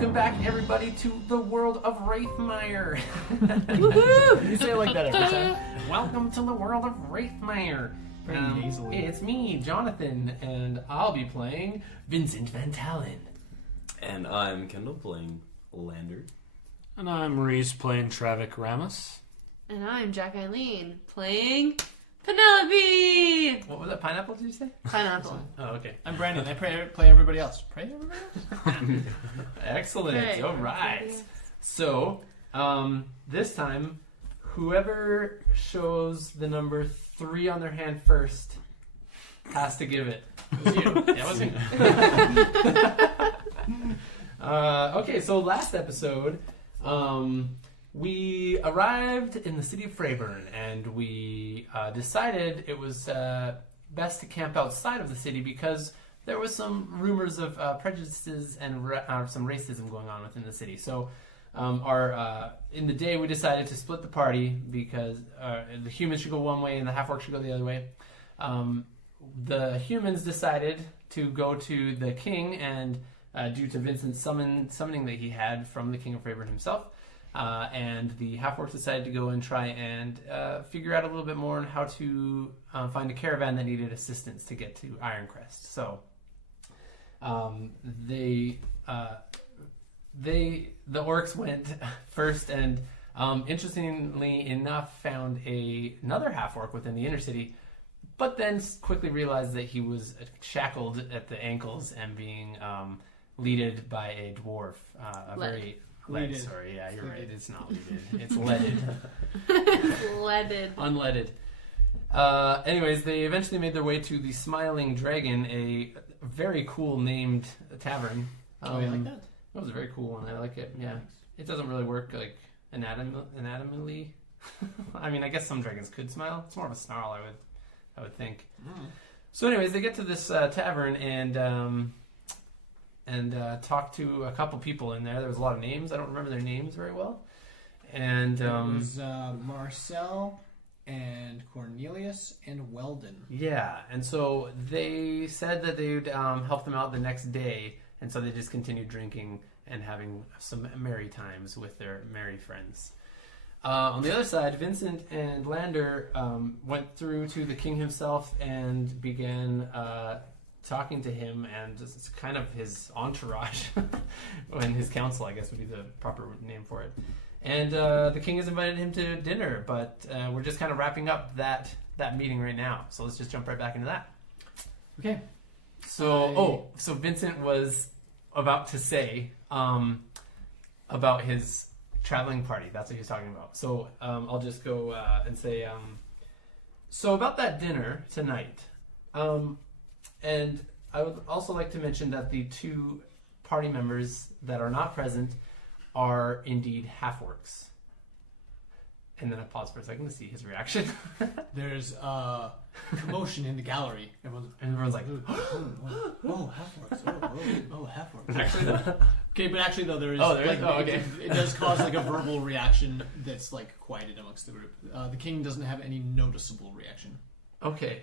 Welcome back, everybody, to the World of Raethmire. Woohoo! You say it like that every time. Welcome to the World of Raethmire. It's me, Jonathan, and I'll be playing Vincent Van Talen. And I'm Kendall playing Lander. And I'm Reese playing Travok Ramos. And I'm Jack Eileen playing Penelope. What was that? Pineapple, did you say? Pineapple. Oh, okay. I'm Brandon. I play everybody else. Pray everybody else? Excellent. Okay. All right. So, this time, whoever shows the number 3 on their hand first has to give it. It was you. Yeah, it was me. Okay, so last episode, we arrived in the city of Freyburn, and we decided it was best to camp outside of the city because there was some rumors of prejudices and some racism going on within the city. So in the day we decided to split the party because the humans should go one way and the half-orcs should go the other way. The humans decided to go to the king, and due to Vincent's summoning that he had from the king of Freyburn himself, and the half-orcs decided to go and try and figure out a little bit more on how to find a caravan that needed assistance to get to Ironcrest. So the orcs went first, and interestingly enough found another half-orc within the inner city, but then quickly realized that he was shackled at the ankles and being leaded by a dwarf. Leaded. Sorry, yeah, you're right. It's not leaded. It's leaded. Leaded. Unleaded. Anyways, they eventually made their way to the Smiling Dragon, a very cool named tavern. You like that? That was a very cool one. I like it. Yeah, it doesn't really work like anatomically. I mean, I guess some dragons could smile. It's more of a snarl, I would think. So, anyways, they get to this tavern and talk to a couple people in there. There was a lot of names. I don't remember their names very well. And it was Marcel and Cornelius and Weldon. Yeah, and so they said that they would help them out the next day, and so they just continued drinking and having some merry times with their merry friends. On the other side, Vincent and Lander went through to the king himself and began talking to him and just kind of his entourage, and his council, I guess would be the proper name for it. And the king has invited him to dinner, but we're just kind of wrapping up that meeting right now. So let's just jump right back into that. Okay. So Vincent was about to say about his traveling party. That's what he was talking about. So I'll just go and say, so about that dinner tonight. And I would also like to mention that the 2 party members that are not present are indeed half-orcs. And then I pause for a second to see his reaction. There's commotion in the gallery. Everyone's like, oh, half-orcs. Oh, half-orcs. actually, Okay, but actually though there is. Okay. It does cause like a verbal reaction that's like quieted amongst the group. The king doesn't have any noticeable reaction. okay.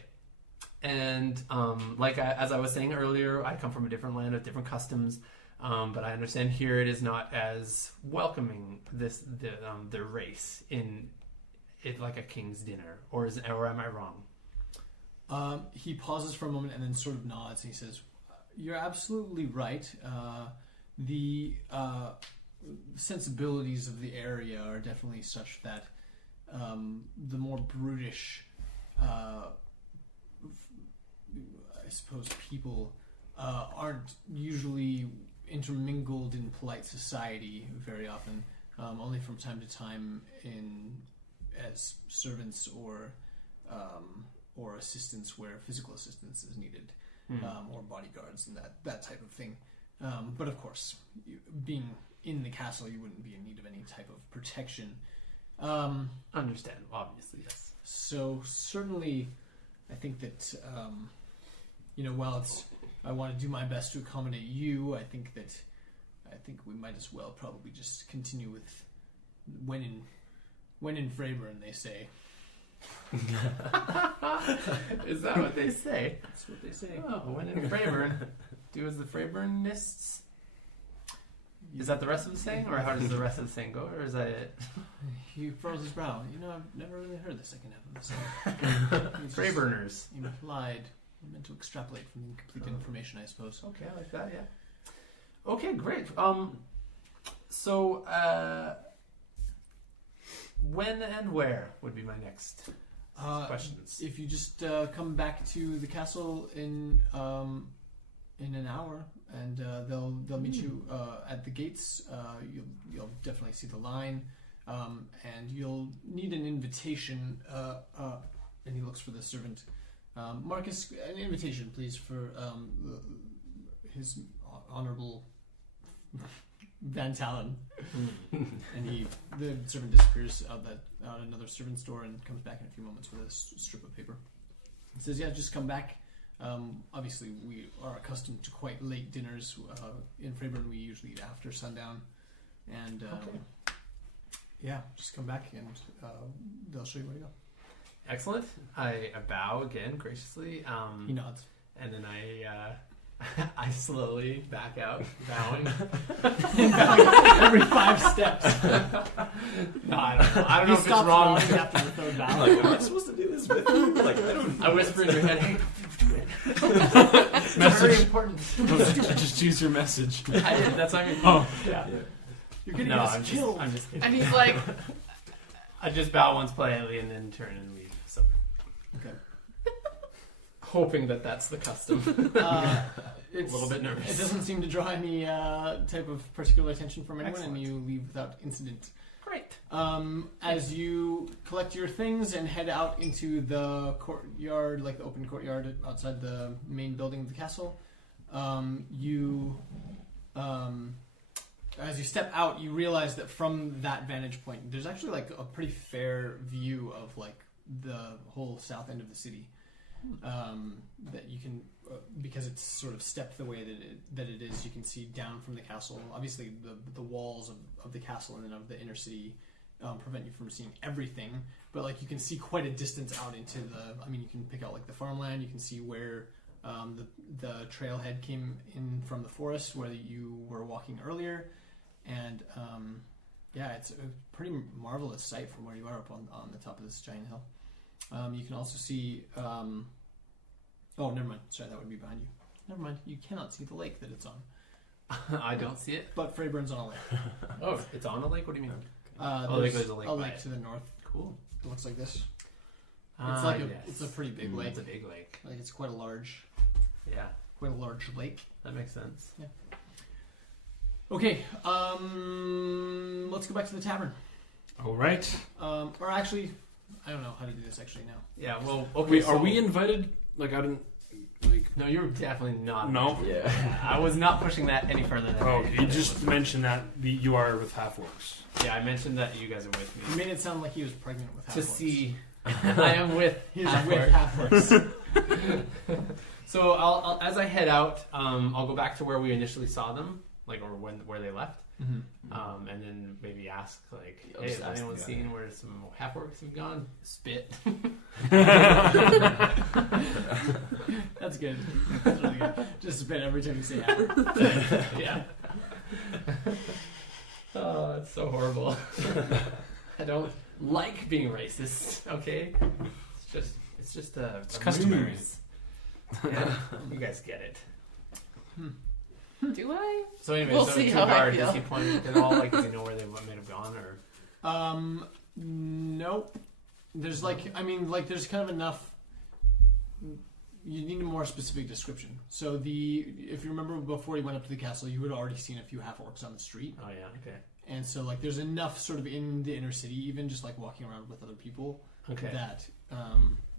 And as I was saying earlier, I come from a different land with different customs, but I understand here it is not as welcoming the race in it like a king's dinner, or am I wrong? He pauses for a moment and then sort of nods. And he says, "You're absolutely right. The sensibilities of the area are definitely such that the more brutish, I suppose, people aren't usually intermingled in polite society very often. Only from time to time as servants or assistants where physical assistance is needed, or bodyguards and that type of thing. But of course, being in the castle, you wouldn't be in need of any type of protection. Understand, obviously, yes. So certainly, I think that while I want to do my best to accommodate you, I think we might as well probably just continue with when in Freyburn, they say. Is that what they say? That's what they say. Oh, when in Freyburn, do as the Freyburnists Is that the rest of the saying, or how does the rest of the saying go, or is that it? He furrows his brow. I've never really heard the second half of the saying. Frey burners. Implied. I meant to extrapolate from the incomplete information, I suppose. Okay, I like that. Yeah. Okay, great. So, when and where would be my next questions? If you just come back to the castle in an hour, and they'll meet you at the gates. You'll definitely see the line, and you'll need an invitation. And he looks for the servant. Marcus, an invitation, please, for his honorable Van Talon. And the servant disappears out another servant's door and comes back in a few moments with a strip of paper. He says, "Yeah, just come back. Obviously, we are accustomed to quite late dinners. In Freyburn, we usually eat after sundown. And yeah, just come back and they'll show you where to go." Excellent. I bow again graciously. He nods. And then I slowly back out, bowing. Every 5 steps. No, I don't know if it's wrong. After the third bow. Like, am I supposed to do this with you? Like, I don't. I whisper in your head, "Hey, do it." It's very Message. important. Just use your message. That's what I mean. Oh. Yeah. You're getting No, us killed. I'm just kidding. And he's like, I just bow once politely and then turn and leave. So, Okay. hoping that that's the custom. It's a little bit nervous. It doesn't seem to draw any type of particular attention from anyone, Excellent. and you leave without incident. Great. As you collect your things and head out into the courtyard, like the open courtyard outside the main building of the castle, as you step out, you realize that from that vantage point, there's actually like a pretty fair view of like the whole south end of the city. That you can, because it's sort of stepped the way that it is, you can see down from the castle. Obviously, the walls of the castle and then of the inner city prevent you from seeing everything, but like you can see quite a distance out into you can pick out like the farmland. You can see where the trailhead came in from the forest where you were walking earlier, and yeah, it's a pretty marvelous sight from where you are up on the top of this giant hill. You can also see. Oh, never mind. Sorry, that would be behind you. Never mind. You cannot see the lake that it's on. I don't see it. But Freyburn's on a lake. Oh, it's on a lake? What do you mean? There's there's a lake by it. to the north. Cool. It looks like this. It's like yes. it's a pretty big lake. It's a big lake. Like it's quite a large lake. That makes sense. Yeah. Okay. Let's go back to the tavern. All right. Or actually, I don't know how to do this actually now. Yeah, well, okay. Wait, are we invited? Like, I didn't. Like. No, you're definitely not. No. Yeah. I was not pushing that any further than Oh, I you just mentioned that you are with half-orcs. Yeah, I mentioned that you guys are with You me. made it sound like he was pregnant with To half-orcs. see. I am with He's half-orc. with half-orcs. So I'll as I head out, I'll go back to where we initially saw them, like where they left, and then maybe ask like, I'll "Hey, just has ask anyone the guy. seen where some half-orcs have gone?" Spit. That's good. That's really good. Just spit every time you say half. Yeah. Oh, it's so horrible. I don't like being racist. Okay, it's just a customary. ruse. Yeah, you guys get it. do I? So anyway, We'll so see to how I guard, feel. does he point at all? Like, does he know where they might have gone, or? Nope. There's there's kind of enough. You need a more specific description. So if you remember before you went up to the castle, you had already seen a few half-orcs on the street. Oh yeah, okay. And so like there's enough sort of in the inner city, even just like walking around with other people, Okay. that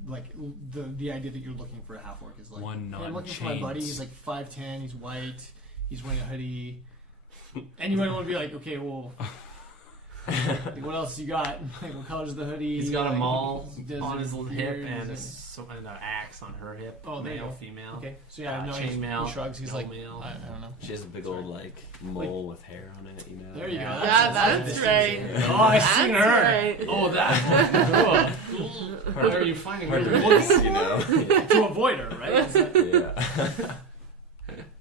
like the idea that you're looking for a half-orc is like, One "Hey, I'm looking for non-chains. my buddy. He's like 5'10", he's white, he's wearing a hoodie." And you might want to be like, "Okay, well, like, what else you got? Like, what color's the hoodie?" He's got a Like, maul does on it his hip here? and Does an axe on her hip. Oh, there you male, go. female. Okay, so yeah, no, chainmail, he shrugs. He's no like, mail. I don't know. She has a big old like mole with hair on it, you know. There you go. Yeah. Yeah, that's right. Oh, I That's seen her. right. Oh, that one. Cool. Where are you finding Hard to her? miss, you know. To avoid her, right? It's like, Yeah.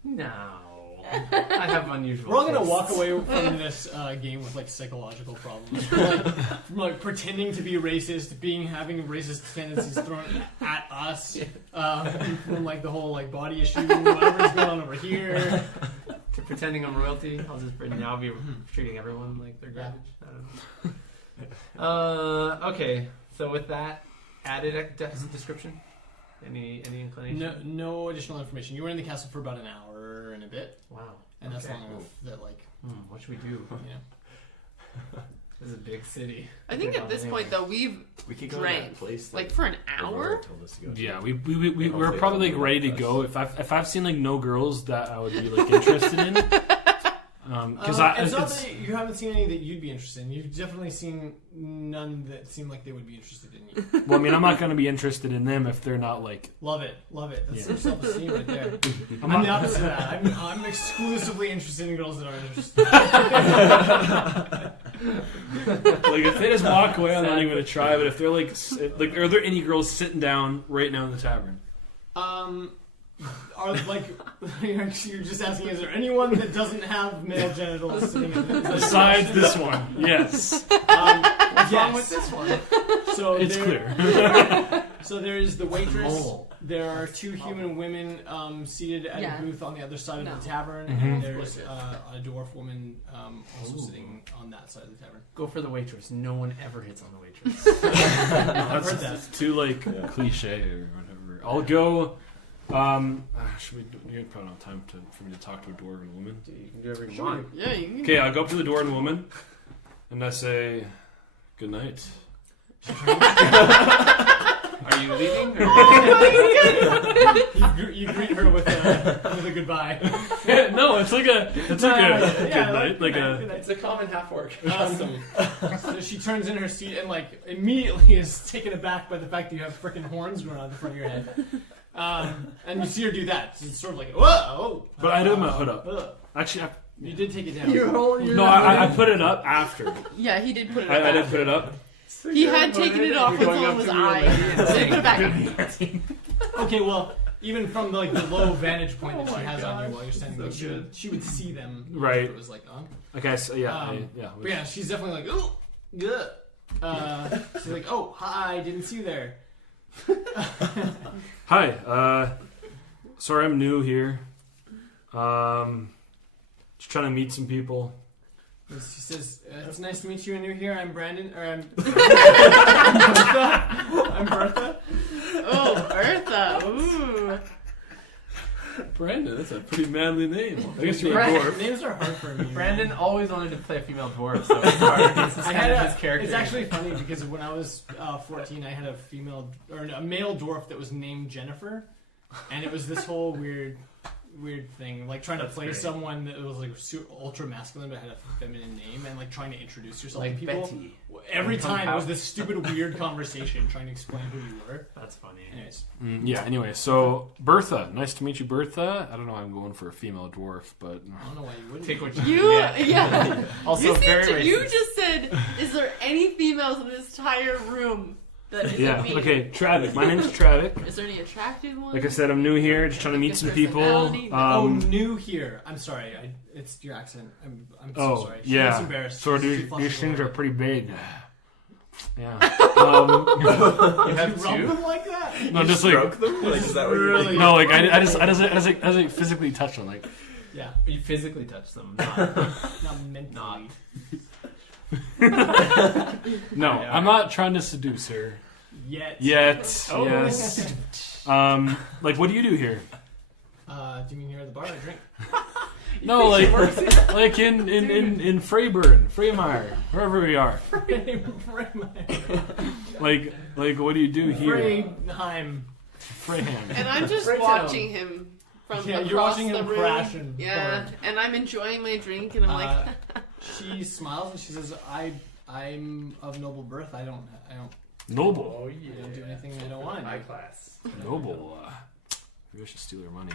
No. I have unusual. We're all gonna tastes. walk away from this game with like psychological problems. From like pretending to be racist, having racist tendencies thrown at us, from like the whole like body issue, whatever's going on over here. To pretending I'm royalty. I'll just now be treating everyone like they're garbage. I don't know. Okay. So with that added description, any inclination? No additional information. You were in the castle for about an hour and a bit. Wow. And that's long enough that like what should we do? This is a big city. I think at this point though we could go to drank that place like for an hour. told us to go to. Yeah, we're probably like ready to go. If I've seen like no girls that I would be like interested in, because it's not that you haven't seen any that you'd be interested in. You've definitely seen none that seem like they would be interested in you. well, I mean, I'm not going to be interested in them if they're not like. Love it. That's Yeah. some self-esteem right there. I'm I'm not- the opposite of that. I'm exclusively interested in girls that are interested. Like if they just walk away, I'm not even gonna try. But if they're like, are there any girls sitting down right now in the tavern? Are like you're just asking? Is there anyone that doesn't have male genitals sitting in it? Besides this one, yes, What's wrong with this one? So it's clear. So there is the waitress. Mole. There are two human women seated at Yeah. a booth on the other side No. of the tavern, Mhm. and there's a dwarf woman also sitting on that side of the tavern. Go for the waitress. No one ever hits on the waitress. I've heard that. It's too like cliche or whatever. I'll go. Should we? You probably don't have time for me to talk to a dwarven woman. You can do whatever you want. Yeah, you can. Okay, I'll go up to the dwarven woman, and I say, "Good night." Are you leaving? Or You greet her with a goodbye. No, it's like a good night. Like a. It's a common half orc. So she turns in her seat and like immediately is taken aback by the fact that you have freaking horns growing out the front of your head. And you see her do that. It's sort of like whoa. But I do have my hood up. Actually, You did take it down. I put it up after. Yeah, he did put it. I did put it up. He had taken it off when someone was eyeing him. So he put it back up. Okay, well, even from the low vantage point that Oh she my has on you gosh, while you're standing, so like, good. she would see them. Right. If it was like, Okay, so yeah. But yeah, she's definitely like, ooh, good. She's like, oh, hi, didn't see you there. Hi. Sorry, I'm new here. Just trying to meet some people. She says, it's nice to meet you, and you're here. I'm Brandon, or I'm I'm Bertha. Oh, Eartha. Ooh. Brandon, that's a pretty manly name. I guess you're a Brandon. dwarf. Names are hard for me. Brandon always wanted to play a female dwarf, so it's hard. This is kind of his character. It's actually funny because when I was 14, I had a male dwarf that was named Jennifer, and it was this whole weird thing, like trying to play great. someone that was like ultra masculine but had a feminine name, and like trying to introduce yourself like to people. Betty. Every From time it was House. this stupid weird conversation trying to explain who you were. That's funny. Anyways, Yeah, anyway, so Bertha. Nice to meet you, Bertha. I don't know why I'm going for a female dwarf, but. I don't know why you wouldn't. Take what You, get. yeah. Also You very seem to, you racist. just said, is there any females in this entire room that isn't Yeah, me? okay, Travok. My name's Travok. Is there any attractive ones? Like I said, I'm new here, just trying to meet some people. Personality? New here. I'm sorry. It's your accent. I'm so Oh, sorry. She yeah. looks embarrassed. So She these flushes things a are little pretty big. Yeah. You bit. have You rub two? them like that? No, just like Stroke them? Like, is that what you're Really? no, like I just like physically touch them, like Yeah. You physically touch them. Not, Not mentally. not. no. Yeah. I'm not trying to seduce her Yet. yet. Oh. Yes. Like what do you do here? Do you mean here at the bar? I drink. No, like in Raethmire, wherever we are. Like what do you do here? Freydheim. Freyham. And I'm just Right watching him from Yeah, across you're watching the him room. crash and Yeah, burn. and I'm enjoying my drink, and I'm like, She smiles and she says, I'm of noble birth. I don't Noble. Oh I don't do anything I don't want to High do. class. Noble. Maybe I should steal her money.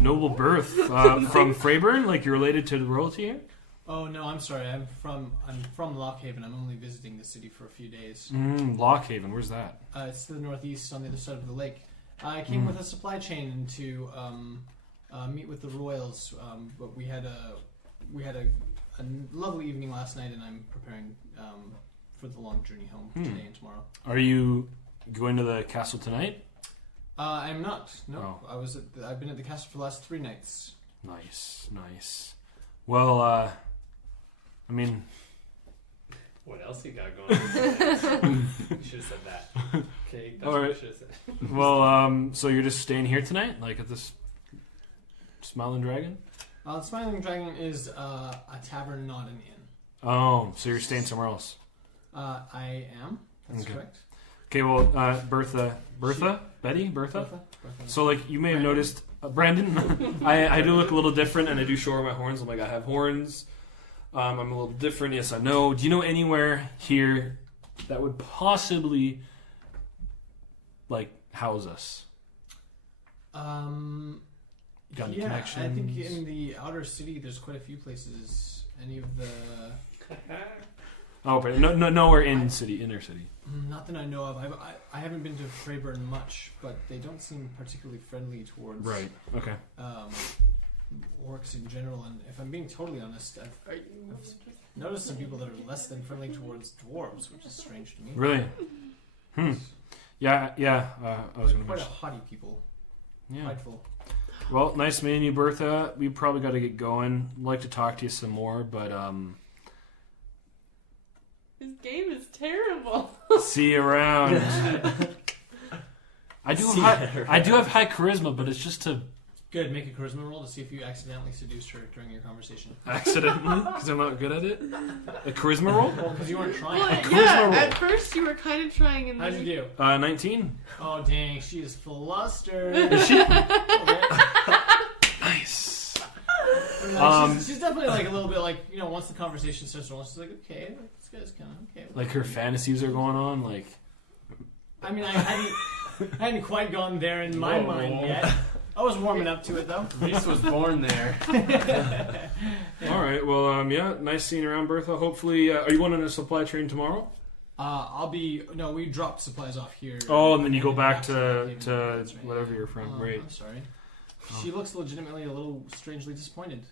Noble birth from Freyburn. Like you're related to the royalty here. Oh no, I'm sorry. I'm from Lockhaven. I'm only visiting the city for a few days. Lockhaven. Where's that? It's to the northeast on the other side of the lake. I came with a supply chain into meet with the royals. But we had a lovely evening last night, and I'm preparing for the long journey home today and tomorrow. Are you going to the castle tonight? I'm not. No, Oh. I've been at the castle for the last 3 nights. Nice. Well, I mean, What else you got going on? You should have said that. Okay, that's All what right. you should have said. well, so you're just staying here tonight, like at this Smiling Dragon? The Smiling Dragon is a tavern, not an inn. Oh, so you're staying somewhere else? I am. That's Okay. correct. Okay, well, Bertha, Betty, Bertha. So, like, you may have noticed, Brandon, I do look a little different, and I do show her my horns. I'm like, I have horns. I'm a little different. Yes, I know. Do you know anywhere here that would possibly, like, house us? Got any Yeah, connections? I think in the outer city, there's quite a few places. Any of the... Oh, but nowhere inner city. Not that I know of. I haven't been to Freyburn much, but they don't seem particularly friendly towards Right. Okay. orcs in general. And if I'm being totally honest, I've noticed some people that are less than friendly towards dwarves, which is strange to me. Really? Yeah. I was They're going to quite a mention. haughty people. Yeah. Prideful. Well, nice meeting you, Bertha. We probably got to get going. I'd like to talk to you some more, but This game is terrible. see you around. I do have high charisma, but it's just to Good. Make a charisma roll to see if you accidentally seduced her during your conversation. accidentally because I'm not good at it. A charisma roll? Well, because you weren't trying. Well, charisma yeah, roll. at first you were kind of trying, and How'd then you do? 19. Oh, dang. She is flustered. Is she? Okay. Nice. She's definitely like a little bit like, once the conversation starts rolling, she's like, okay, this guy's kind of okay. Like her fantasies are going on. Like, I mean, I hadn't quite gone there in my Whoa. mind yet. I was warming up to it though. Reese was born there. all right. Well, yeah. Nice seeing you around, Bertha. Hopefully, are you going on a supply train tomorrow? We dropped supplies off here. Oh, and then you go back to That's right. whatever you're from. Right. I'm sorry. She looks legitimately a little strangely disappointed.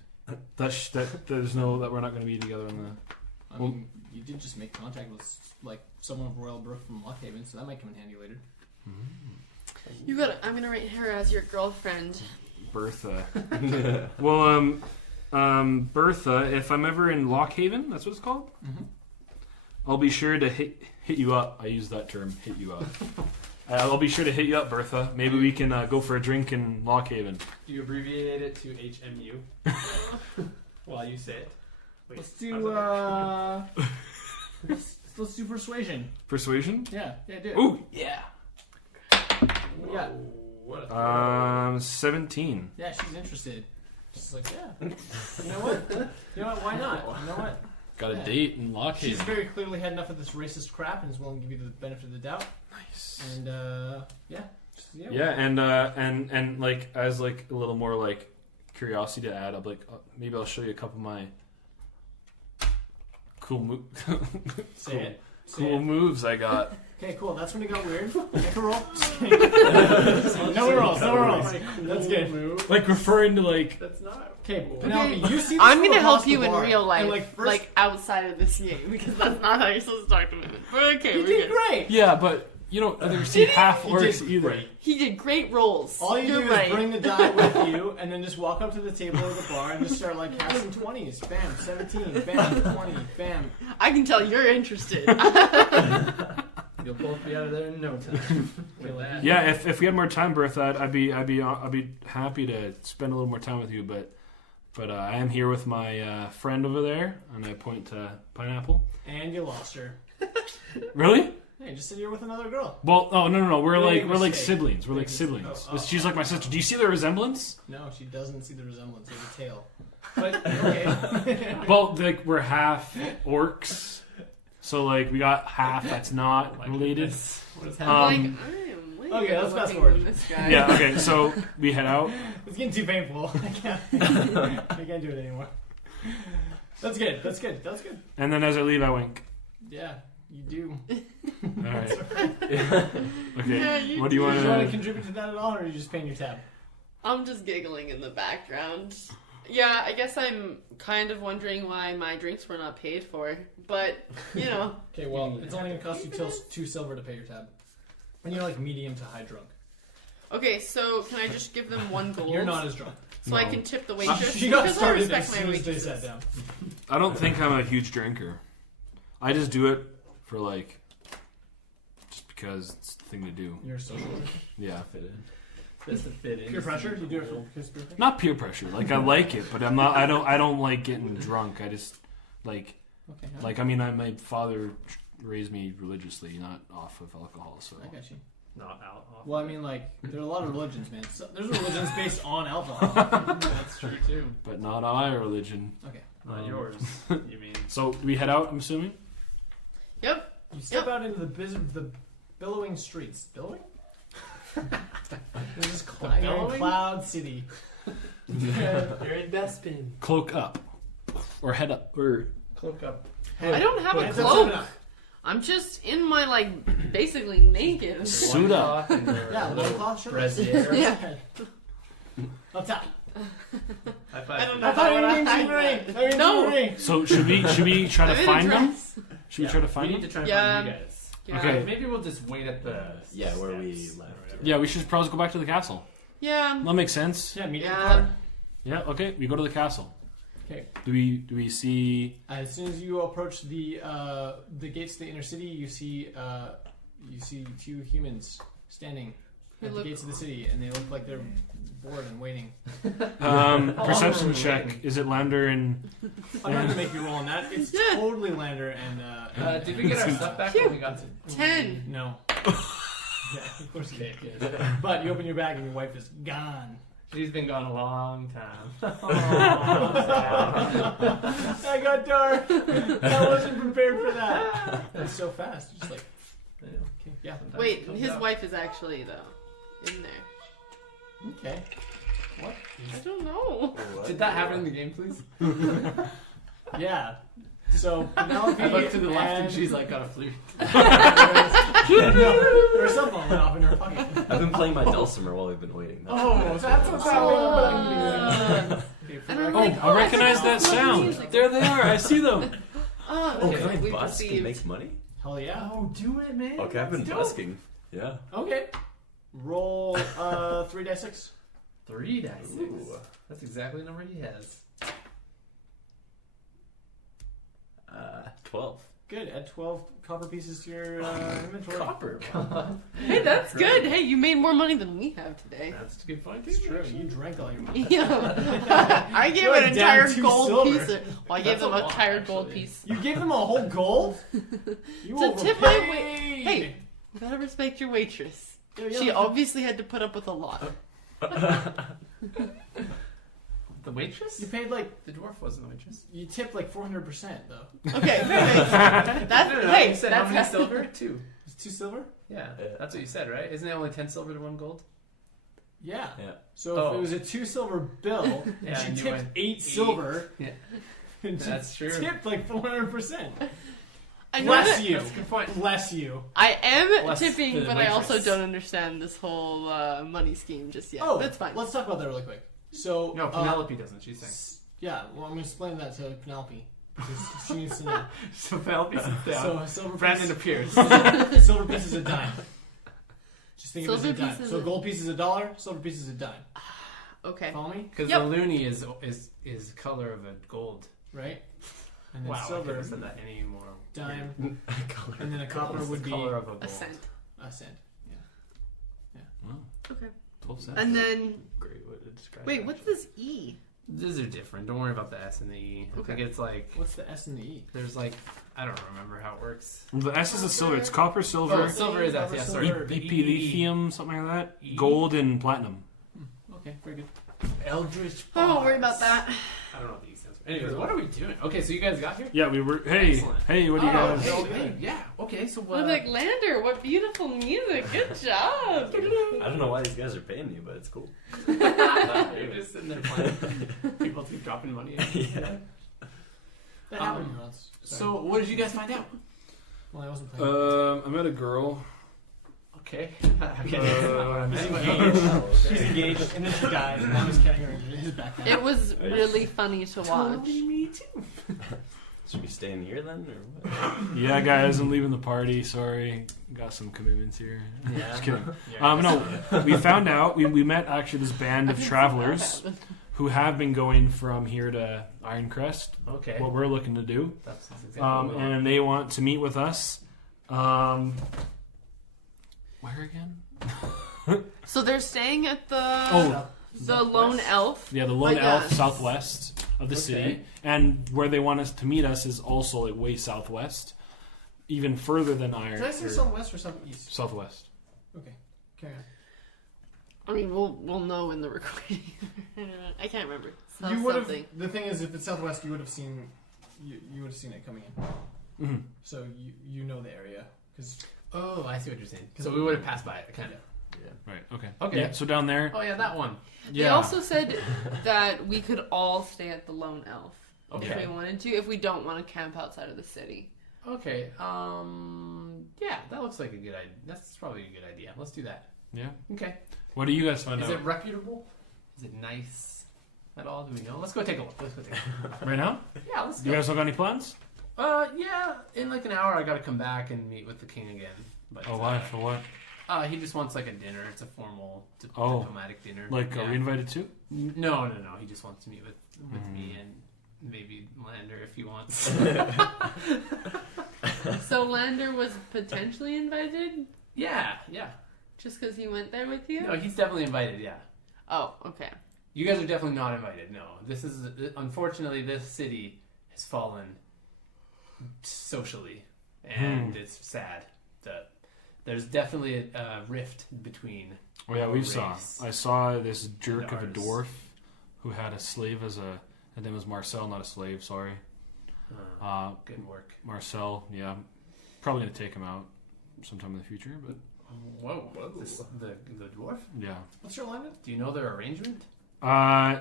That there's no that we're not going to be together on the. I mean, you did just make contact with like someone of royal birth from Lockhaven, so that might come in handy later. I'm gonna rate her as your girlfriend. Bertha. Well, Bertha, if I'm ever in Lockhaven, that's what it's called. Mm-hmm. I'll be sure to hit you up. I use that term, hit you up. I'll be sure to hit you up, Bertha. Maybe we can go for a drink in Lockhaven. Do you abbreviate it to HMU? While you say it. Wait, Let's how do let's do persuasion. Persuasion? Yeah, do it. Ooh, yeah. Yeah. What a 17. Yeah, she's interested. She's like, yeah. You know what? Why not? You know what? Got a Yeah. date in Lockhaven. She's very clearly had enough of this racist crap and is willing to give you the benefit of the doubt. Nice. And yeah. Yeah, and like as like a little more like curiosity to add, I'll be like maybe I'll show you a couple of my cool Say it. cool moves I got. Okay, cool. That's when it got weird. Make a roll. Just kidding. No rolls. That's good. Like referring to like That's not. Okay, Penelope, you see this I'm from gonna help across you the in bar, real life, and, like, first, outside of this game, because that's not how you're supposed to talk to women. But okay, you we're did good. great. yeah, but you don't ever see half You orcs did either. great. He did great rolls. All you You're do right. is bring the die with you, and then just walk up to the table of the bar and just start like casting 20s. Bam, 17. Bam, 20. Bam. I can tell you're interested. You'll both be out of there in no time. With that. Yeah, if we had more time, Bertha, I'd be happy to spend a little more time with you. But I am here with my friend over there, and I point to Pineapple. And you lost her. Really? Hey, you just said you're with another girl. Well, oh no, we're Big like mistake. siblings. We're Big like siblings. mistake. Oh, She's like my sister. Do you see the resemblance? No, she doesn't see the resemblance of the tail. But okay. Well, like we're half orcs, so like we got half that's not My related. goodness. What is happening? I'm way Okay, let's looking fast forward. than this guy. Yeah. Okay. So we head out. It's getting too painful. I can't do it anymore. That's good. That's good. That's good. And then as I leave, I wink. Yeah, you do. All right. Okay. Yeah, you What do you Do want you want to to? contribute to that at all, or are you just paying your tab? I'm just giggling in the background. Yeah, I guess I'm kind of wondering why my drinks were not paid for, but you know. Okay, well, it's only gonna cost you 2 silver to pay your tab, and you're like medium to high drunk. Okay, so can I just give them 1 gold? You're not as drunk. So I can tip the waitress She got because I started respect as my soon as they waitresses. sat down. I don't think I'm a huge drinker. I just do it for like, just because it's the thing to do. You're a social drinker. Yeah. Fit in. Just to fit in. Peer pressure? You do it for peer pressure? Not peer pressure. Like I like it, but I'm not. I don't like getting drunk. I just like. Okay. Like I mean, my father raised me religiously, not off of alcohol. So I got you. Not out. Well, I mean, like, there's a lot of religions, man. So, there's religions based on alcohol. That's true too. but not my religion. Okay. Not yours. You mean? So we head out. I'm assuming. Yep. You step out into the billowing streets. Billowing? This is you're in billowing? Cloud City. You're in Bespin. Cloak up, or head up, or Cloak up. I don't have a Hands up, cloak. 7 up. I'm just in my like basically naked. Suit up. Yeah, loincloth, sure. Brassiere. Yeah. Up top. High five. I don't know I thought how you to were hide ring. that. No. So should we try to I'm in a find them? dress. Should we try to We find need them? to try and Yeah. find you guys. Yeah. Okay. Maybe we'll just wait at the Yeah, where we steps left. or whatever. Yeah, we should probably go back to the castle. Yeah. That makes sense. Yeah, medium Yeah. car. Yeah. Okay, we go to the castle. Okay. Do we see? As soon as you approach the gates of the inner city, you see 2 humans standing They at the look- gates of the city, and they look like they're bored and waiting. Perception were we check. waiting? Is it Lander and? I'm not gonna make you roll on that. It's Yeah. totally Lander and. Did we get our stuff back when we got to? 10. No. Yeah, of course you did. But you open your bag and your wife is gone. She's been gone a long time. I got dark. I wasn't prepared for that. That's so fast. Just like, okay, yeah. Sometimes Wait, it comes his out. wife is actually though in there. Okay. What? I don't know. Did that happen in the game, please? Yeah. So Penelope I look to the left and and she's like got a flute. her cell phone went off in her pocket. I've been playing my dulcimer while we've been waiting. Oh, that's what's Oh. happening. And I'm Oh, like, I recognize I that love sound. music. There they are. I see them. Oh, Oh, okay, can I we busk and perceived. make money? Hell yeah. Oh, do it, man. Okay, I've been Let's do it. busking. Yeah. Okay. Roll 3d6. 3 dice. Ooh. That's exactly the number he has. 12. Good. Add 12 copper pieces to your inventory. Copper. Hey, that's good. Hey, you made more money than we have today. That's a good point. It's true. You drank all your money. Yeah. I gave You're an down entire 2 gold silver. piece. Well, I gave That's them a an lot, entire gold actually. piece. You gave them a whole gold? You To tip my overpaid. Hey, you gotta respect your waitress. Yeah, She yeah. obviously had to put up with a lot. The waitress? You paid like, The dwarf wasn't the waitress. you tipped like 400% though. Okay, perfect. That's hey, you said that's how many silver? 2. It's 2 silver? Yeah, that's what you said, right? Isn't it only 10 silver to 1 gold? Yeah. Yeah. So if Oh. it was a 2 silver bill, Yeah, she and you tipped went 8 silver. Yeah. And she That's true. tipped like 400%. I know Bless that you. That's a good point. Bless you. I am Less tipping, the but I also waitress. don't understand this whole money scheme just yet. Oh, That's fine. Let's talk about that really quick. So No, Penelope doesn't, she's saying. Yeah, well, I'm gonna explain that to Penelope because she needs to know. So Penelope sits down. So a silver Brandon piece, appears. silver piece is a dime. Just think of it Silver as a dime. piece is So a- gold piece is $1, silver piece is a dime. Okay. Follow me? Because Yep. the loonie is color of a gold. Right? And then Wow, I silver, couldn't have said that any more. dime, Color. and then a copper It's the would be color of a gold. A cent. a cent. Wow, Okay. 12 cents. And then Great way to describe wait, it, what's actually. this E? These are different. Don't worry about the S and the E. I think Okay. it's like What's the S and the E? there's like I don't remember how it works. The S is a silver. It's copper, silver, Oh, silver is S. Yeah, sorry. Silver. The E. lithium, something like that. E. Gold and platinum. Okay, very good. Eldritch. Oh, don't worry bars. about that. I don't know what the E stands for. Anyways, what are we doing? Okay, so you guys got here. Yeah, we were. Hey, Excellent. hey, what do you Oh, guys? hey, yeah. Okay, so I'm like, Lander, what beautiful music. Good job. I don't know why these guys are paying me, but it's cool. You're just sitting there playing. People keep dropping money. Yeah. That happened once. Sorry. So, what did you guys find out? Well, I wasn't playing. I met a girl. Okay. Okay. That's not what I meant. He's engaged, and then she dies, and now he's carrying her in his backpack. It was really funny to watch. Totally me too. Should we stay in here then, or what? Yeah, guys, I'm leaving the party. Sorry, got some commitments here. Yeah. Just kidding. Yeah. No, we found out we met actually this band I of didn't see travelers that happen. who have been going from here to Ironcrest. Okay. What we're looking to do, That's exactly what we want. and they want to meet with us. Where again? So they're staying at the Oh, Lone Elf. yeah, the Lone I Elf, guess. southwest of the city, and where they want us to meet us is also like way southwest, even further than Iron. Did I say southwest or southeast? Southwest. Okay, carry on. I mean, we'll know in the recording. I can't remember. You would have. Something. The thing is, if it's southwest, you would have seen. You would have seen it coming in. Mm-hmm. So you know the area because Oh, I see what you're saying. So we would have passed by it, kind of. Right. Okay. Okay. Yeah. So down there. Oh yeah, that one. They Yeah. also said that we could all stay at the Lone Elf if Okay. we wanted to, if we don't want to camp outside of the city. Okay. Yeah, that looks like a good idea. That's probably a good idea. Let's do that. Yeah. Okay. What do you guys find Is out it reputable? Is it nice at all? Do we know? Let's go take a look. Let's go take a look. right now? Yeah, let's You go. guys don't got any plans? Yeah. In like an hour, I got to come back and meet with the king again. But Oh, why? For what? he just wants like a dinner. It's a formal diplomatic dinner. Like, yeah. are we invited too? No. He just wants to meet with me and maybe Lander if he wants. So Lander was potentially invited yeah. just because he went there with you? No, he's definitely invited. Yeah. Oh, okay. You guys are definitely not invited. No, this is unfortunately this city has fallen socially, and it's sad that there's definitely a rift between. Oh yeah, we race. I saw this jerk of a ours. dwarf who had a slave as a. His name was Marcel, not a slave. Sorry. Good work. Marcel. Yeah, probably gonna take him out sometime in the future, but Whoa. The dwarf? yeah. what's your alignment? Do you know their arrangement? Uh,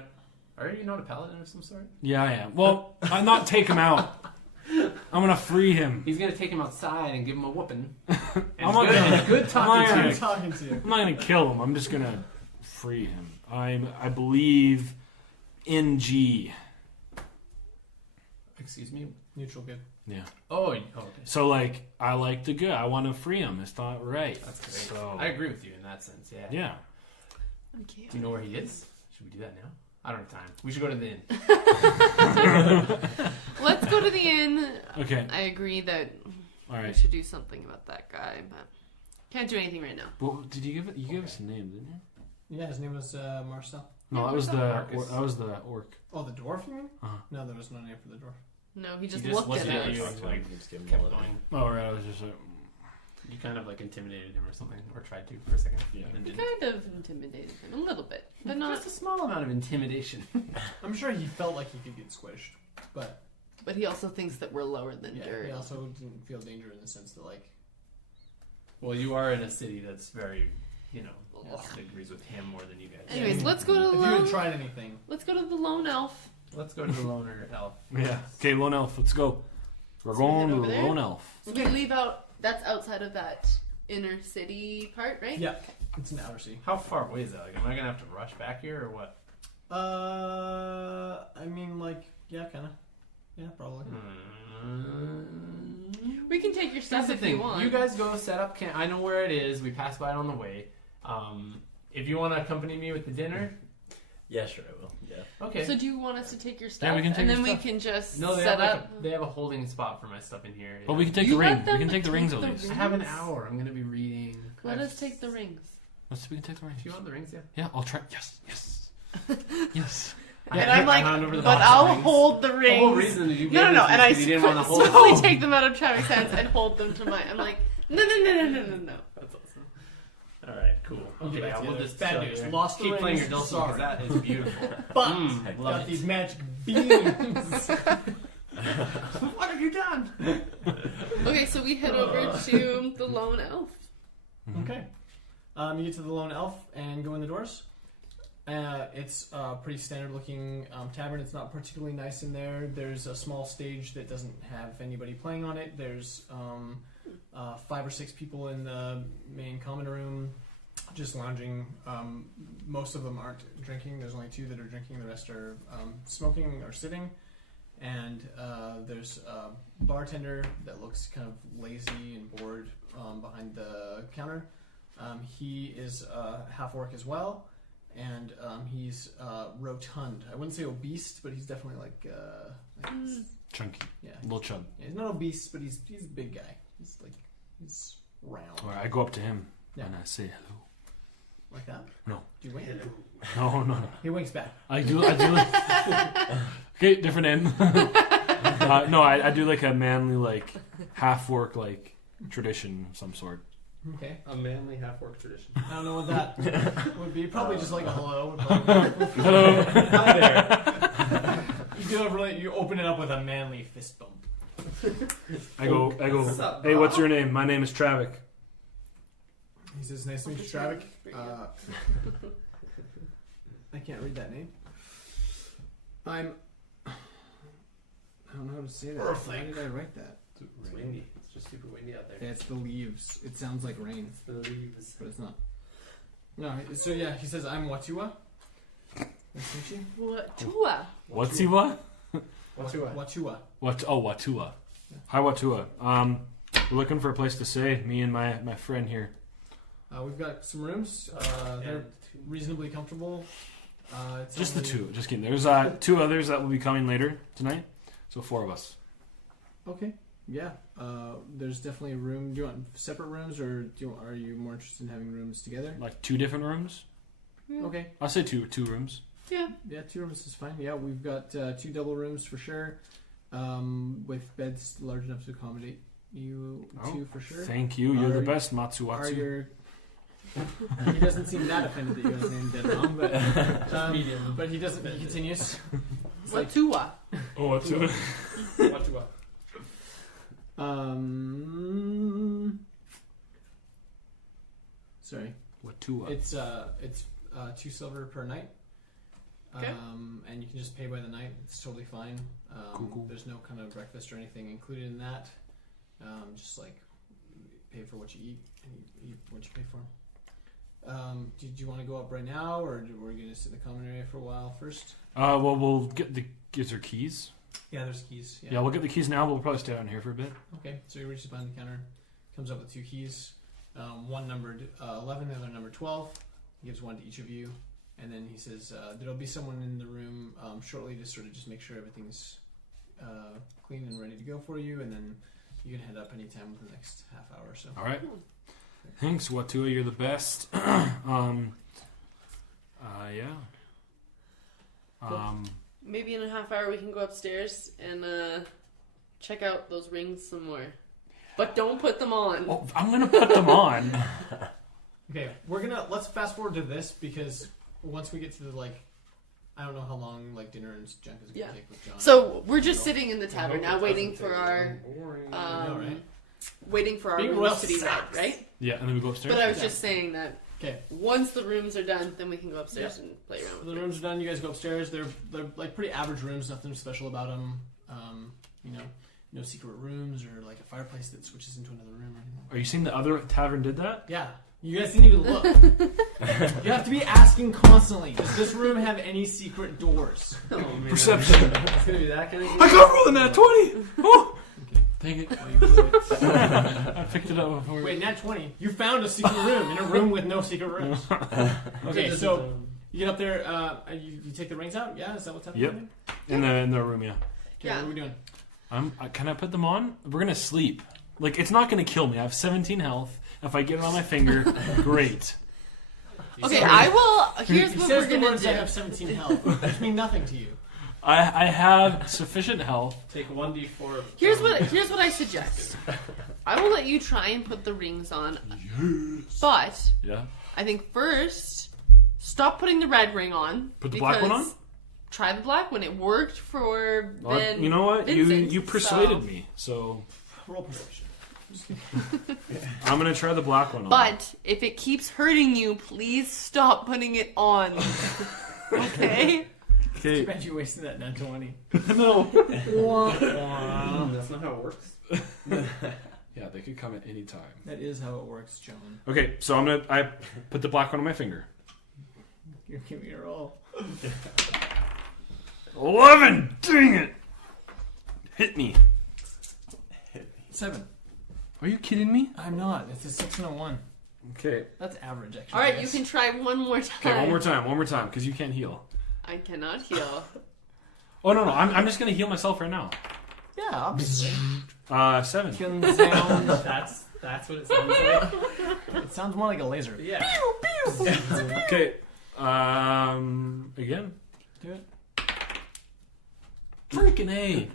Are you not a paladin of some sort? yeah, I am. Well, I'm not take him out. I'm gonna free him. He's gonna take him outside and give him a whooping. And I'm not it's gonna- good talking I'm to not you. I'm talking to you. I'm not gonna kill him. I'm just gonna free him. I believe in G. Excuse me. Neutral good. Yeah. Oh, okay. So like, I like the good. I want to free him. It's not right. That's great. So I agree with you in that sense. Yeah. yeah. Okay. Do you know where he is? Should we do that now? I don't have time. We should go to the inn. Let's go to the inn. Okay. I agree that All we right. should do something about that guy, but can't do anything right now. Well, did you give it? You gave us a name, didn't you? Yeah, his name was Marcel. No, Yeah, that was the Marcus. that was the orc. Oh, the dwarf, you mean? Uh-huh. No, there was no name for the dwarf. No, he just just looked looked at at us. you. Talk to like, him, just give him a Kept letter. going. Oh right, I was just like, You kind of like intimidated him or something, or tried to for a second. yeah. And We didn't. kind of intimidated him a little bit, but not. Just a small amount of intimidation. I'm sure he felt like he could get squished, but But he also thinks that we're lower than yeah, dirt. he also didn't feel danger in the sense that like Well, you are in a city that's very, you know, Yes. agrees with him more than you guys. Anyways, let's go to the if you had lone. tried anything, Let's go to the lone elf. Let's go to the loner elf. Yeah. Okay, Lone Elf. Let's go. We're So we going head to over the there? Lone Elf. So we leave out. That's outside of that inner city part, right? yeah, it's an outer sea. How far away is that? Like, am I gonna have to rush back here or what? I mean, like, yeah, kind of, yeah, probably. We can take your Here's stuff the if thing. you want. You guys go set up camp. I know where it is. We pass by it on the way. If you want to accompany me with the dinner, Yeah, sure, I will. Yeah. okay. So do you want us to take your stuff, Yeah, we can take and your then we stuff. can just No, they set have up? they have a holding spot for my stuff in here. But we can take You the ring. let them We can take the take rings at the least. I have an hour. I'm gonna be reading. Let I've- us take the rings. We can take the rings. If you want the rings, yeah. Yeah, I'll try. Yes, yes, yes. And I'm like, hand over the but box of I'll rings. hold the The rings. whole reason that you No, gave no, it and to I me is 'cause you didn't want to hold slowly it. take them out of Travik's hands and hold them to mine. I'm like, no. That's awesome. All right, cool. Okay, get yeah, back we'll together. just Bad show news. you. Lost the Keep playing your rings. dulcimer because Sorry. that is beautiful. But I love got it. these magic beams. What have you done? Okay, so we head over to the lone elf. Okay. You get to the Lone Elf and go in the doors. It's a pretty standard looking tavern. It's not particularly nice in there. There's a small stage that doesn't have anybody playing on it. There's 5 or 6 people in the main common room, just lounging. Most of them aren't drinking. There's only 2 that are drinking. The rest are smoking or sitting. And there's a bartender that looks kind of lazy and bored behind the counter. He is half orc as well, and he's rotund. I wouldn't say obese, but he's definitely like Chunky. yeah. Little chub. Yeah, he's not obese, but he's a big guy. He's round. All right, I go up to him Yeah. and I say hello. Like that? No. Do you wink? No. He winks back. I do. Okay, different end. No, I do like a manly, like half orc, like tradition of some sort. Okay. A manly half-orc tradition. I don't know what that would be. Probably just like a hello. Hello. Hi there. You open it up with a manly fist bump. I go. What's up, Hey, bro? what's your name? My name is Travok. He says, "Nice to meet you, Travok." I can't read that name. I don't know how to say that. Why did I write that? It's windy. It's just super windy out there. Yeah, it's the leaves. It sounds like rain, It's the leaves. but it's not. No, so yeah, he says, "I'm Watua." Nice to meet you. What? Tua. What's he what? Watua. What? Oh, Watua. Hi, Watua. We're looking for a place to stay. Me and my friend here. We've got some rooms. They're reasonably comfortable. It's Just the only- 2. Just kidding. There's 2 others that will be coming later tonight. So 4 of us. Okay. Yeah. There's definitely a room. Do you want separate rooms, or are you more interested in having rooms together? Like 2 different rooms. Okay. I'll say 2 rooms. Yeah. Yeah, 2 rooms is fine. Yeah, we've got 2 double rooms for sure, with beds large enough to accommodate you 2 for sure. Thank you. You're the Are- best, Are Matsuwatsu. your he doesn't seem that offended that you got his name dead wrong, but he doesn't. He continues. It's What? like, Tua. Oh, Watua. Watch you up. sorry. Watua. It's 2 silver per night. Okay. And you can just pay by the night. It's totally fine. Cool. There's no kind of breakfast or anything included in that. Just like pay for what you eat and you eat what you pay for. Did you want to go up right now, or we're going to sit in the common area for a while first? Well, we'll get the. Is there keys? Yeah, there's keys. Yeah, we'll get the keys now. We'll probably stay down here for a bit. Okay, so he reaches behind the counter, comes up with 2 keys, one numbered 11, the other numbered 12. He gives one to each of you, and then he says there'll be someone in the room shortly to sort of just make sure everything's clean and ready to go for you, and then you can head up anytime within the next half hour or so. All right. Thanks, Watua. You're the best. Yeah. Maybe in a half hour we can go upstairs and check out those rings some more. But don't put them on. Oh, I'm gonna put them on. Okay, let's fast forward to this, because once we get to the I don't know how long dinner and junk is gonna take with John. So we're just sitting in the tavern now, waiting for our I know, right? waiting for our Being rooms well to be read, sucks. right? Yeah, and then we go upstairs. But I was Yeah. just saying that Okay. once the rooms are done, then we can go upstairs and play around with The them. rooms are done. You guys go upstairs. They're like pretty average rooms. Nothing special about them. No secret rooms or like a fireplace that switches into another room or anything. Are you saying the other tavern did that? Yeah, you guys didn't even look. You have to be asking constantly. Does this room have any secret doors? Oh, man. Perception. It's gonna be that kind of. I got rolling that 20. Oh, Okay. dang it! Well, you blew it. I picked it up before. Wait, nat 20. You found a secret room in a room with no secret rooms. Okay, so you get up there. You take the rings out. Yeah, is that what's happening? Yep. In the room, yeah. Okay, Yeah. what are we doing? Can I put them on? We're gonna sleep. Like, it's not gonna kill me. I have 17 health. If I get it on my finger, great. Okay, I will. Here's He what says we're the gonna words, do. I have 17 health, which mean nothing to you. I have sufficient health. Take 1d4. Here's what I suggest. I will let you try and put the rings on, but Yeah. I think first stop putting the red ring on. Put the black one on? because Try the black one. It worked for Well, you know what? Vincent, You persuaded so- me, so Roll perception. I'm gonna try the black one on. But if it keeps hurting you, please stop putting it on. Okay? Too Okay. bad you wasted that nat 20. No. That's not how it works. Yeah, they could come at any time. That is how it works, Joan. Okay, so I put the black one on my finger. You're giving me a roll. 11! Dang it! Hit me. 7. Are you kidding me? I'm not. It's a 6 and a 1. Okay. That's average, actually. All right, I you guess. can try one more time. Okay, one more time, because you can't heal. I cannot heal. Oh, no, I'm just going to heal myself right now. Yeah, obviously. 7. Can sound. That's what it sounds like. It sounds more like a laser. Yeah. Okay. Again. Do it. Freaking A.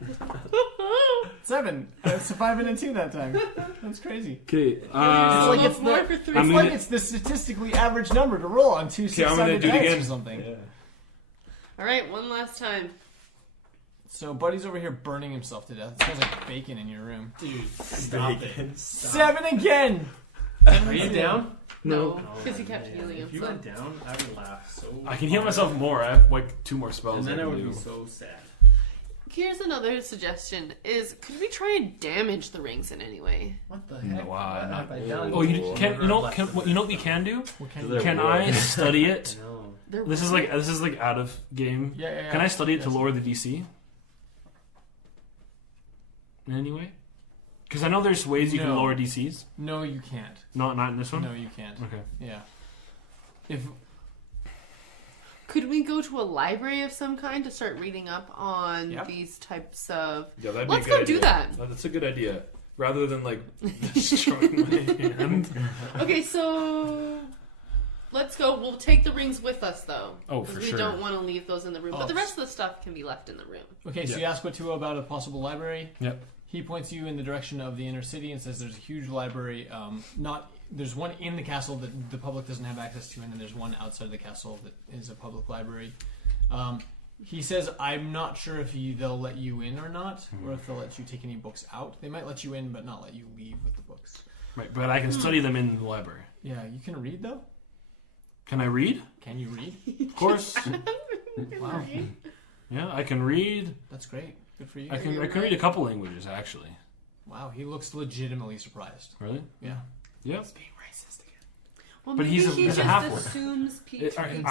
7. It's a 5 and a 2 that time. That's crazy. Okay. It's like it's more the, for 3. I'm it's gonna- like it's the statistically average number to roll on 2 Okay, I'm gonna 6-sided do it dice again. or something. Yeah. All right, one last time. So Buddy's over here burning himself to death. It smells like bacon in your room. Dude, stop Bacon. it. Stop. 7 again! Are you down? No, Oh, because he kept man. healing If you himself. went down, I would laugh so I can heal hard. myself more. I have like 2 more And spells then I can would do. be so sad. Here's another suggestion: is could we try and damage the rings in any way? What the No, heck? I'm What have I done? Oh, you can you know what we can do? What So can they're- Can I study it? No. They're This is like out of game. Yeah. Can I study it to Yes. lower the DC? In any way? Because I know there's ways you can No. lower DCs. No, you can't. Not in this one. No, you can't. Okay. Yeah. If Could we go to a library of some kind to start reading up on Yep. these types of? Yeah, that'd Let's be a good go do idea. that. That's a good idea. Rather than like destroying my hand. Okay, so let's go. We'll take the rings with us though. Oh, 'cause for we sure. don't want to leave those in the room. Oh. But the rest of the stuff can be left in the room. okay, so Yeah. you ask Watu about a possible library. Yep. He points you in the direction of the inner city and says there's a huge library. There's one in the castle that the public doesn't have access to, and then there's one outside the castle that is a public library. He says, I'm not sure if they'll let you in or not, or if they'll let you take any books out. They might let you in, but not let you leave with the books. Right, but I can study them in the library. Yeah, you can read though. Can I read? Can you read? Of course. Wow, Yeah, I can read. that's great. Good for you. I can read a couple languages actually. Wow, he looks legitimately surprised. Really? Yeah. Yep. He's being racist again. Well, But maybe he's a he just half-orc. assumes Pete Aren't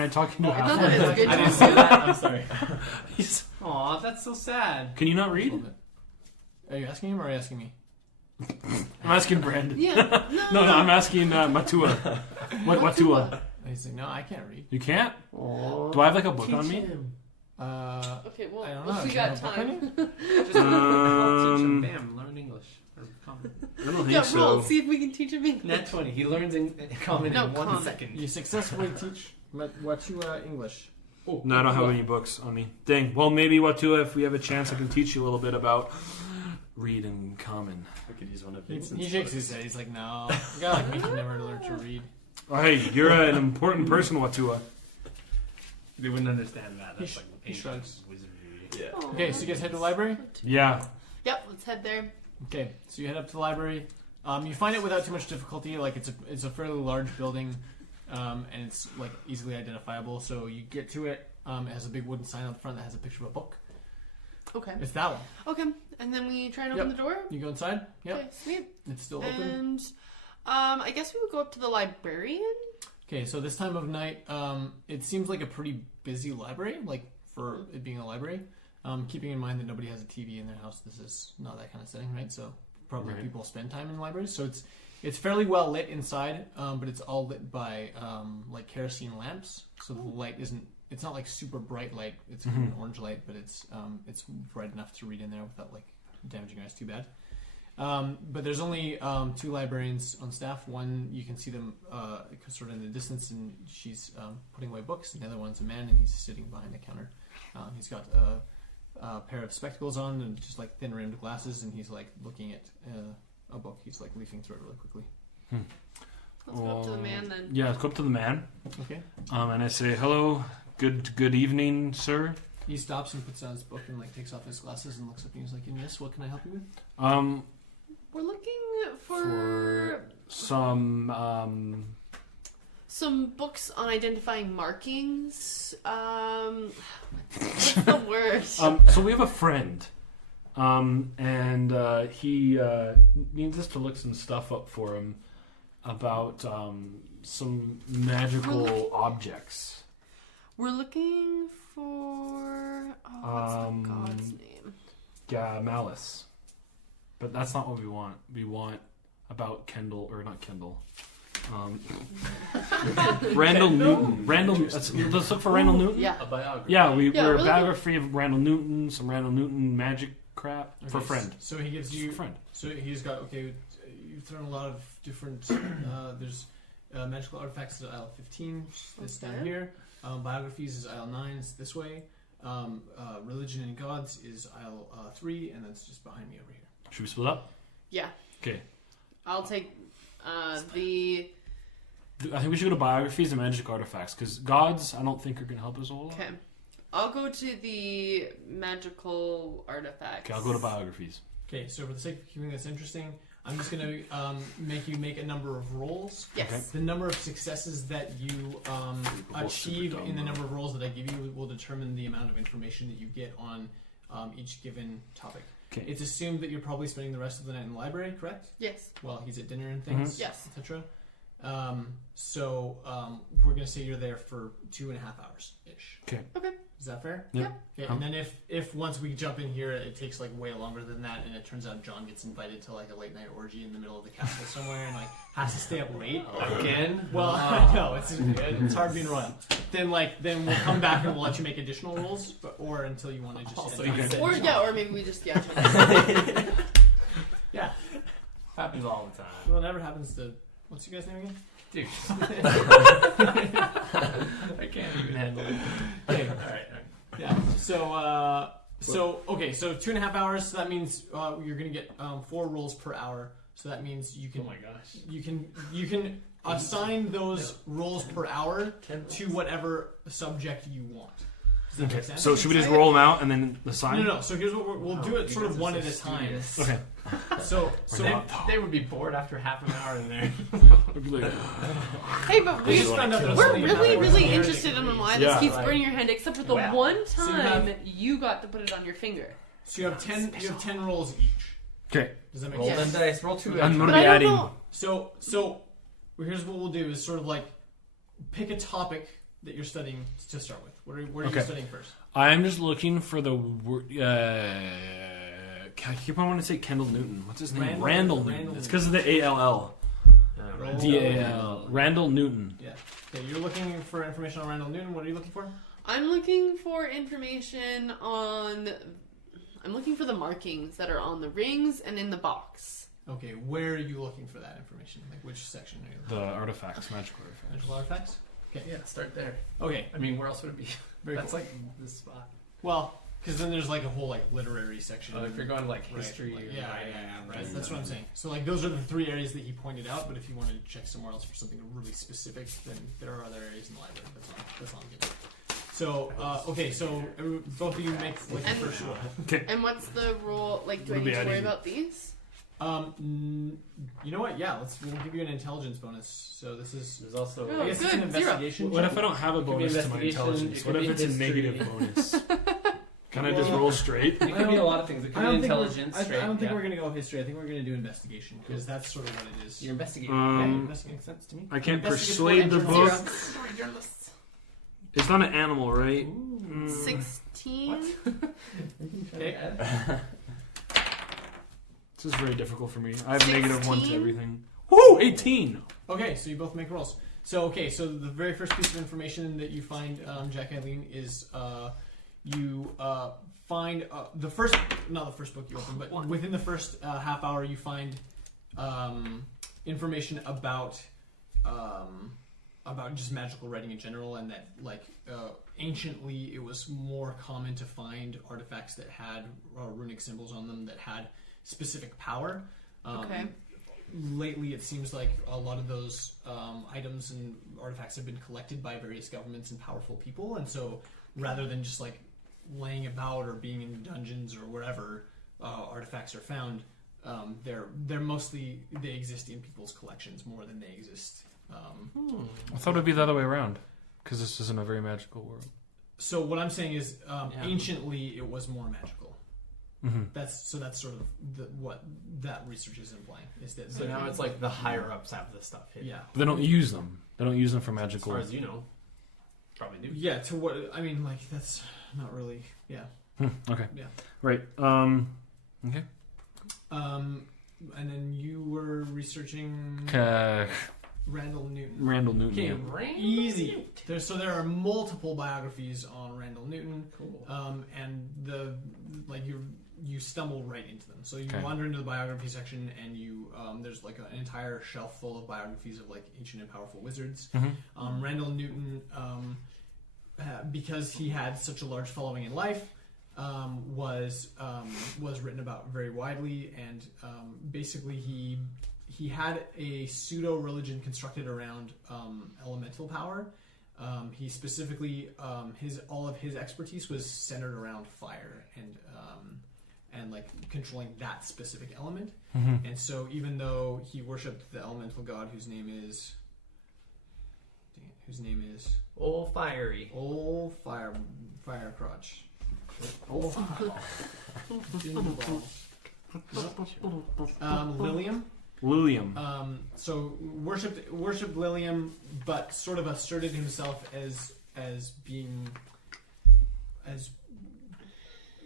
I talking to a I thought half-orc? that was good I didn't too. see that. I'm sorry. He's- Aw, that's so sad. Can you not A read? little bit. Are you asking him or are you asking me? I'm asking Brandon. Yeah. No, I'm asking Matua. What Matua? And he's like, no, I can't read. You can't? Aw. Do I have like a book on me? Okay, well, I don't know. we Do you got have a book on time. you? Just teach him. Bam, learn English. Or common. I don't think Yeah, so. roll. See if we can teach him English. Net 20. He learns in common No, in 1 common. second. You successfully teach Watu English. Oh, No, I don't have any books on me. Dang. Well, maybe Watua, if we have a chance, I can teach you a little bit about read and common. I could use one of He Vincent's shakes his books. head.'s like, no, a guy like me can never learn to read. Oh, hey, you're an important person, Watua. They wouldn't understand that. He That's sh- like he ancient shrugs. wizardry. Yeah. Aw. Okay, so you guys head to the library? Yeah. Yep, let's head there. Okay, so you head up to the library. You find it without too much difficulty. Like it's a fairly large building, and it's like easily identifiable. So you get to it. It has a big wooden sign on the front that has a picture of a book. Okay. It's that one. Okay, and then we try and open Yep. the door. You go inside. Yep, Okay, sweet. it's still open. And I guess we would go up to the librarian. Okay, so this time of night, it seems like a pretty busy library, like for it being a library. Keeping in mind that nobody has a TV in their house, this is not that kind of setting, right? So probably Right. people spend time in libraries. So it's fairly well lit inside, but it's all lit by like kerosene lamps. So the light isn't. It's not like super bright light. It's kind of an orange light, but it's bright enough to read in there without like damaging your eyes too bad. But there's only 2 librarians on staff. One, you can see them sort of in the distance, and she's putting away books. And the other one's a man, and he's sitting behind the counter. He's got a pair of spectacles on and just like thin-rimmed glasses, and he's like looking at a book. He's like leafing through it really quickly. Let's go up to the man then. Yeah, let's go up to the man. Okay. And I say, hello, good evening, sir. He stops and puts down his book and like takes off his glasses and looks up and he's like, "Yes, what can I help you with?" We're looking for some books on identifying markings. What's the word? so we have a friend. And he needs us to look some stuff up for him about some magical objects. We're looking for what's the god's name? Yeah, Malice. But that's not what we want. We want about Kendall, or not Kendall. Randall Newton. Let's look for Randall Newton. Yeah. A biography. Yeah, we're really a biography of Randall Newton, some Randall Newton magic crap for friend. So he gives you For friend. So he's got you've thrown a lot of different. There's magical artifacts at aisle 15. That's down here. Biographies is aisle 9. It's this way. Religion and gods is aisle 3, and that's just behind me over here. Should we split up? Yeah. Okay. I'll take the. I think we should go to biographies and magic artifacts because gods, I don't think are going to help us a whole lot. Okay. I'll go to the magical artifacts. Okay, I'll go to biographies. Okay, so for the sake of keeping this interesting, I'm just going to make you make a number of rolls. Yes. Okay. The number of successes that you achieve super dumb, in the though. number of rolls that I give you will determine the amount of information that you get on each given topic. Okay. It's assumed that you're probably spending the rest of the night in the library, correct? Yes. While he's at dinner and things, Yes. etc. So we're going to say you're there for 2.5 hours ish. Okay. Okay. Is that fair? Yep. Okay, and then if once we jump in here, it takes like way longer than that, and it turns out John gets invited to like a late night orgy in the middle of the castle somewhere, and like has to stay up late. Again? Well, I know it's hard being royal. Then we'll come back and we'll let you make additional rolls, or until you want to just Also, end you it. can- Or maybe we just yeah. Happens all the time. Well, it never happens to what's your guys' name again? Dude. I can't even handle it. Okay. Alright. Yeah. So okay. So 2.5 hours. So that means you're gonna get 4 rolls per hour. So that means you Oh can my gosh. you can assign those rolls per hour to whatever subject you want. Does that Okay. make sense? So should we just roll them out and then assign? No. So here's what we'll do it sort of one at a time. Okay. So They would be bored after half an hour in there. We'll be like, Hey, but we just found out there's we're only really, half really hours interested in why Yeah. this keeps Right. burning your hand, except for the Well, one so you time have- you got to put it on your finger. you have 10 rolls each. okay. Does that make Roll sense? them dice. Roll 2 I'm But gonna I be don't adding. know. So here's what we'll do is sort of like pick a topic that you're studying to start with. What are you Okay. studying first? I'm just looking for the word. I keep on wanting to say Kendall Newton. What's his name? Randall Newton. Randall It's because of the ALL. Roll. DAL. Randall Newton. Yeah. Okay, you're looking for information on Randall Newton. What are you looking for? I'm looking for information on. I'm looking for the markings that are on the rings and in the box. Okay, where are you looking for that information? Like which section are you looking The artifacts, magical artifacts. for? Magical artifacts? Yeah, start there. Okay, I mean, where else would it be? very That's cool. like this spot. Well, because then there's like a whole like literary section. Oh, if you're going like Right, history, like- or yeah, writing, right. That's what I'm saying. So like those are the 3 areas that he pointed out. But if you want to check somewhere else for something really specific, then there are other areas in the library. That's all I'm getting. So okay, so both of you make like the And- first roll. And what's the role? Like, do I We'll be need to worry adding- about these? You know what? Yeah, we'll give you an intelligence bonus. So this is. There's also. Oh, I guess it's an good, 0. investigation. What if I don't have a It could be bonus to my investigation, intelligence? it What could if be it's a history. negative bonus? Can I just Well, roll straight? It could be a lot of things. It could be intelligence. I straight, don't think yeah. we're gonna go history. I think we're gonna do investigation because that's sort of what it is. You're investigating. Investigation. Makes sense to me. I can't Investigatory persuade the entrance. book. Zero. Journalists. It's not an animal, right? Ooh. 16. Okay. This is very difficult for me. I have negative 1 to 16? everything. Woo! 18! Okay, so you both make rolls. So the very first piece of information that you find, Jack Eileen, is you find the first, not the first book you open, but within the first half hour you find information about just magical writing in general, and that like anciently it was more common to find artifacts that had runic symbols on them that had specific power. Okay. Lately, it seems like a lot of those items and artifacts have been collected by various governments and powerful people, and so rather than just like laying about or being in dungeons or wherever artifacts are found, they're mostly they exist in people's collections more than they exist. I thought it would be the other way around. Because this isn't a very magical world. So what I'm saying is, anciently it was more magical. That's sort of what that research is implying. Is that So now it's like the higher ups have this stuff hidden. yeah. But they don't use them. They don't use them for As magical. far as you know, probably do. Yeah, to what I mean, like that's not really. Yeah. Okay. Yeah. Right. Okay. And then you were researching Randall Newton. Randall Newton. Okay, yeah. easy. There are multiple biographies on Randall Newton. Cool. And you stumble right into them. So you Okay. wander into the biography section, and you there's like an entire shelf full of biographies of like ancient and powerful wizards. Randall Newton, because he had such a large following in life, was written about very widely, and basically he had a pseudo religion constructed around elemental power. He specifically all of his expertise was centered around fire and like controlling that specific element. And so even though he worshipped the elemental god whose name is Old fiery. Old Fire Crotch. Lilium. So worshipped Lilium, but sort of asserted himself as being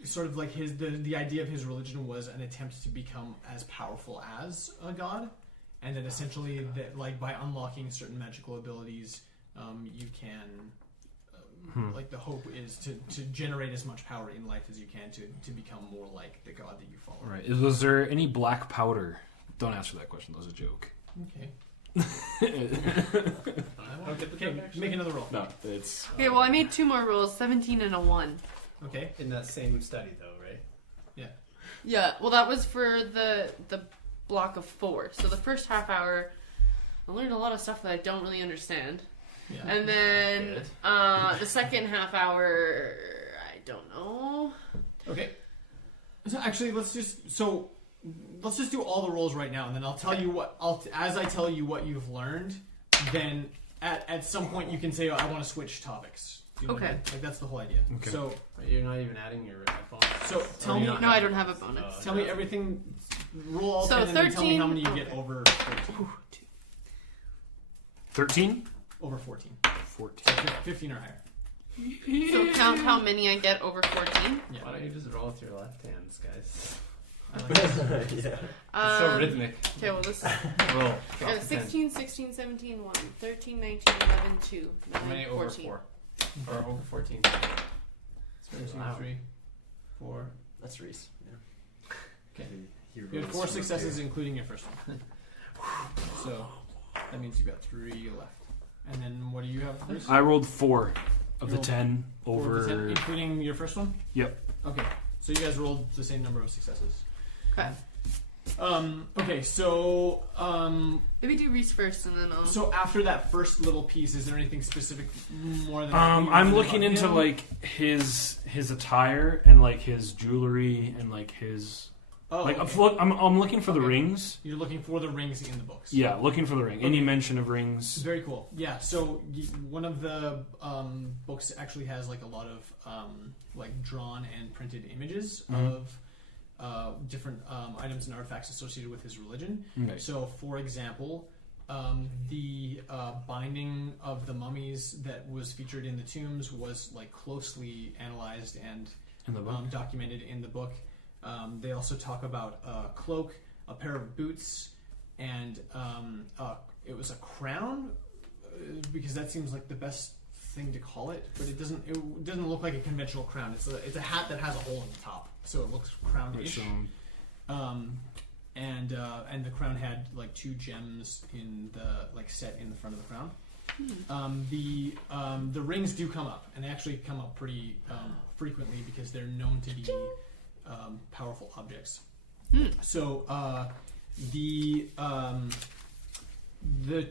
sort of like the idea of his religion was an attempt to become as powerful as a god, and that essentially that like by unlocking certain magical abilities, you can. Like the hope is to generate as much power in life as you can to become more like the god that you follow. Right. Was there any black powder? Don't answer that question. That was a joke. Okay. Okay. Make another roll. No, it's. Okay, well I made 2 more rolls, 17 and a 1. Okay. In that same study, though, right? Yeah, well that was for the block of 4. So the first half hour, I learned a lot of stuff that I don't really understand. Yeah. And then Good. the second half hour, I don't know. Okay. So actually, let's just do all the rolls right now, and then I'll tell you as I tell you what you've learned. Then at some point you can say, "Oh, I want to switch topics." Do you know what I Okay. mean? Like that's the whole idea. Okay. So You're not even adding your bonus. So tell me. No, I don't have a bonus. tell me everything. Roll all So 10 and then tell me 13. how many you get over 14. 13? Over 14. 14. 15 or higher. So count how many I get over 14. Yeah. Why don't you just roll with your left hands, guys? I like that. Yeah. It's so rhythmic. Okay, well this is Roll. Drop the 16, 16, 17, 1, 13, 19, 11, 2, How 9, many over 14. 4? Or over 14? 1, Wow. 2, 3, 4. That's Reese. Okay. He You had rolls 4 from successes, up including your first one. So that means you got 3 left. And then what do you have, Bruce? I rolled 4 of You the rolled 10 4 of the over. 10, including your first one? Yep. Okay. So you guys rolled the same number of successes. Okay. Okay, so Maybe do Reese first and then I'll... so after that first little piece, is there anything specific more than I'm looking into like his attire and like his jewelry and like his like okay. I'm looking for the Okay. rings. You're looking for the rings in the books. Yeah, looking for the ring. Any Okay. mention of rings? Very cool. Yeah. So one of the books actually has like a lot of like drawn and printed images of different items and artifacts associated with his religion. Okay. So, for example, the binding of the mummies that was featured in the tombs was like closely analyzed and In the book. documented in the book. They also talk about a cloak, a pair of boots, and it was a crown, because that seems like the best thing to call it. But it doesn't look like a conventional crown. It's a hat that has a hole in the top, so it looks crown-ish. And the crown had like 2 gems in the set in the front of the crown. The rings do come up, and they actually come up pretty frequently because they're known to be powerful objects. So the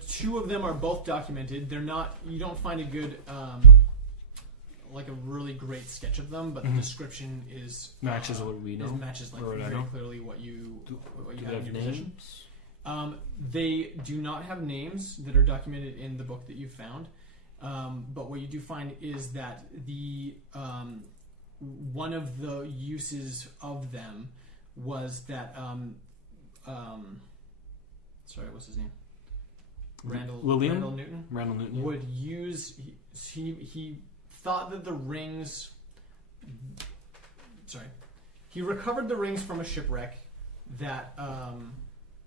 2 of them are both documented. They're not. You don't find a good like a really great sketch of them, but the description is Matches what we know. matches like Or what I very know. clearly what you Do have they in have your possession. names? They do not have names that are documented in the book that you found, but what you do find is that one of the uses of them was that sorry, what's his name? Randall Newton would use. He thought that the rings. Sorry, he recovered the rings from a shipwreck that,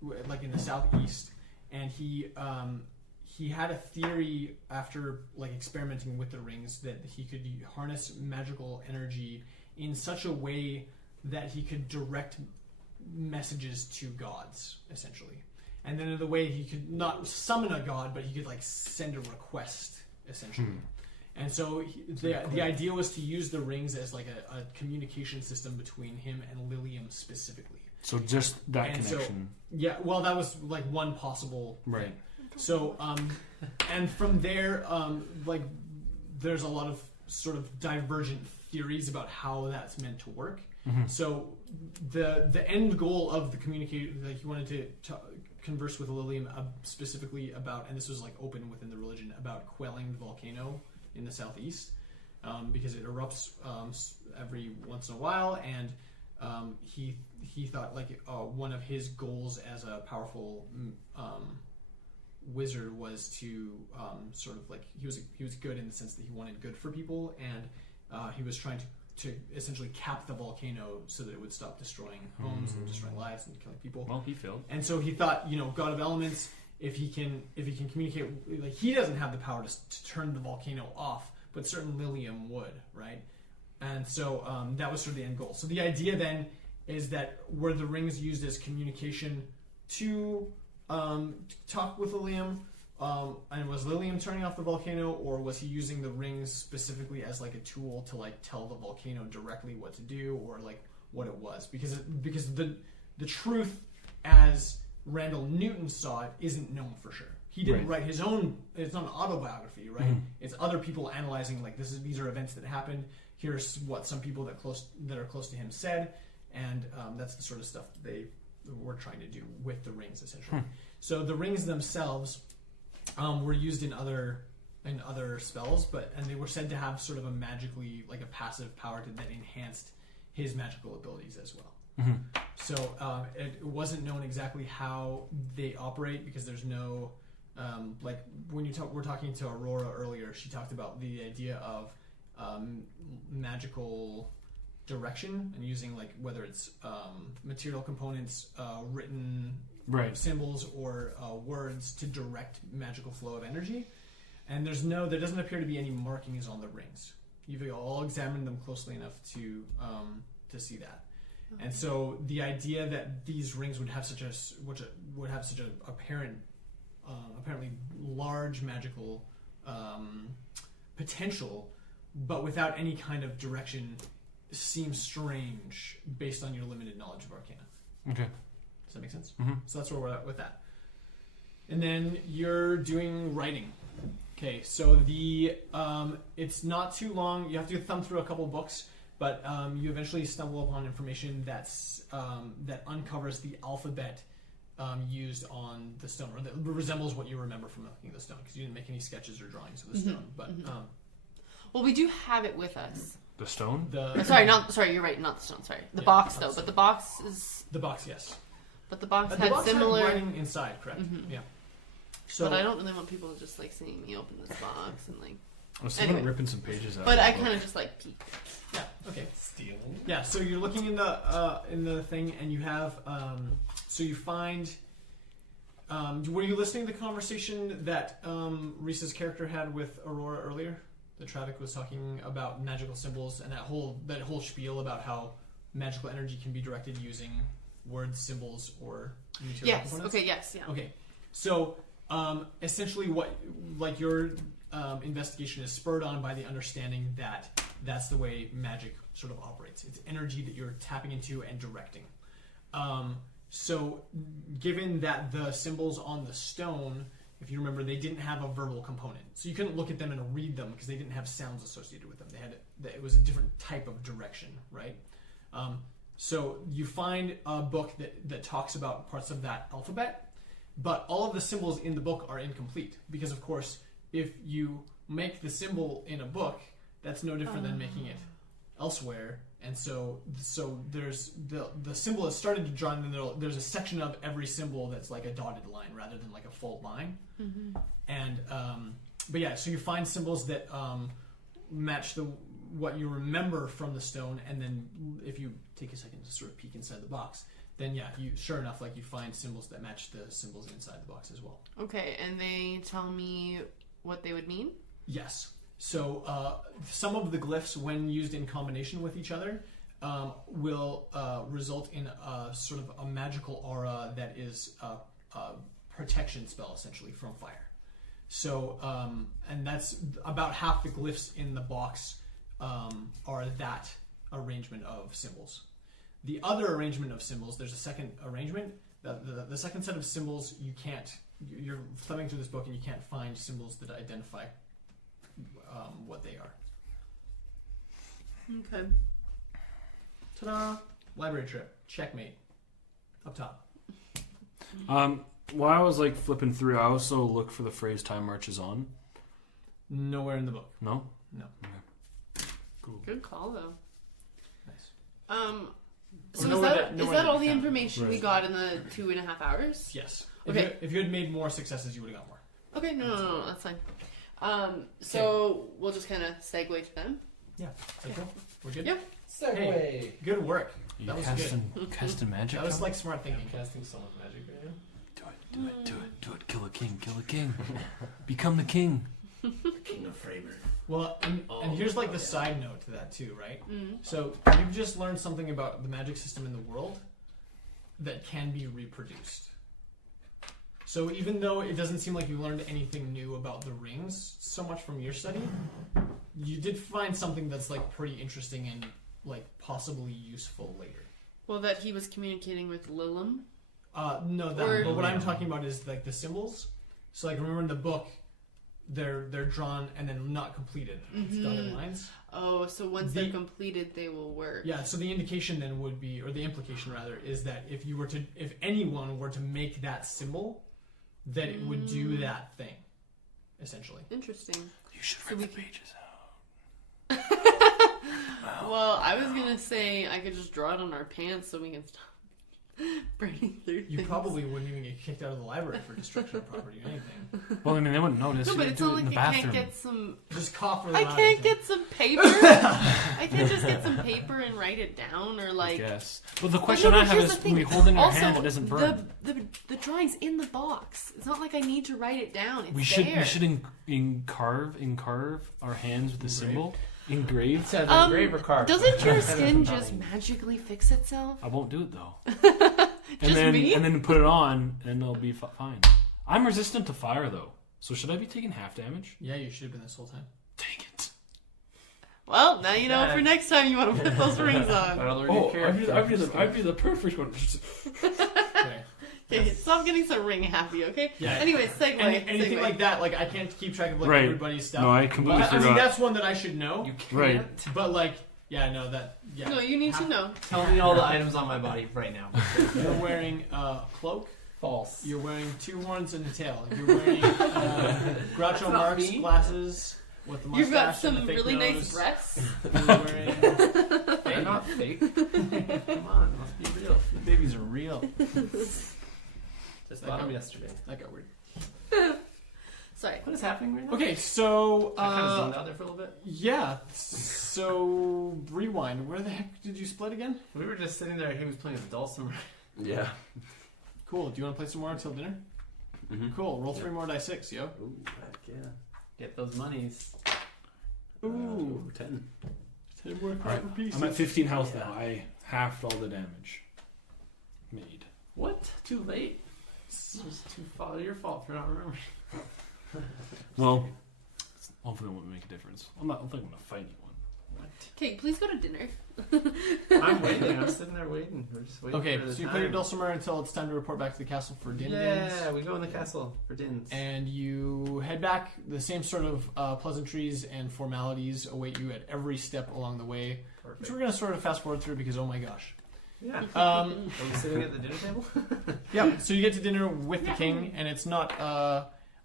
like in the southeast, and he had a theory after like experimenting with the rings that he could harness magical energy in such a way that he could direct messages to gods, essentially. And then in the way he could not summon a god, but he could like send a request, essentially. And so the idea was to use the rings as like a communication system between him and Lilium specifically. So just that And connection. So, yeah, well, that was like one possible thing. So, and from there, like there's a lot of sort of divergent theories about how that's meant to work. So the end goal of the communication, like he wanted to converse with Lilium specifically about, and this was like open within the religion, about quelling the volcano in the southeast, because it erupts every once in a while, and he thought like one of his goals as a powerful wizard was to sort of like he was good in the sense that he wanted good for people, and he was trying to essentially cap the volcano so that it would stop destroying homes and destroying lives and killing people. Well, he failed. And so he thought, God of Elements, if he can communicate, like he doesn't have the power to turn the volcano off, but certain Lilium would, right? And so that was sort of the end goal. So the idea then is that were the rings used as communication to talk with Lilium, and was Lilium turning off the volcano, or was he using the rings specifically as like a tool to like tell the volcano directly what to do, or like what it was? Because the truth as Randall Newton saw it isn't known for sure. He didn't write his own. It's not an autobiography, right? It's other people analyzing like these are events that happened. Here's what some people that are close to him said, and that's the sort of stuff that they were trying to do with the rings, essentially. So the rings themselves were used in other spells, and they were said to have sort of a magically like a passive power that enhanced his magical abilities as well. So it wasn't known exactly how they operate, because there's no like when we're talking to Aurora earlier, she talked about the idea of magical direction and using like whether it's material components, written symbols, or words to direct magical flow of energy. And there doesn't appear to be any markings on the rings. You've all examined them closely enough to see that. And so the idea that these rings would have such a apparently large magical potential, but without any kind of direction, seems strange based on your limited knowledge of Arcana. Okay. Does that make sense? So that's where we're at with that. And then you're doing writing. Okay, so it's not too long. You have to thumb through a couple books, but you eventually stumble upon information that uncovers the alphabet used on the stone, or that resembles what you remember from looking at the stone, because you didn't make any sketches or drawings of the stone. But well, we do have it with us. The stone? Sorry, you're right, not the stone. Sorry, the box though. But the box is the box, yes. But the box the had box similar had writing inside, correct? Yeah. So, but I don't really want people just like seeing me open this box and like. I was thinking of ripping some pages out. But I kind of just like peek. Yeah. Okay. Stealing. Yeah. So you're looking in the thing, and you have so you find. Were you listening to the conversation that Reese's character had with Aurora earlier? That Travok was talking about magical symbols and that whole spiel about how magical energy can be directed using words, symbols, or material components? Okay. Yes. Yeah. Okay. So essentially, what like your investigation is spurred on by the understanding that that's the way magic sort of operates. It's energy that you're tapping into and directing. So given that the symbols on the stone, if you remember, they didn't have a verbal component, so you couldn't look at them and read them because they didn't have sounds associated with them. It was a different type of direction, right? So you find a book that talks about parts of that alphabet, but all of the symbols in the book are incomplete, because of course, if you make the symbol in a book, that's no different than making it elsewhere, and so there's the symbol is starting to draw in the middle. There's a section of every symbol that's like a dotted line rather than like a full line. And but yeah, so you find symbols that match what you remember from the stone, and then if you take a second to sort of peek inside the box, then yeah, you sure enough, like, you find symbols that match the symbols inside the box as well. Okay, and they tell me what they would mean? Yes. So some of the glyphs, when used in combination with each other, will result in a sort of a magical aura that is a protection spell, essentially, from fire. So, and that's about half the glyphs in the box are that arrangement of symbols. The other arrangement of symbols, there's a second arrangement. The second set of symbols, you're thumbing through this book and you can't find symbols that identify what they are. Okay. Ta-da! Library trip. Checkmate. Up top. While I was like flipping through, I also look for the phrase "time marches on." Nowhere in the book. No. No. Okay. Cool. Good call, though. Nice. So Nowhere is nowhere that all you the found. information we Right. got in the 2.5 hours? Yes. Okay. If you had made more successes, you would have got more. Okay, no, that's fine. So we'll just kind of segue to them. Yeah. Okay. We're good? Yep. Segue. Hey, good work. You That was casting magic. That was like smart thinking. I'm casting so much magic right now. Do it. Kill a king. Become the king. King of Fravor. Well, and here's like the side note to that too, right? Mm. So you've just learned something about the magic system in the world that can be reproduced. So even though it doesn't seem like you learned anything new about the rings so much from your study, you did find something that's like pretty interesting and like possibly useful later. Well, that he was communicating with Lilim. No, but what I'm talking about is like the symbols. So like remember in the book, they're drawn and then not completed. It's dotted lines. Oh, so once they're completed, they will work. Yeah. So the indication then would be, or the implication rather, is that if anyone were to make that symbol, that it would do that thing, essentially. Interesting. You should So rip the pages out. Well, I was gonna say I could just draw it on our pants so we can stop burning through You things. probably wouldn't even get kicked out of the library for destruction of property or anything. Well, I mean, they wouldn't notice. No, You but could it's do not it like in the I bathroom. can't get some. Just cough really I loud. can't get some paper. I can't just get some paper and write it down, or like. Yes. Well, the question no, I but have here's is the when we thing. hold it in our Also, hand, it doesn't burn. The drawing's in the box. It's not like I need to write it down. It's We should there. encarve our hands with the symbol. Engrave. It says engrave or carve. Doesn't your skin just magically fix itself? I won't do it though. Just me? And then put it on, and it'll be fine. I'm resistant to fire though, so should I be taking half damage? Yeah, you should have been this whole time. Dang it! Well, now you know for next time you want to put those rings on. That'll learn Oh, your character. I'd be the perfect one. Okay. Okay, stop getting so ring happy, okay? Yeah. Anyways, segue. Anything segue. like that, like I can't keep track of like Right. everybody's stuff. No, I completely But, I mean, forgot. that's one that I should know. You can't. Right. But like, yeah, no, that yeah. No, you need to know. Tell me all the items on my body right now. You're wearing a cloak. False. You're wearing 2 horns and a tail. You're wearing Groucho not Marx me. glasses with the mustache You've got and some the fake really nose. nice breasts. You're wearing... They're not fake. Come on, let's be real. The babies are real. Just bought them yesterday. That got weird. Sorry. What is happening right now? Okay, so I kind of zoned out there for a little bit. yeah, so rewind. Where the heck did you split again? We were just sitting there. He was playing with dulcimer. Yeah. Cool. Do you want to play some more until dinner? Mm-hmm. Cool. Roll 3 more die 6, yo. Ooh, heck yeah. Get those monies. Ooh. 10. 10 more Alright, cotton pieces. I'm at 15 health now. I halved all the damage made. What? Too late. It's just your fault for not remembering. Well, hopefully it won't make a difference. I don't think I'm gonna fight anyone. Okay, please go to dinner. I'm waiting. I'm sitting there waiting. We're just waiting Okay, for the so you time. play your dulcimer until it's time to report back to the castle for din Yeah, we go in the castle for dins. And you head back. The same sort of pleasantries and formalities await you at every step along the way, which Perfect. we're going to sort of fast forward through because oh my gosh. Yeah. Um, Are we sitting at the dinner table? yeah, so you get to dinner with the king, and it's not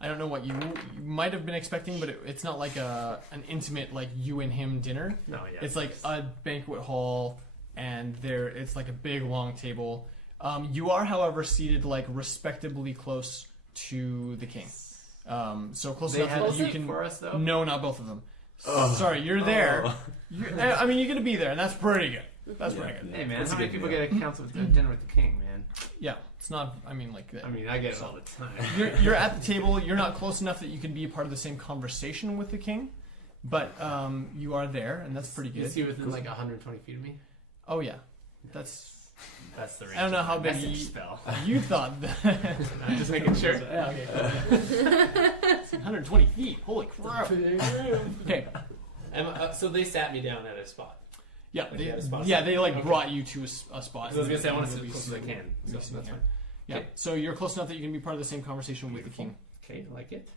I don't know what you might have been expecting, but it's not like an intimate like you and him dinner. No, yeah. It's like a banquet hall, and it's like a big long table. You are, however, seated like respectably close to the king. So close They enough had that a you seat can. for us, though? No, not both of them. Sorry, you're there. I mean, you're gonna be there, and that's pretty good. That's pretty good. Hey, man, That's how a many good people deal. get a council with dinner with the king, man? Yeah, it's not. I mean, like. I mean, I get it all the time. You're at the table. You're not close enough that you can be a part of the same conversation with the king, but you are there, and that's pretty You good. see within like 120 feet of me? Oh yeah, that's. That's the range. I don't know how of big my message you- spell. You thought that. I'm just making sure. Yeah, okay. It's 120 feet. Holy crap. Okay. So they sat me down at a spot. Yeah, Like you had a spot? they like Okay. brought you to a spot. I was gonna say I want to You'll sit be as close as I sitting- can. So you'll be sitting that's here. fine. Yeah, Okay. so you're close enough that you can be part of the same conversation with the king. Okay, I like it.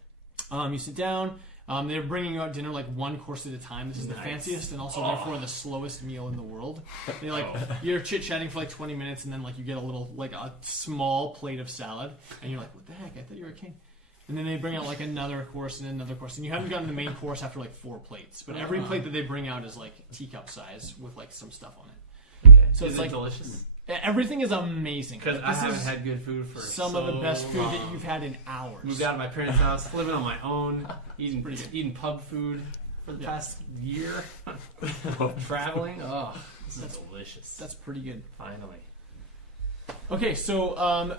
You sit down. They're bringing you out dinner like one course at a time. This is the Nice. fanciest and also therefore the slowest meal in the world. They like you're chit chatting for like 20 minutes and then like you get a little like a small plate of salad and you're like, what the heck? I thought you were a king. And then they bring out like another course and another course and you haven't gotten the main course after like 4 plates. But every plate that they bring out is like teacup size with like some stuff on it. Okay. So Is it's it like- delicious? Everything is amazing. Because Like, I this haven't is had good food for some so of the best food long. that you've had in hours. Moved out of my parents' house, living on my own, eating pub food for the Yeah. past year, traveling. Oh, this is delicious. That's pretty good. Finally. Okay, so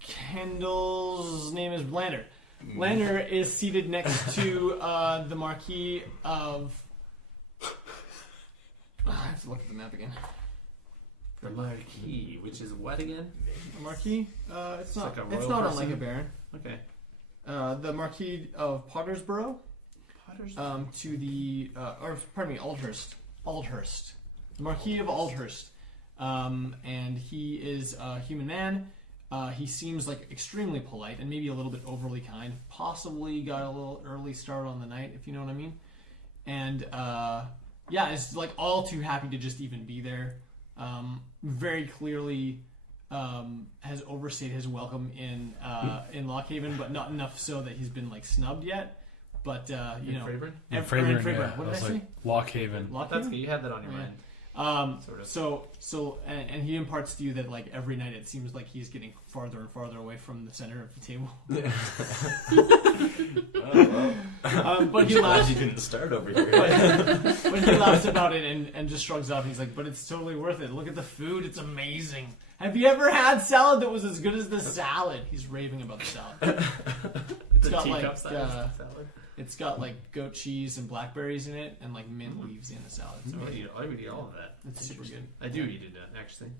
Kendall's name is Lander. Lander is seated next to the Marquis of. I have to look at the map again. The Marquis, which is what again? The Marquis? It's not. like a It's royal not person? unlike a baron. Okay. The Marquis of Pottersborough. To the or pardon me, Aldhurst. The Marquis of Aldhurst. And he is a human man. He seems like extremely polite and maybe a little bit overly kind. Possibly got a little early start on the night, if you know what I mean. And yeah, is like all too happy to just even be there. Very clearly has overstayed his welcome in Lockhaven, but not enough so that he's been like snubbed yet. But you know, Fravern? Fravern, yeah. what I did was I say? like Lockhaven. Lockhaven? That's good. You had that on your Yeah. mind. Sort of. So and he imparts to you that like every night it seems like he's getting farther and farther away from the center of the table. But he Glad laughs. you didn't start over here. But he laughs about it and just shrugs off. He's like, "But it's totally worth it. Look at the food; it's amazing. Have you ever had salad that was as good as the salad?" He's raving about the salad. It's got like salad. it's got like goat cheese and blackberries in it, and like mint leaves in the salad. So I would eat all of that. it's super good. I do eat it, actually.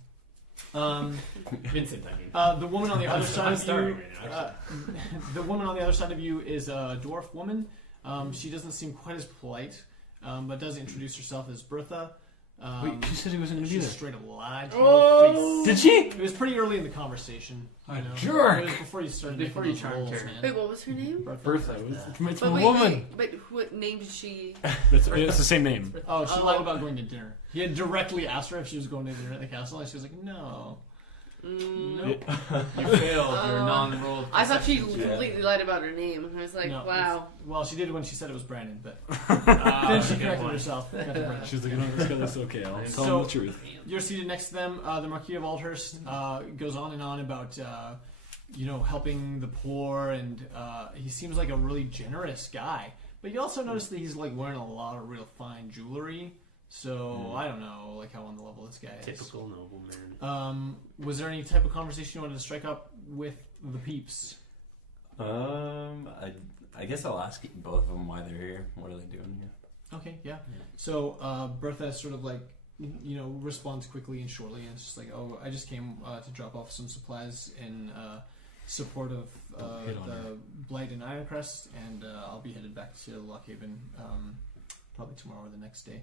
Vincent, I mean. The woman on the other side I'm of you, starving right now, the woman on the other side of you is a dwarf woman. She doesn't seem quite as polite, but does introduce herself as Bertha. Wait, she said he wasn't going to be She there. straight up lied to Oh! your face. Did she? It was pretty early in the conversation. You know? jerk. It was before you started Before making you those charmed rolls, her. man. Wait, what was her name? Bertha. It's But a wait, woman. but what name did she? It's the same name. Oh, she Oh. lied about going to dinner. He had directly asked her if she was going to dinner at the castle, and she was like, "No, nope." You failed your non-rolled. I thought she perception check. completely lied about her name. I was like, No, wow. Well, she did when she said it was Brandon, but Ah, then she good corrected point. herself. Got to Brandon. She's like, no, this guy looks okay. I'll tell So- him the truth. You're seated next to them. The Marquis of Aldhurst goes on and on about, helping the poor, and he seems like a really generous guy. But you also notice that he's like wearing a lot of real fine jewelry. So I don't know, like how on the level this guy is. Typical nobleman. Was there any type of conversation you wanted to strike up with the peeps? I guess I'll ask both of them why they're here. What are they doing here? Okay, yeah. So Bertha sort of like, responds quickly and shortly, and it's just like, "Oh, I just came to drop off some supplies in support of Hit on the Blight and Ironcrest, and I'll be headed back to Lockhaven probably tomorrow or the next day."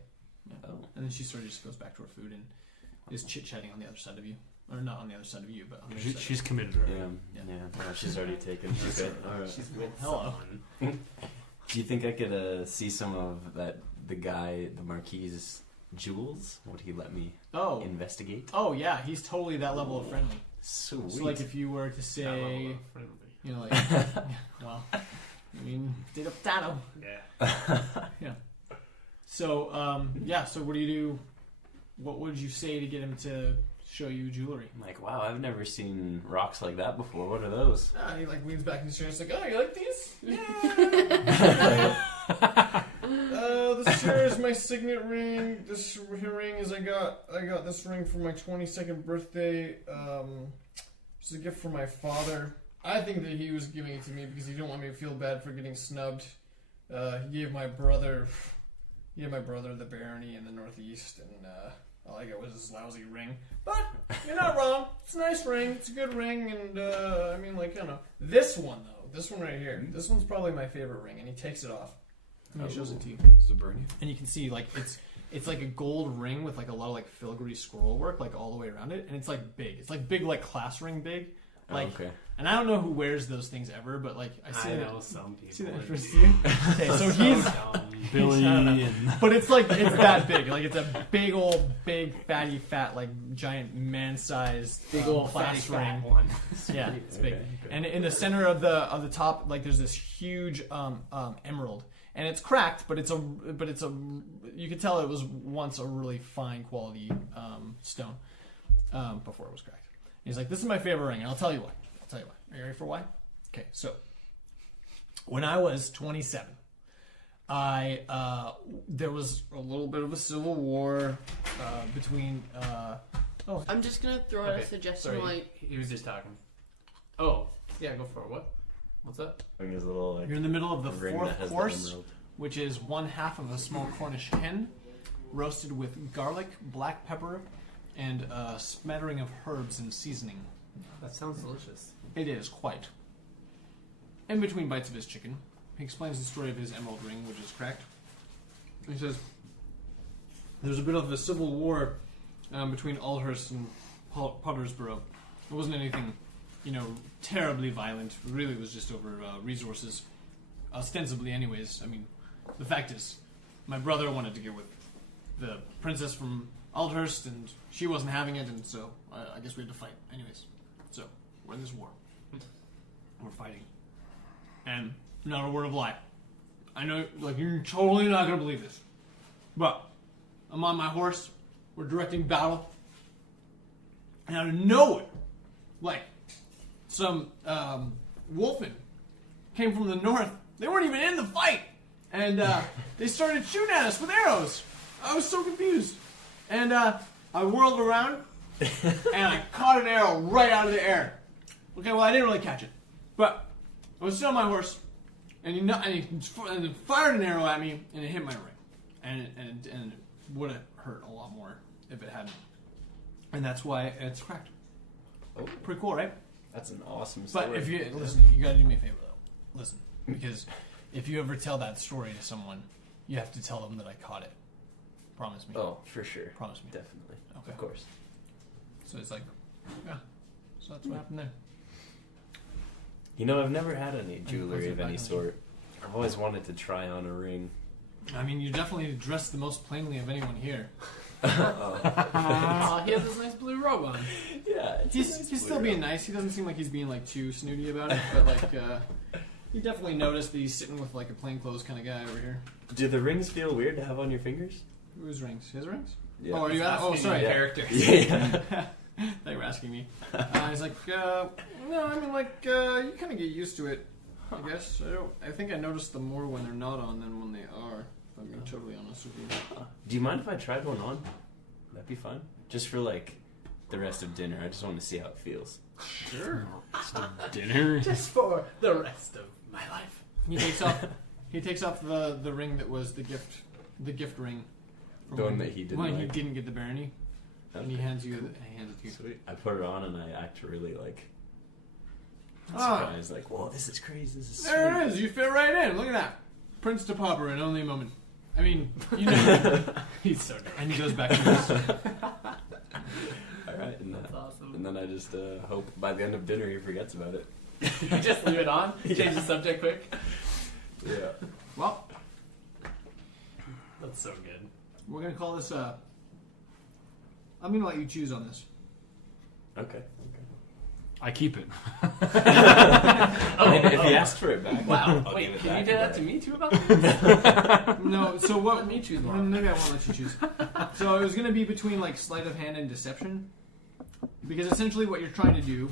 Yeah. Oh. And then she sort of just goes back to her food and is chit-chatting on the other side of you. Or not on the other side of you, but on the other side. She's committed Yeah, already. yeah. She's already taken. Okay, all right. She's with Hello. someone. Do you think I could see some of the guy, the Marquis's jewels? Would he let me investigate? Oh, yeah, he's totally that level of friendly. Sweet. So, like, if you were to That level say... of friendly. You know, like, well, I mean, did a potato. Yeah. So, so what do you do? What would you say to get him to show you jewelry? I'm like, wow, I've never seen rocks like that before. What are those? He like leans back in his chair and is like, oh, you like these? Yeah. This here is my signet ring. This ring is I got this ring for my 22nd birthday. It's a gift from my father. I think that he was giving it to me because he didn't want me to feel bad for getting snubbed. He gave my brother the barony in the Northeast, and all I got was this lousy ring. But you're not wrong. It's a nice ring. It's a good ring, and I mean, like, I don't know. This one though, this one right here, this one's probably my favorite ring. And he takes it off. And he shows it to you. Does it burn you? And you can see, like, it's like a gold ring with like a lot of like filigree scroll work like all the way around it, and it's like big. It's like big, like class ring big. Like, okay. And I don't know who wears those things ever, but like I know some people. See that interests you? Okay, so he's Billy and but it's like it's that big. Like it's a big old, big fatty fat, like giant man-sized Big old class fatty fat ring. one. Yeah, it's big. Okay. And in the center of the top, like there's this huge emerald, and it's cracked, but it's a you can tell it was once a really fine quality stone before it was cracked. And he's like, this is my favorite ring, and I'll tell you why. Are you ready for why? Okay, so when I was 27, there was a little bit of a civil war between. I'm just gonna throw out a Okay, suggestion. Sorry, Like, he was just talking. Oh, yeah, go for it. What? What's up? Having his little like You're in the middle of the ring that fourth has the course, emerald. which is 1/2 of a small Cornish hen, roasted with garlic, black pepper, and a smattering of herbs and seasoning. That sounds delicious. It is quite. In between bites of his chicken, he explains the story of his emerald ring, which is cracked. He says, there's a bit of a civil war between Aldhurst and Pottersborough. It wasn't anything, terribly violent. It really was just over resources. Ostensibly, anyways. I mean, the fact is, my brother wanted to get with the princess from Aldhurst, and she wasn't having it, and so I guess we had to fight. Anyways, so we're in this war. We're fighting. And not a word of lie. I know, like, you're totally not going to believe this. But I'm on my horse. We're directing battle. And out of nowhere, like, some wolfmen came from the north. They weren't even in the fight. And they started shooting at us with arrows. I was so confused. And I whirled around, and I caught an arrow right out of the air. Okay, well, I didn't really catch it. But I was still on my horse, and he fired an arrow at me, and it hit my ring. And it would have hurt a lot more if it hadn't. And that's why it's cracked. Oh, Pretty cool, right? that's an awesome story. But if you listen, you gotta do me a favor though. Listen, because if you ever tell that story to someone, you have to tell them that I caught it. Promise me. Oh, for sure. Promise me. Definitely. Okay. Of course. So it's like, yeah. So that's what happened there. I've never had any jewelry of back any on sort. I've always wanted to try on a ring. I mean, you definitely dress the most plainly of anyone here. Oh, he has this nice blue robe on. Yeah, He's still being nice. He doesn't seem like he's being like too snooty about it, but like you definitely notice that he's sitting with like a plainclothes kind of guy over here. Do the rings feel weird to have on your fingers? Whose rings? His rings? Yeah. Oh, are you? Oh, sorry. Yeah. Character. Yeah. They were asking me. He's like, no, I mean, like, you kind of get used to it, I guess. I think I notice them more when they're not on than when they are, if I'm being totally honest with you. Do you mind if I tried one on? That'd be fun. Just for like the rest of dinner. I just want to see how it feels. Sure. dinner. Just for the rest of my life. He takes off the ring that was the gift ring. from The one when- that he didn't When he like. didn't get the barony. And he hands it to you. Sweet. I put it on and I act really like Ah. surprised. Like, whoa, this is crazy. This is sweet. There it is. You fit right in. Look at that. Prince to Pauper in only a moment. I mean, you know. He's so good. And he goes back to his... All right, and, That's awesome. and then I just hope by the end of dinner he forgets about it. You just leave it on, change the subject quick. Yeah. Well, That's so good. we're going to call this... I'm going to let you choose on this. Okay. I keep it. If he asks for it back, Wow. I'll Wait, give it can back you do that to back. me too about this? No, so what? Let me choose Well, one. maybe I won't let you choose. So it was going to be between like sleight of hand and deception, because essentially what you're trying to do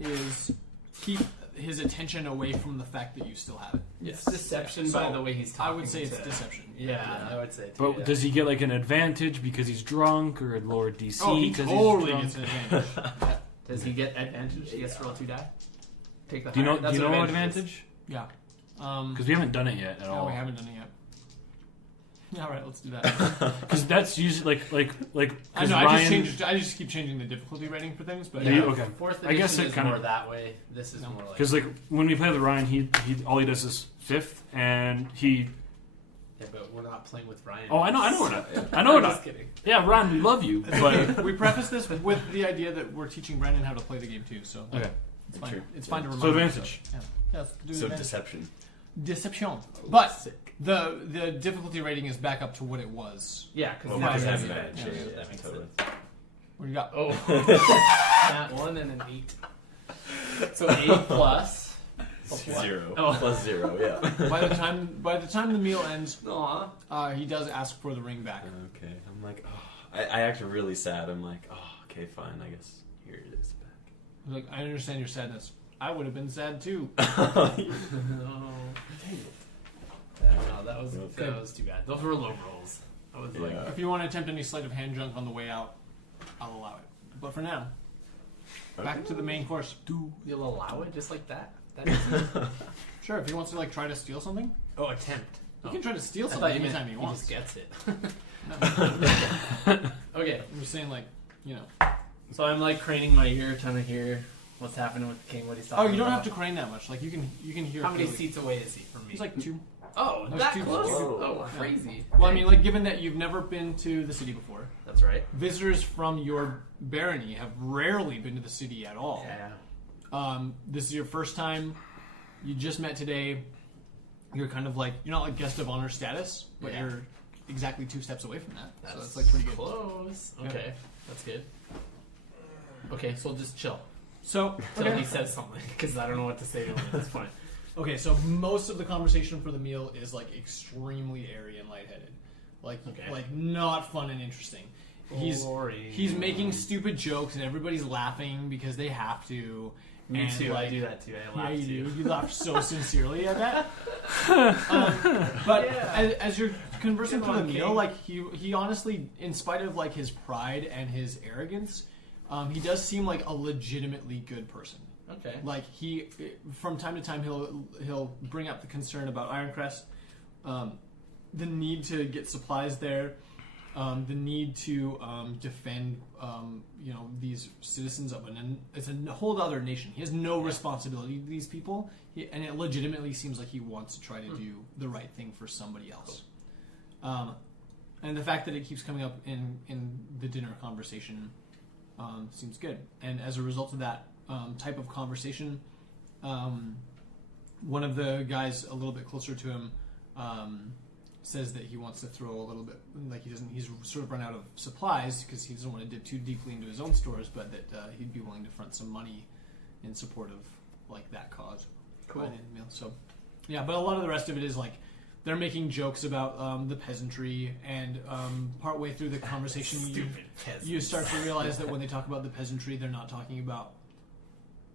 is keep his attention away from the fact that you still have it. It's deception So, by the way he's I talking. would say it's to- deception. Yeah, I would say. Too, But yeah. does he get like an advantage because he's drunk, or a lower DC? Oh, he 'cause totally he's gets drunk? an advantage. Does he get advantage? He gets to roll 2 die. Take the. Do you know? higher. Do That's you what know advantage is. advantage? Yeah. Because we haven't done it yet at No, all. we haven't done it yet. Yeah, all right, let's do that. Because that's usually like. I Because know. Ryan. I just keep changing the difficulty rating for things, but Do you? Okay. Fourth I guess edition it is kinda- more that way. This is No. more like. Because like when we play with Ryan, he all he does is fifth, and he. Yeah, but we're not playing with Ryan. Oh, I know we're not. I know we're I'm not. just kidding. Yeah, Ryan, we love you, but we preface this with the idea that we're teaching Brandon how to play the game too. So okay. it's fine. True. It's fine to remind. So him, advantage. Yeah. Yeah, let's do So advantage. deception. Deception. But Sick. the difficulty rating is back up to what it was. Yeah, because Well, now because he it has has advantage. advantage. Yeah, Yeah, that makes totally. What do you got? Oh, that 1 and an 8. So 8 plus. Zero. Oh. Plus 0, yeah. By the time the meal ends, Aw. he does ask for the ring back. Okay, I'm like, oh. I act really sad. I'm like, oh, okay, fine. I guess here it is back. He's like, I understand your sadness. I would have been sad too. No. Dang it. No, that was too bad. Those were low rolls. I was like, Yeah. If you want to attempt any sleight of hand junk on the way out, I'll allow it. But for now, back to the main course. you'll allow it just like that? That is Sure, if he wants to like try to steal something, Oh, attempt. he can try to steal I thought something you meant anytime he wants. just gets it. No. Okay, I'm just saying, like, you know. so I'm like craning my ear, trying to hear what's happening with the king, what he's talking Oh, about. you don't have to crane that much. Like, you can hear. How many clearly. seats away is he from me? He's like 2. oh, Those that two close? seats. Oh, Yeah. crazy. Well, I mean, like, given that you've never been to the city before, That's right. visitors from your barony have rarely been to the city at all. Yeah. This is your first time. You just met today. You're kind of like, you're not like guest of honor status, but Yeah. you're exactly 2 steps away from that. So That's that's like pretty good. close. Yeah. Okay, that's good. Okay, so just chill So, till okay. he says something, because I don't know what to say to him at this point. Okay, so most of the conversation for the meal is like extremely airy and lightheaded, like Okay. like not fun and interesting. He's Boring. making stupid jokes and everybody's laughing because they have to. Me and, too. Like, I do that too. I laugh Yeah, you too. do. You laugh so sincerely at that. But Yeah. as you're conversing Come through the on, meal, King. like he honestly, in spite of like his pride and his arrogance, he does seem like a legitimately good person. Okay. Like he, from time to time, he'll bring up the concern about Ironcrest, the need to get supplies there, the need to defend, these citizens of it's a whole other nation. He has no responsibility to these people, and it legitimately seems like he wants to try to do the right thing for somebody else. And the fact that it keeps coming up in the dinner conversation seems good. And as a result of that type of conversation, one of the guys a little bit closer to him says that he wants to throw a little bit, like he's sort of run out of supplies because he doesn't want to dip too deeply into his own stores, but that he'd be willing to front some money in support of like that cause. Cool. By the end of the meal. So yeah, but a lot of the rest of it is like they're making jokes about the peasantry, and partway through the conversation Stupid peasants. you start to realize that when they talk about the peasantry, they're not talking about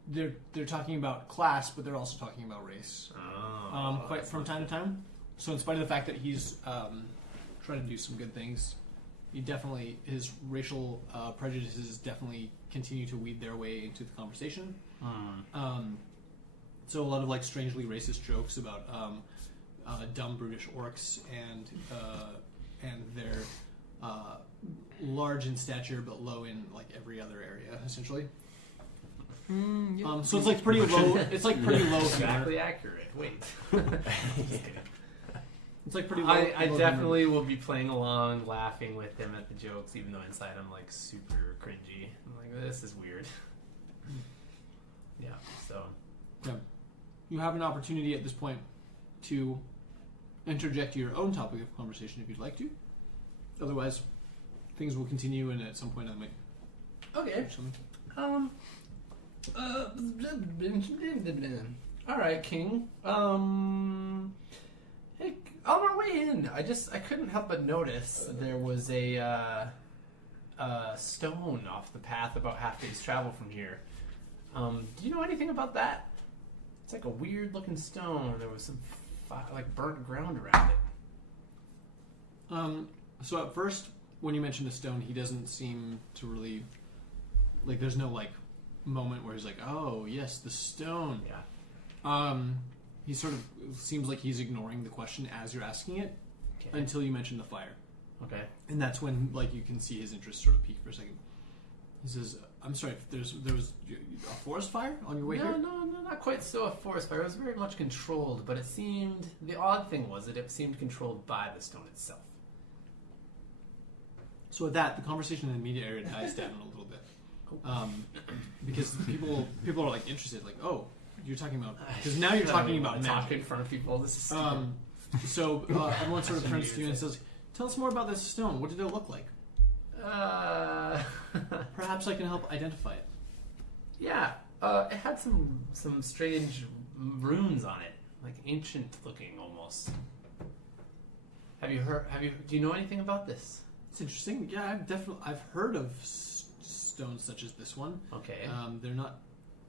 they're talking about class, but they're also talking about race. Oh, Quite from time to time. So in spite of the fact that he's trying to do some good things, his racial prejudices definitely continue to weed their way into the conversation. So a lot of like strangely racist jokes about dumb brutish orcs and their large in stature but low in like every other area, essentially. So it's like pretty low. It's like pretty low. humor. exactly accurate. Wait. Just kidding. It's like pretty low. I low definitely will be playing along, laughing with him at the jokes, even though inside I'm like super cringy. I'm like, this is weird. Yeah. So. humor. You have an opportunity at this point to interject your own topic of conversation if you'd like to. Otherwise, things will continue, and at some point I might Okay. do something. All right, King. Hey, on our way in, I couldn't help but notice there was a stone off the path about half day's travel from here. Do you know anything about that? It's like a weird looking stone. There was some burnt ground around it. So at first, when you mentioned the stone, he doesn't seem to really there's no moment where he's like, "Oh yes, the stone." Yeah. He sort of seems like he's ignoring the question as you're asking it Okay. until you mention the fire, Okay. and that's when you can see his interest sort of peak for a second. He says, "I'm sorry, there was a forest fire on your way here." No, not quite so a forest fire. It was very much controlled, but the odd thing was that it seemed controlled by the stone itself. So with that, the conversation in the immediate area dies down a little bit, because people are interested, oh, you're talking about, because now you're talking about talk magic. in front of people. This is stupid. So everyone sort of turns to you and says, "Tell us more about this stone. What did it look like? Perhaps I can help identify it." Yeah, it had some strange runes on it, ancient looking almost. Do you know anything about this? It's interesting. Yeah, I've heard of stones such as this one. Okay. They're not.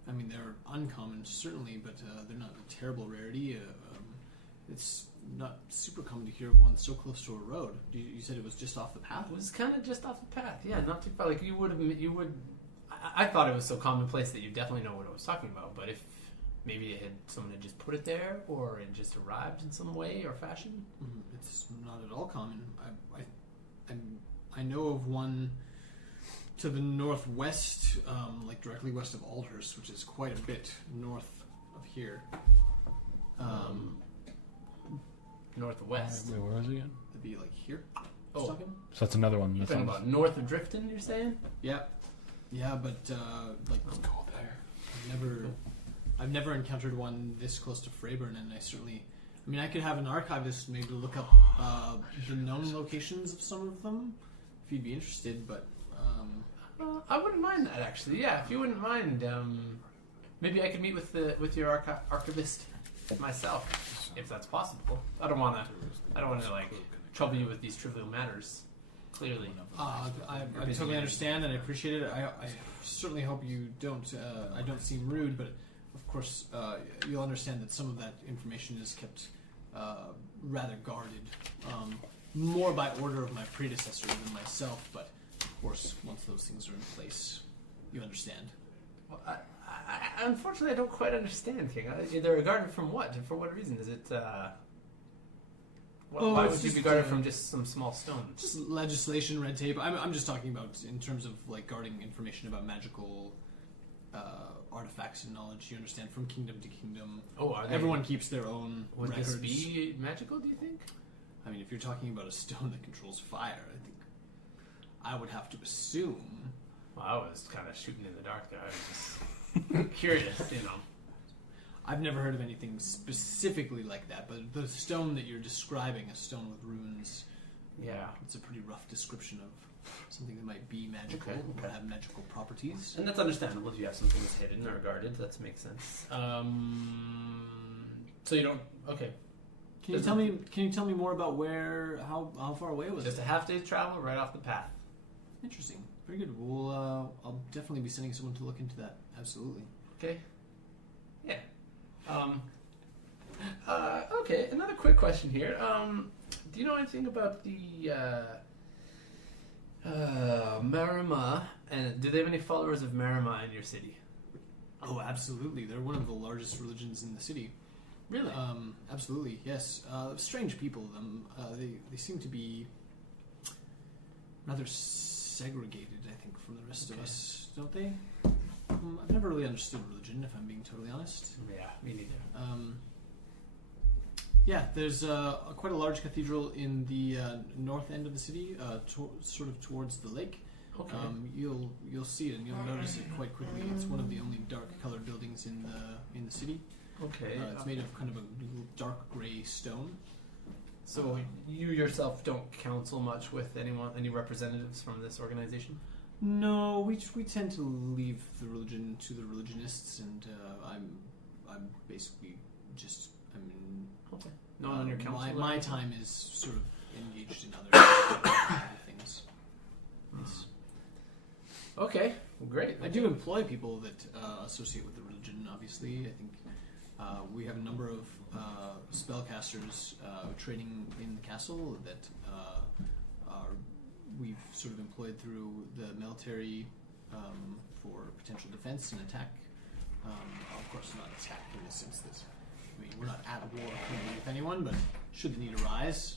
I mean, they're uncommon certainly, but they're not a terrible rarity. It's not super common to hear of one so close to a road. You said it was just off the path. It was kind of just off the path. Yeah, not too far. You would. I thought it was so commonplace that you definitely know what I was talking about. But if maybe someone had just put it there, or it just arrived in some way or fashion. It's not at all common. I know of one to the northwest, directly west of Aldhurst, which is quite a bit north of here. Northwest. Wait, where was it again? It'd be here. Oh. Talking? So that's another one. You're That's talking about north of Drifton, you're saying? Yeah, but Let's go there. I've never encountered one this close to Freyburn, and I could have an archivist maybe look up the known locations of some of them if you'd be interested. But I wouldn't mind that actually. Yeah, if you wouldn't mind, maybe I could meet with your archivist myself, if that's possible. I don't want to trouble you with these trivial matters. Clearly. I totally understand and I appreciate it. I certainly hope you don't. I don't seem rude, but of course you'll understand that some of that information is kept rather guarded, more by order of my predecessor than myself. But of course, once those things are in place, you understand. Well, I unfortunately I don't quite understand, King. They're guarded from what? And for what reason? Is it? Why would you be guarded from just some small stones? Just legislation, red tape. I'm just talking about in terms of guarding information about magical artifacts and knowledge. You understand, from kingdom to kingdom. Oh, are they? Everyone keeps their own Would records. this be magical? Do you think? I mean, if you're talking about a stone that controls fire, I think I would have to assume. Well, I was kind of shooting in the dark there. I was just curious, I've never heard of anything specifically like that, but the stone that you're describing, a stone with runes, Yeah. it's a pretty rough description of something that might be magical Okay. or have magical properties. And that's understandable if you have some things hidden or guarded. That makes sense. So you don't. Okay. Can you tell me more about how far away was Just it? a half day's travel right off the path. Interesting. Very good. Well, I'll definitely be sending someone to look into that. Absolutely. Okay. Yeah. Okay. Another quick question here. Do you know anything about the Marima? And do they have any followers of Marima in your city? Oh, absolutely. They're one of the largest religions in the city. Really? Absolutely, yes. Strange people. They seem to be rather segregated, I think, from the rest of us, don't they? I've never really understood religion, if I'm being totally honest. Yeah, me neither. Yeah, there's quite a large cathedral in the north end of the city, sort of towards the lake. Okay. You'll see it and you'll notice it quite quickly. It's one of the only dark-colored buildings in the city. Okay. It's made of kind of a dark gray stone. So you yourself don't counsel much with any representatives from this organization? No, we tend to leave the religion to the religionists, and I'm basically just No one on your council? My time is sort of engaged in other things. Yes. Okay, great. I do employ people that associate with the religion. Obviously, I think we have a number of spellcasters training in the castle that we've sort of employed through the military for potential defense and attack. Of course, not attack in the sense that we're not at war currently with anyone, but should the need arise,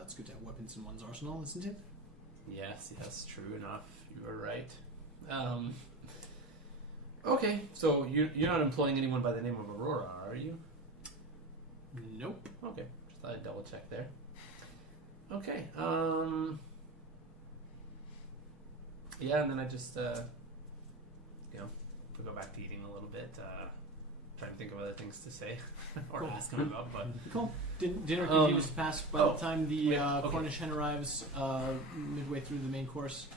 it's good to have weapons in one's arsenal, isn't it? Yes, true enough. You are right. Okay, so you're not employing anyone by the name of Aurora, are you? Nope. Okay, just thought I'd double check there. Okay, yeah, and then I just, we'll go back to eating a little bit, trying to think of other things to say or Cool. ask him about, but... Cool. Dinner continues to pass. By the time the wait, okay. Cornish hen arrives midway through the main course,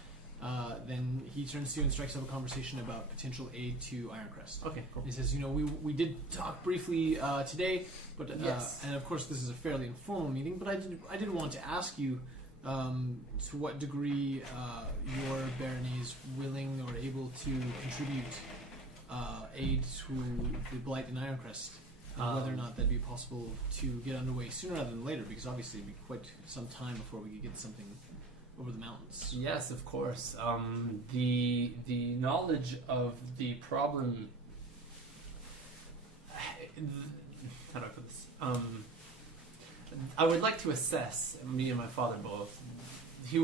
then he turns to you and strikes up a conversation about potential aid to Ironcrest. Okay, cool. He says, we did talk briefly today, but Yes. and of course this is a fairly informal meeting, but I did want to ask you to what degree your barony is willing or able to contribute aid to the Blight in Ironcrest, and whether or not that'd be possible to get underway sooner rather than later, because obviously it'd be quite some time before we could get something over the mountains. Yes, of course. The knowledge of the problem... How do I put this? I would like to assess, me and my father both. I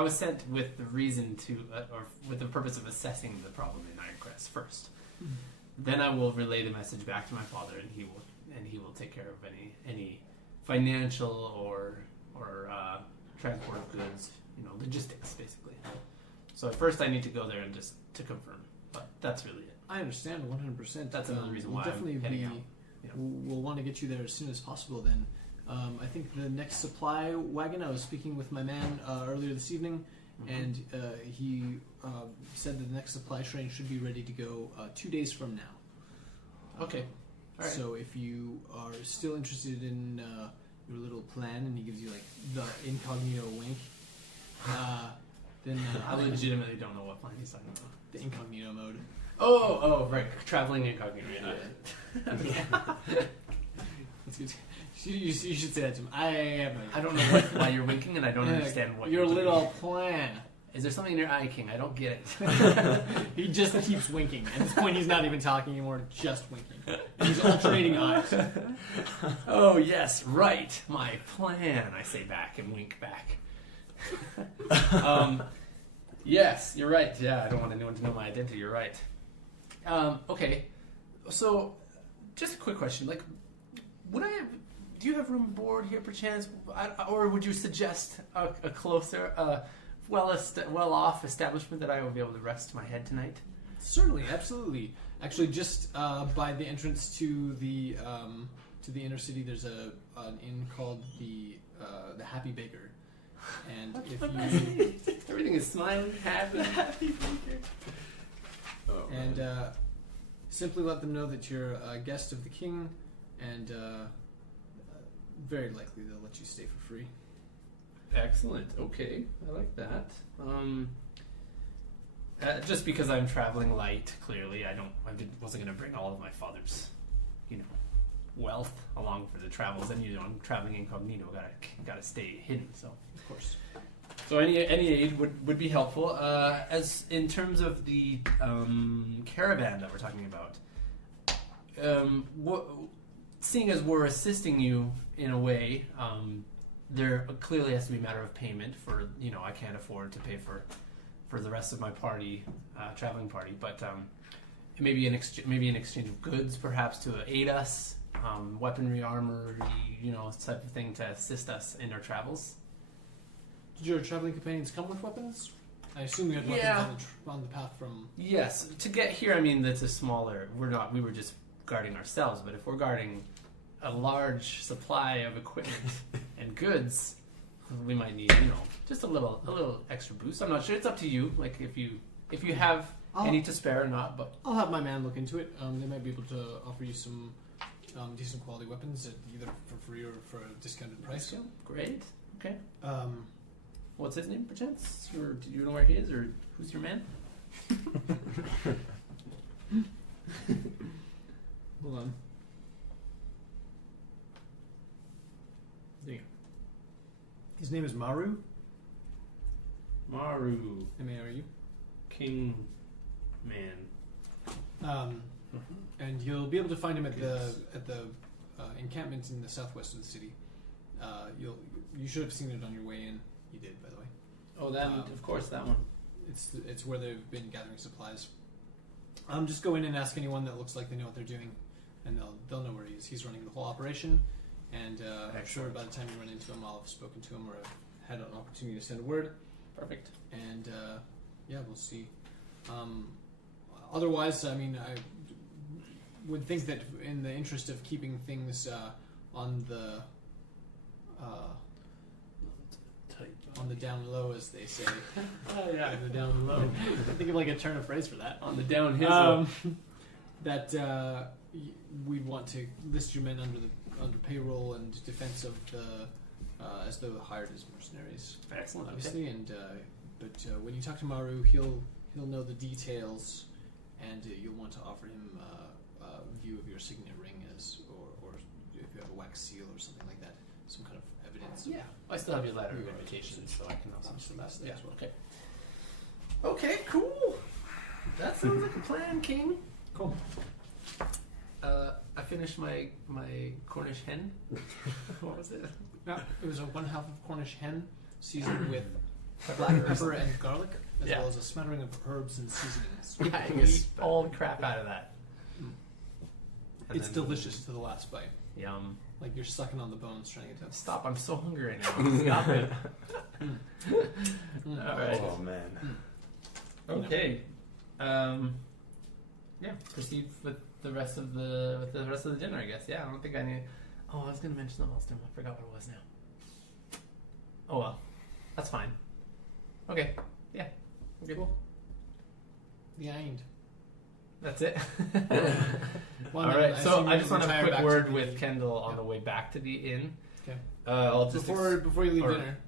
was sent with the reason to, or with the purpose of assessing the problem in Ironcrest first. Mm-hmm. Then I will relay the message back to my father, and he will take care of any financial or transport of goods, logistics basically. So at first I need to go there and just to confirm, but that's really it. I understand 100%. That's another reason why we'll definitely I'm heading out. We'll want to get you there as soon as possible. Then, I think the next supply wagon. I was speaking with my man earlier this evening, and he said that the next supply train should be ready to go 2 days from now. Okay. All right. So if you are still interested in your little plan, and he gives you like the incognito wink, then I legitimately don't know what plan he's talking about. the incognito mode. Oh, right. Traveling incognito. That's good. You should say that to him. I have no idea. I don't know why you're winking, and I don't understand what your you're doing. little plan. Is there something in your eye, King? I don't get it. He just keeps winking. At this point, he's not even talking anymore, just winking. He's alternating eyes. Oh, yes, right. My plan, I say back and wink back. Yes, you're right. Yeah, I don't want anyone to know my identity. You're right. Okay, so just a quick question. Like, do you have room and board here, perchance? Or would you suggest a closer, well-off establishment that I will be able to rest my head tonight? Certainly, absolutely. Actually, just by the entrance to the inner city, there's an inn called the Happy Baker. And if you everything is smiling, happy, happy Baker. and simply let them know that you're a guest of the king, and very likely they'll let you stay for free. Excellent. Okay, I like that. Just because I'm traveling light, clearly, wasn't going to bring all of my father's, wealth along for the travels, and I'm traveling incognito. Gotta stay hidden. So Of course. So any aid would be helpful. As in terms of the caravan that we're talking about, seeing as we're assisting you in a way, there clearly has to be a matter of payment for, I can't afford to pay for the rest of my party, traveling party, but maybe an exchange of goods perhaps to aid us, weaponry, armor, type of thing to assist us in our travels. Did your traveling companions come with weapons? I assume you had weapons Yeah. on the path from... Yes, to get here, that's a smaller. We were just guarding ourselves, but if we're guarding a large supply of equipment and goods, we might need, just a little extra boost. I'm not sure. It's up to you. Like if you have any to spare or not, but I'll have my man look into it. They might be able to offer you some decent quality weapons, either for free or for a discounted price. great. Okay. Um, What's his name, perchance? Do you know where he is, or who's your man? hold on. There you His name is Maru. go. Maru, M-A-R-U. King Man. And you'll be able to find him at the encampment in the southwest of the city. You should have seen it on your way in. You did, by the way. Oh, that of course, that one. It's where they've been gathering supplies. Just go in and ask anyone that looks like they know what they're doing, and they'll know where he is. He's running the whole operation, and I'm sure by the time you run into him, I'll have spoken to him or have had an opportunity to send a word. Perfect. And we'll see. Otherwise, I mean, I would think that in the interest of keeping things on the down low, as they say. Oh yeah, The down low. Think of like a turn of phrase for that. on the downhill. That we'd want to list your men under payroll and defense of the as though hired as mercenaries, Excellent. Okay. obviously. And but when you talk to Maru, he'll know the details, and you'll want to offer him a view of your signet ring or if you have a wax seal or something like that, some kind of evidence. Yeah, I still have your letter of You are invitation, so I can also Obviously, send that. yes, Yeah. yes. Okay. Okay. Cool. That sounds like a plan, King. Cool. I finished my Cornish hen. What was it? Yeah, it was a 1/2 of Cornish hen seasoned with black pepper and garlic, as Yeah. well as a smattering of herbs and seasonings. I ate all the crap out of that. And It's then- delicious to the last bite. Yum. Like you're sucking on the bones trying to get to. Stop! I'm so hungry right now. Stop it. All right. Oh man. Okay. Yeah. Proceed with the rest of the dinner, I guess. Yeah. I don't think I need. Oh, I was gonna mention something else to him. I forgot what it was now. Oh well. That's fine. Okay. Yeah. Okay. Cool. The end. That's it. Well, All then, right. I So assume I you just want to have retire a back quick to word the- with Kendall on Yeah. the way back to the inn. Okay. I'll just Before you leave or- dinner,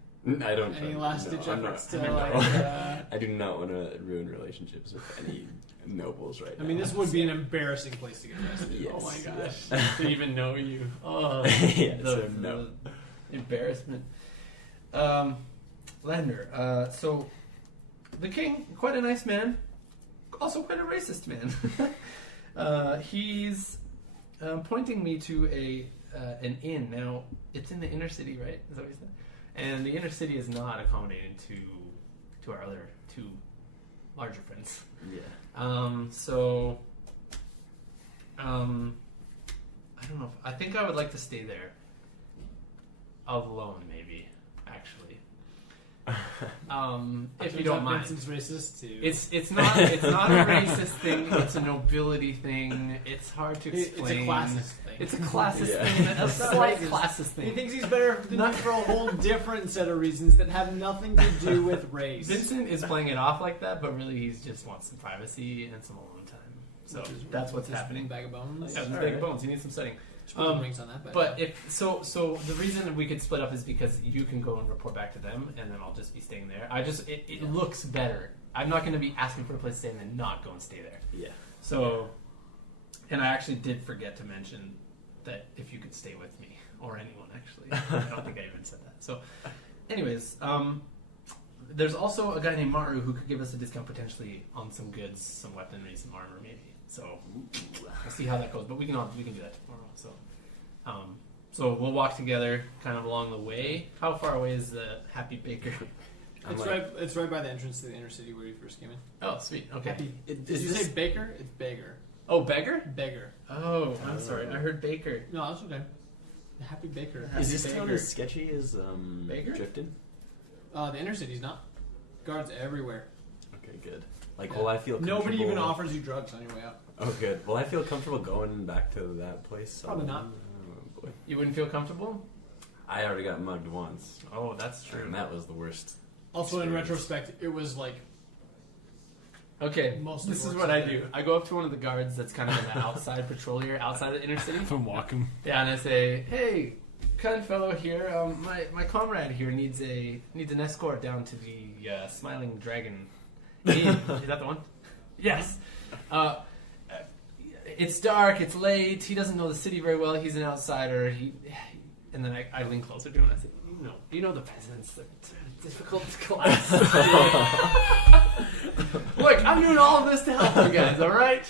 I don't. any last ditch I'm efforts not- to no. like? I do not want to ruin relationships with any nobles right I now. mean, this would be an embarrassing place to get arrested. Yes, Oh my yes. gosh. To even know you. Oh, Yeah, the, so no. the embarrassment. Lander, so the king, quite a nice man, also quite a racist man. He's pointing me to an inn. Now, it's in the inner city, right? Is that what he said? And the inner city is not accommodating to our other two larger friends. Yeah. So, I don't know. I think I would like to stay there alone, maybe. Actually, if you don't mind. Vincent's racist too. It's not a racist thing. It's a nobility thing. It's hard to It's explain. a classist thing. It's a classist Yeah. thing. A It's not slight racist. classist He thing. thinks he's better than you for a whole different set of reasons that have nothing to do with race. Vincent is playing it off like that, but really he just wants some privacy and some alone time. So that's what's His happening. Bag of bones. Yeah, All big right. bones. He needs some setting. Should put some rings on that. But if so the reason we could split up is because you can go and report back to them, and then I'll just be staying there. It looks better. I'm not going to be asking for a place to stay and then not go and stay there. Yeah. So, and I actually did forget to mention that if you could stay with me or anyone actually, I don't think I even said that. So, anyways, there's also a guy named Maru who could give us a discount potentially on some goods, some weaponry, some armor, maybe. So we'll see how that goes, but we can do that tomorrow. So we'll walk together kind of along the way. How far away is the Happy Baker? It's right by the entrance to the inner city where you first came in. Oh, sweet. Okay. Happy. Did is you this- say baker? It's beggar. Oh, Beggar? Beggar. Oh, I'm sorry. I heard Baker. No, that's okay. The happy baker. Happy Is this town Baker. as sketchy as Baker? Drifted? The inner city's not. Guards everywhere. Okay, good. Like, Yeah. will I feel comfortable? Nobody even offers you drugs on your way out. Oh, good. Will I feel comfortable going back to that place? Probably not. Oh, boy. You wouldn't feel comfortable? I already got mugged once, Oh, that's true. and that was the worst. Also, in Experience. retrospect, it was like Okay, Most of this the is works what are I there. do. I go up to one of the guards that's kind of in the outside patrol here, outside of the inner city. I'm walking. Yeah, and I say, "Hey, kind fellow here, my comrade here needs an escort down to the Smiling Dragon Inn." Is that the one? Yes. It's dark. It's late. He doesn't know the city very well. He's an outsider. And then I lean closer to him and I say, "You know the peasants. They're a difficult class. Look, I'm doing all of this to help you guys. All right."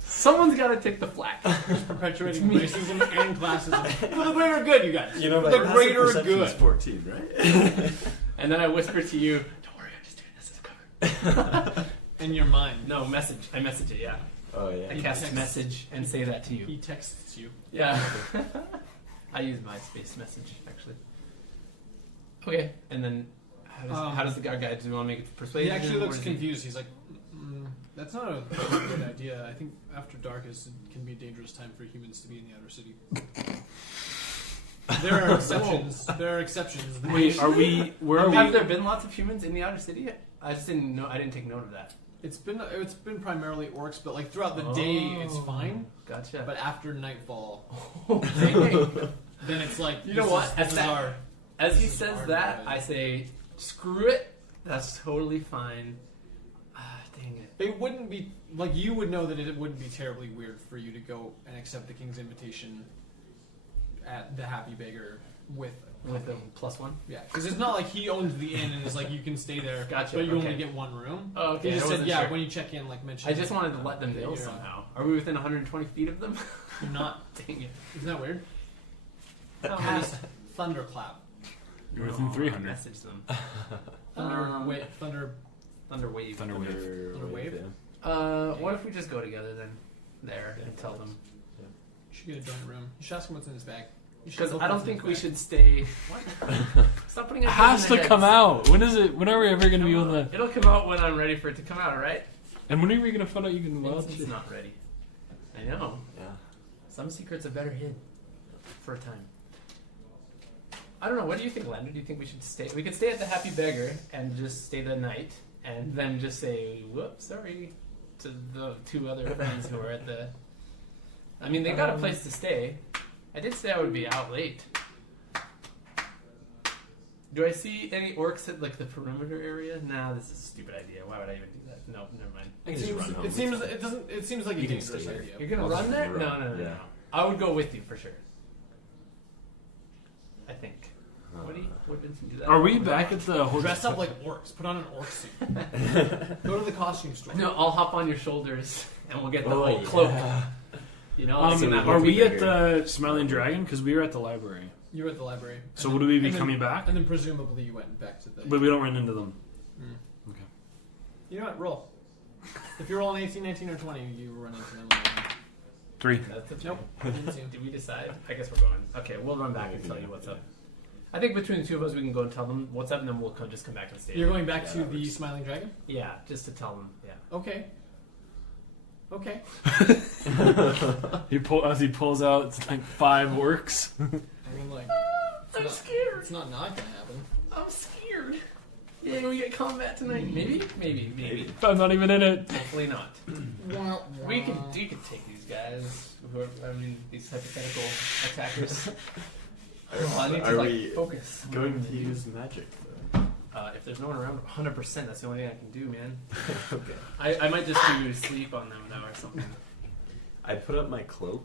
Someone's got to take the flak. perpetuating racism and classism for the greater good, you guys. You know, for my the passive greater perception good. is 14, right? And then I whisper to you, "Don't worry, I'm just doing this as cover." In your mind. No, message. I message it, yeah. Oh I yeah. cast text. message and say that to you. He texts you. Yeah. I use MySpace message, actually. Okay, and then how does the guy do you want to make it persuasion? He actually or looks is confused. He's like, that's not a good idea. I think after dark can be a dangerous time for humans to be in the outer city. There are exceptions. There are exceptions. Wait, are we? Where are Have we? there been lots of humans in the outer city? I just didn't know. I didn't take note of that. It's been primarily orcs, but like throughout the day it's fine. Gotcha. But after nightfall, Dang. then it's like You know this what? is- At this is that- our- As he This is says our that, divide. I say, "Screw it. That's totally fine." Dang it. It wouldn't be like you would know that it wouldn't be terribly weird for you to go and accept the king's invitation at the Happy Beggar with With a +1. yeah, because it's not like he owns the inn and is like you can stay there, Gotcha, but you only okay. get one room. Oh, okay. He just I said wasn't yeah sure. when you check in, like mention. I just wanted to let them that know you're, somehow. Are we within 120 feet of them? You're not. Dang it. Isn't that weird? Cast Thunderclap. You're within 300. Message them. Thunder. Thunderwave. Thunderwave? Yeah. What if we just go together then? There and tell them. You should get a joint room. You should ask him what's in his bag. You should Because look I don't what's in think his we bag. should stay. What? Stop putting It our has heads to in their come heads. out. When is it? When are we ever going to be able to? It'll come out when I'm ready for it to come out, alright? And when are we going to find out you can watch Vincent's it? not ready. I know. Yeah. Some secrets are better hid for a time. I don't know. What do you think, Lander? Do you think we should stay? We could stay at the Happy Beggar and just stay the night, and then just say, "Whoops, sorry," to the two other friends who are at the. I mean, they got a place to stay. I did say I would be out late. Do I see any orcs at like the perimeter area? Nah, this is a stupid idea. Why would I even do that? No, never mind. It Just seems. run home. It seems. It doesn't. It seems like a You can dangerous stay here. idea. You're gonna I'll run just there? run. No, no, no, Yeah. no. I would go with you for sure. I think. What do you? What did you do that? Are we back at the hotel? Dress up like orcs. Put on an orc suit. Go to the costume store. No, I'll hop on your shoulders and we'll get the Oh, whole yeah. cloak. You know, So that we Are would we be at bigger. the Smiling Dragon? Because we were at the library. You were at the library. So And would then- we be and then- coming back? And then presumably you went back to the. But we don't run into them. Okay. You know what? Roll. If you're rolling 18, 19, or 20, you run into them. 3. That's the Nope. Didn't see 'em. Did we decide? I guess we're going. Okay, we'll run back and tell you what's up. I think between the two of us, we can go and tell them what's up, and then we'll just come back and stay. You're going back Yeah, to that the works. Smiling Dragon? Yeah, just to tell them. Yeah. Okay. Okay. As he pulls out, it's like 5 orcs. I mean, like. I'm not- scared. It's not gonna happen. I'm scared. Yeah, we get combat tonight. Maybe. I'm not even in it. Hopefully not. We could take these guys. Who are, I mean, these hypothetical attackers. Well, I need to Are like we focus. going to use magic though? If there's no one around, 100%. That's the only thing I can do, man. Okay. I might just do sleep on them now or something. I put up my cloak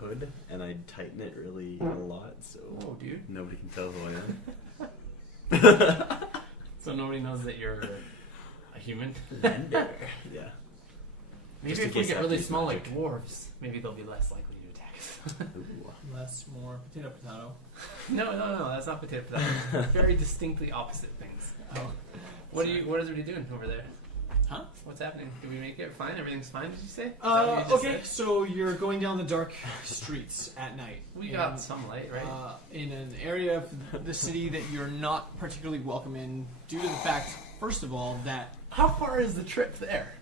hood and I tighten it really a lot so Oh, dude. nobody can tell who I am. So nobody knows that you're a human. Yeah. Maybe Just in if we case get I really use small magic. like dwarves, maybe they'll be less likely to attack us. Ooh. Less, more, potato. No, that's not potato potato. Very distinctly opposite things. Oh. What is everybody doing over there? Huh? What's happening? Did we make it fine? Everything's fine, did you say? Is that what you just Okay, said? so you're going down the dark streets at night. We in, got some light, right? in an area of the city that you're not particularly welcome in, due to the fact, first of all, that How far is the trip there?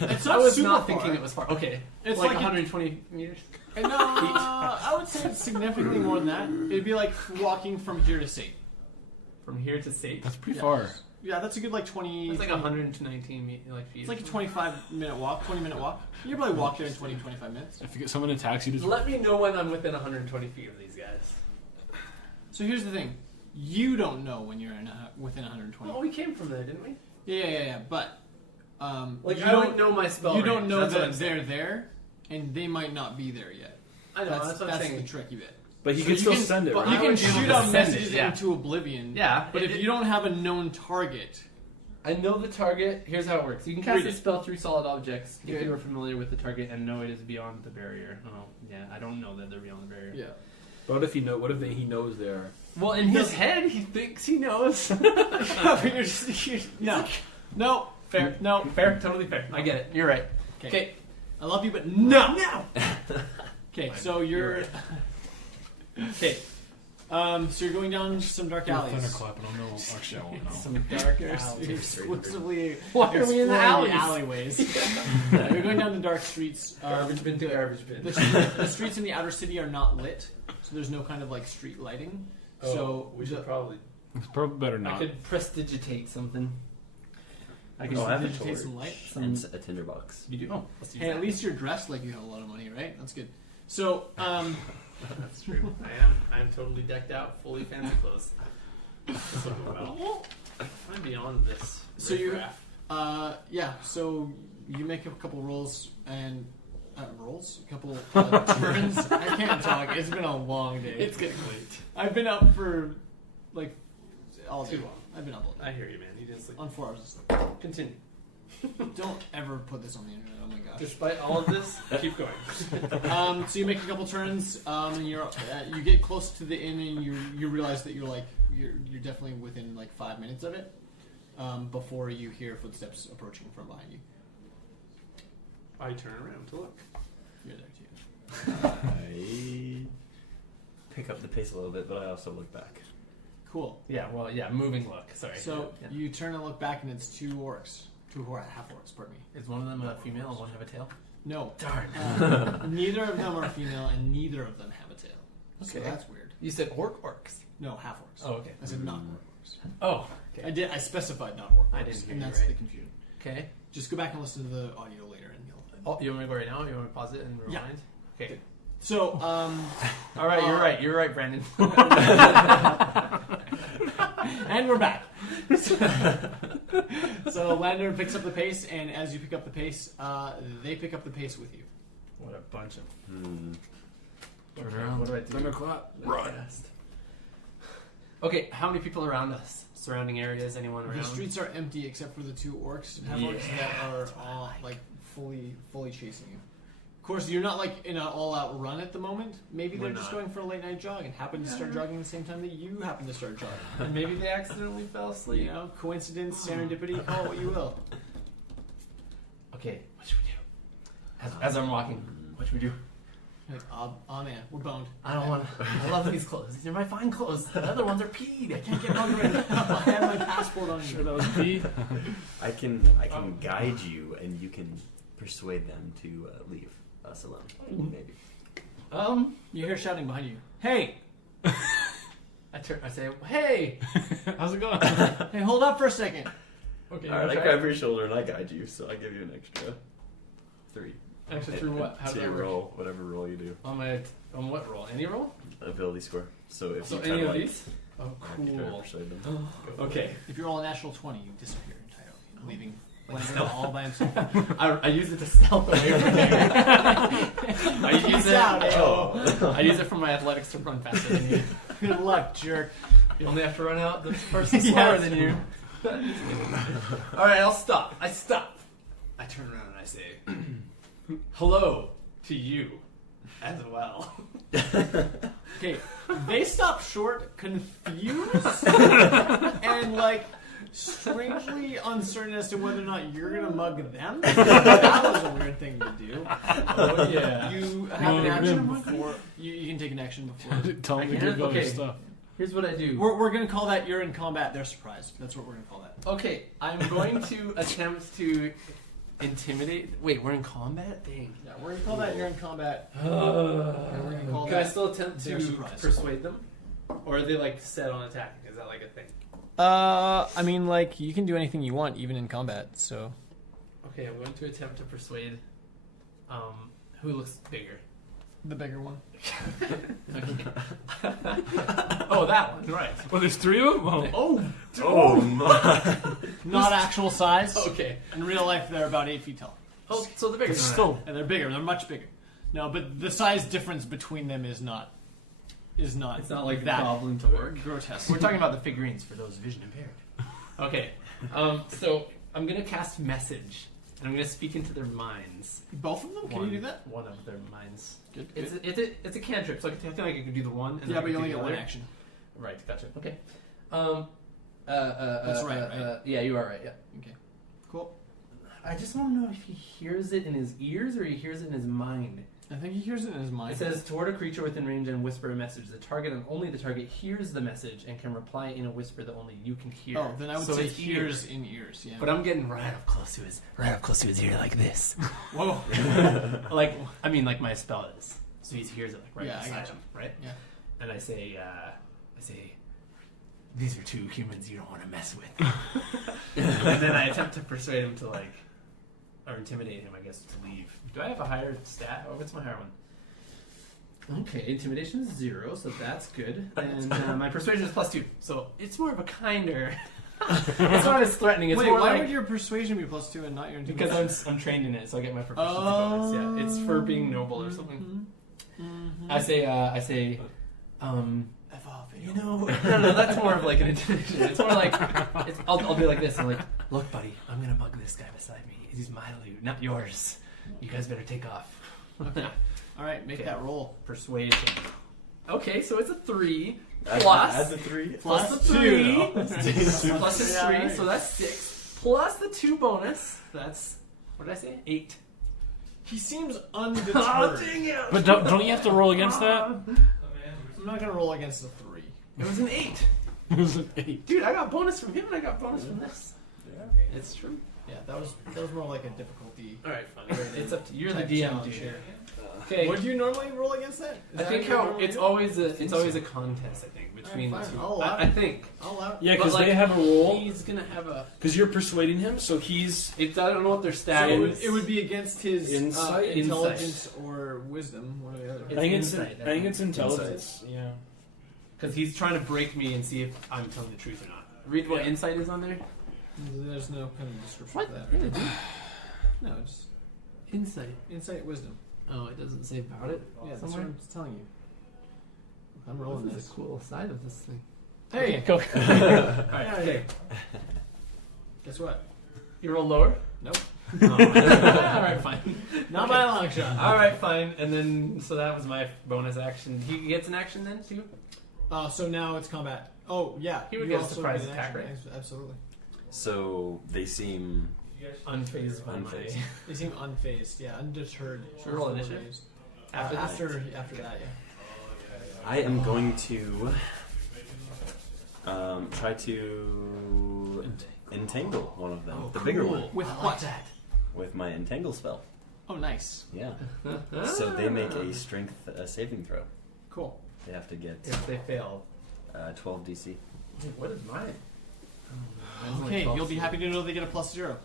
It's I not was super not far. thinking it was far. Okay, It's like like 120 meters. No, I would say it's significantly more than that. It'd be like walking from here to Sate. From here to Sate. That's pretty Yeah. far. Yeah, that's a good like 20. It's like 119 feet. It's like a 25-minute walk, 20-minute walk. You can probably walk there in 20, 25 minutes. If you get someone in a taxi, just Let me know when I'm within 120 feet of these guys. So here's the thing: you don't know when you're within 120. Well, we came from there, didn't we? Yeah. But Like you I don't know my spell. You don't range. know That's what that I'm saying. they're there, and they might not be there yet. I know. That's what I'm the saying. tricky bit. But he So can you still can- send it, but right? You I can would be able shoot to out send it, messages yeah. into oblivion. Yeah, But if you don't have a known target, I know the target. Here's how it works. You can Read cast a it. spell through solid objects if Okay. you are familiar with the target and know it is beyond the barrier. Oh, yeah. I don't know that they're beyond the barrier. yeah. But what if he knows there? Well, in his head, he thinks he knows. No. Fair. No, fair. Totally fair. I get it. You're right. Okay. I love you, but no. Now. Okay, so you're. Okay. So you're going down some dark alleys. thunderclap, and I'll know. Actually, I won't know. Some dark You're alleys. exclusively Why are we in the exploring alleys? Yeah, you're going down the dark streets. Garbage bin to garbage bin. The streets in the outer city are not lit, so there's no kind of like street lighting. So we should probably. It's probably better I not. could prestidigitate something. I could Oh, I have a digitate torch some light. and a tinderbox. You do? Oh, let's use Hey, that. at least you're dressed like you have a lot of money, right? That's good. So, That's true. I am totally decked out, fully fancy clothes. So, well, I'm beyond this. So you- riffraff. so you make a couple rolls and a couple turns. I can't talk. It's been a long day. It's getting late. I've been up for like all day. Too long. I've been up all day I hear you, man. You didn't sleep. on 4 hours of sleep. Continue. Don't ever put this on the internet. Oh my gosh. Despite all of this, keep going. So you make a couple turns, and you get close to the inn, and you realize that you're definitely within like 5 minutes of it, before you hear footsteps approaching from behind you. I turn around to look. You're there too. I pick up the pace a little bit, but I also look back. Cool. Yeah, well, yeah, moving look. Sorry. So Yeah. you turn and look back, and it's two half orcs. Pardon me. Is one of them a female and one have a tail? No, Darn. neither of them are female, and neither of them have a tail. So Okay. that's weird. You said orcs. No, half orcs. Oh, okay. I said not orcs. Oh, okay. I specified not orcs. I didn't hear and you that's right. the confusion. Okay. Just go back and listen to the audio later, and you'll. Oh, you want me to go right now? You want me to pause it and Yeah. rewind? Okay. So, All right, you're right. You're right, Brandon. and we're back. So Lander picks up the pace, and as you pick up the pace, they pick up the pace with you. What a bunch of. Turn around. What do I do? Thunderclap. Run. Okay, how many people around us? Surrounding areas? Anyone around? The streets are empty except for the two orcs and half-orcs that are all like fully chasing you. Of course, you're not like in an all-out run at the moment. Maybe they're We're just not. going for a late-night jog and happen to start jogging the same time that you happen to start jogging. And maybe they accidentally fell asleep. You know, coincidence, serendipity, call it what you will. Okay, what should we do? As I'm walking, what should we do? You're like, oh man, we're boned. I don't want. I love these clothes. These are my fine clothes. The other ones are peed. I can't get home right now. I have my passport on Sure, you. that was P. I can guide you, and you can persuade them to leave us alone. Maybe. You hear shouting behind you. Hey! I turn. I say, "Hey, how's it going?" Hey, hold up for a second. Okay. All right, I grab your shoulder and I guide you, so I give you an extra 3. Actually, through what? How To do I your roll? roll, whatever roll you do. On what roll? Any roll? Ability score. So if So you try any to of like, these? Oh, you try to cool. persuade them. Okay. If you roll a natural 20, you disappear entirely, leaving Lander all by himself. I use it to stealth away from there. I use it. out, eh? Oh. I use it for my athletics to run faster than you. Good luck, jerk. You only have to run out the person Yes. slower than you. All right, I'll stop. I stop. I turn around and I say, "Hello to you, as well." Okay, they stop short, confused, and like strangely uncertain as to whether or not you're gonna mug them. That was a weird thing to do. Oh yeah. You have No, an no, action no. before. You can take an action before. Tell I me to can't? give all your Okay. stuff. Here's what I do. We're gonna call that you're in combat. They're surprised. That's what we're gonna call that. Okay, I'm going to attempt to Intimidate? Wait, we're in combat? Dang. Yeah, we're gonna call that you're in combat. Can we're gonna call I that still attempt their to surprise. persuade them? Or are they like set on attacking? Is that like a thing? I mean, like, you can do anything you want, even in combat, so... Okay, I'm going to attempt to persuade who looks bigger. The bigger one. Oh, that one, right. Well, there's 3 of them. Oh. Oh my! Not actual size. Okay. In real life, they're about 8 feet tall. Oh, so the bigger. It's still. And they're bigger, they're much bigger. No, but the size difference between them is not... It's not like that goblin to work. grotesque. We're talking about the figurines for those vision impaired. Okay, so I'm gonna cast message, and I'm gonna speak into their minds. Both of them? Can you do that? One of their minds. Good. It's a cantrip, so I feel like I can do the one. And Yeah, then I but you can only do get the one other. action. Right, gotcha. Okay. That's right? Yeah, you are right. Yeah. Okay. Cool. I just want to know if he hears it in his ears or he hears it in his mind. I think he hears it in his mind. It says, toward a creature within range and whisper a message. The target and only the target hears the message and can reply in a whisper that only you can hear. Oh, then I would So say his hears in ears, yeah. But I'm getting right up close to his ear like this. Whoa. Like my spell is. So he hears it like right Yeah, I beside gotcha. him, right? Yeah. And I say, these are 2 humans you don't want to mess with. And then I attempt to persuade him to or intimidate him, I guess, to leave. Do I have a higher stat? Oh, what's my higher one? Okay, intimidation is 0, so that's good. And my persuasion is +2, so it's more of a kinder. It's not as threatening. It's Wait, more why like would your persuasion be +2 and not your intimidation? because I'm trained in it, so I get my proficiency bonus. Yeah, it's for being noble or something. Mm-hmm. I say, you know, no, that's more of like an intimidation. It's more like, I'll be like this. I'm like, look, buddy, I'm gonna mug this guy beside me. He's my loot, not yours. You guys better take off. Okay. All right, make Okay. that roll. Persuasion. Okay, so it's a 3 Add plus the 3. plus the Plus 3 2. plus the 3, Yeah, right. so that's 6 plus the 2 bonus. That's what did I say? 8. He seems Oh, undeterred. dang it! But don't you have to roll against that? I'm not gonna roll against the 3. It was an 8. It was an 8. Dude, I got bonus from him and I got bonus from this. Yeah. It's true. Yeah, that was more like a difficulty. All right, fine. It's up to you're the Type DM, challenge dude. here. Okay. Would you normally roll against that? Is I that think what you how normally it's do? always a contest. I think between Alright, the fine. two. I'll allow I it. think. I'll allow it. Yeah, But, because like, they have a roll. He's gonna have a. Because you're persuading him, so he's. I don't know what their So stat is. it would be against his Insight? intelligence or wisdom, one or the other. It's I think it's insight, I think it's intelligence. Yeah. because he's trying to break me and see if I'm telling the truth or not. Read what Yeah. insight is on there. There's no kind of description What? for that. Yeah, dude. No, just Insight. insight, wisdom. Oh, it doesn't say about it. Yeah, that's somewhere. what I'm telling you. I'm rolling This this. is a cool side of this thing. Hey, go. All right. Okay. guess what? You roll lower. Nope. Oh. All right, fine. Not by a long shot. All right, fine. And then, so that was my bonus action. He gets an action then too. So now it's combat. Oh yeah, He would you get a also surprise get an attack, action. right? Absolutely. So they seem Unfazed by Unfazed. my. They seem unfazed. Yeah, undeterred. Should we roll initiative? Unfazed. After this? After that, yeah. I am going to try to entangle one of them, the bigger one, With I what? like that. with my entangle spell. Oh, nice. Yeah. So they make a strength saving throw. Cool. They have to get If they fail. 12 DC. Wait, what is mine? Mine's only Okay, 12. you'll be happy to know they get a +0.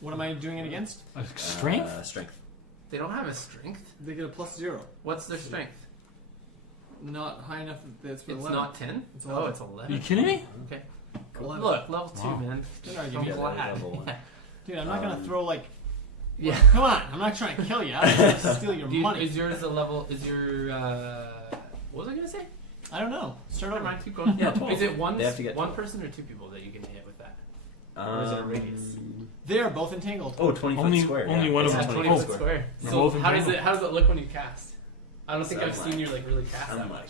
What am I doing it against? Strength? Strength. They don't have a strength. They get a +0. What's their strength? Not high enough. That's for It's 11. not 10. It's Oh, 11. it's Are you 11. kidding me? Okay. Cool. Look, level 2, Wow. man. Don't argue Don't me. be glad. Level one. Yeah. Dude, I'm not gonna throw like. Yeah. Come on, I'm not trying to kill you. I'm trying to steal your money. Is yours a level? Is your what was I gonna say? I don't know. Start Never over. mind. Keep going. Yeah, 12. Is it one? They have to get one 12. person or 2 people that you can hit with that? Or is it a radius? They are both entangled. Oh, 20 foot Only- square. only yeah. one of Yeah, them. 20 Oh. foot square. They're So both how does entangled. it? How does it look when you cast? I don't think So I've seen you like really cast that much.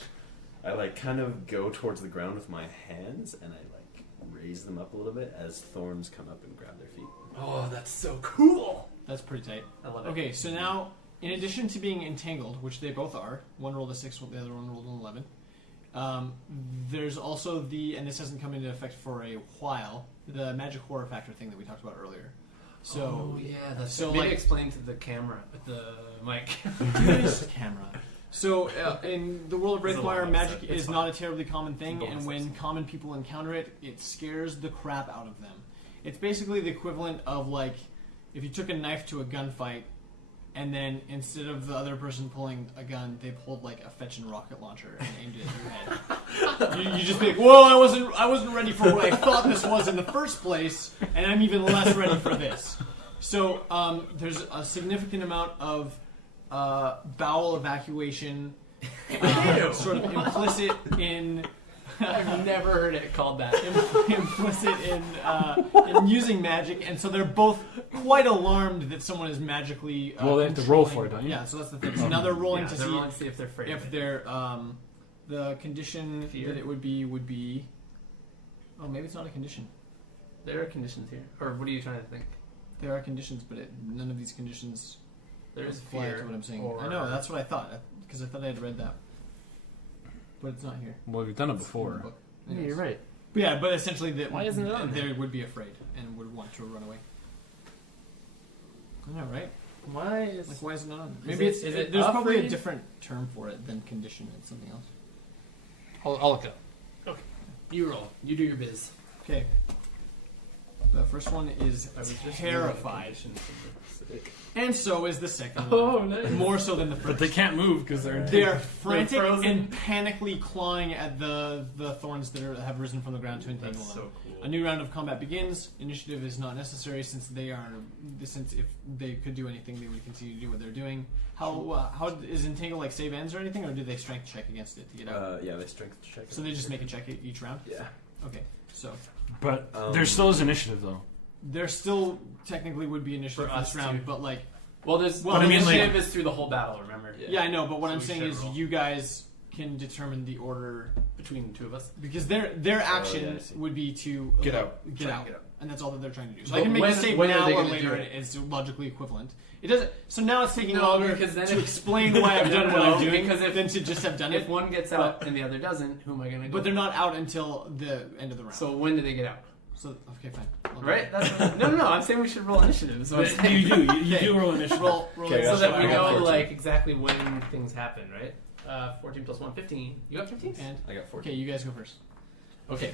I like kind of go towards the ground with my hands and I like raise them up a little bit as thorns come up and grab their feet. Oh, that's so cool. That's pretty tight. I love it. Okay, so now, in addition to being entangled, which they both are, one rolled a 6, the other one rolled an 11. There's also and this hasn't come into effect for a while, the magic horror factor thing that we talked about earlier. So oh yeah, that's so, maybe like- explain to the camera, the mic. camera. So in the world of It's a long Raethmire, magic episode. It's is fine. not a terribly common thing, It's a and bonus when episode. common people encounter it, it scares the crap out of them. It's basically the equivalent of like if you took a knife to a gunfight, and then instead of the other person pulling a gun, they pulled like a fetching rocket launcher and aimed it at your head. You just be like, "Whoa! I wasn't ready for what I thought this was in the first place, and I'm even less ready for this." So there's a significant amount of bowel evacuation, sort of implicit in. I've never heard it called that. Implicit in using magic, and so they're both quite alarmed that someone is magically. Well, they have to roll controlling- for it, don't you? Yeah, so that's the thing. So now they're rolling Yeah, to they're see rolling to see if they're afraid. if they're the condition Fear. that it would be. Oh, maybe it's not a condition. There are conditions here, or what are you trying to think? There are conditions, but none of these conditions There is apply fear. to what I'm saying. or- I know that's what I thought because I thought I had read that, but it's not here. Well, we've done it It's in the before. book. Yeah, It is. you're right. But yeah, but essentially, that Why isn't it on they there? would be afraid and would want to run away. I know, right? Why is Like, why is it not on? Is Maybe it- it's is it there's probably a afraid? different term for it than condition. It's something else. I'll look it up. Okay, you roll. You do your biz. Okay. The first one is I was just terrified, reading conditions. and so is the second Oh, one. nice. More so than the But first. they can't move because they're. They're frantic frozen. and panically clawing at the thorns that have risen from the ground to entangle That's them. so cool. A new round of combat begins. Initiative is not necessary since if they could do anything, they would continue to do what they're doing. How is entangle like save ends or anything, or do they strength check against it to get out? Yeah, they strength check. So they just make a check each round. Yeah. Okay, so But Um, there still is initiative though. there still technically would be initiative For for us this round, too. but like, Well, Well, the I mean, like- initiative is through the whole battle. Remember? yeah, I know. But what So I'm we saying should is, roll. you guys can determine the order Between the two of us. because their action yeah, I see. would be to Get out. get Try out, and get out. and that's all that they're trying to do. So But I can make when- a save when are now they or gonna later, do and it? it's logically equivalent. It doesn't. So now it's taking No, longer because then to if- explain why I've done what No, I'm doing because if- than to just have done If it. one gets out and the other doesn't, who am I going to go? But they're not out until the end of the round. So when do they get out? So okay, fine. I'll do Right? it. That's no. I'm saying we should roll initiative. So, I'm saying. You do Okay. roll initiative. Roll Okay, so initiative. that we I got know 14. like exactly when things happen, right? 14 plus 1, 15. You got 15? And I got 14. okay, you guys go first. Okay.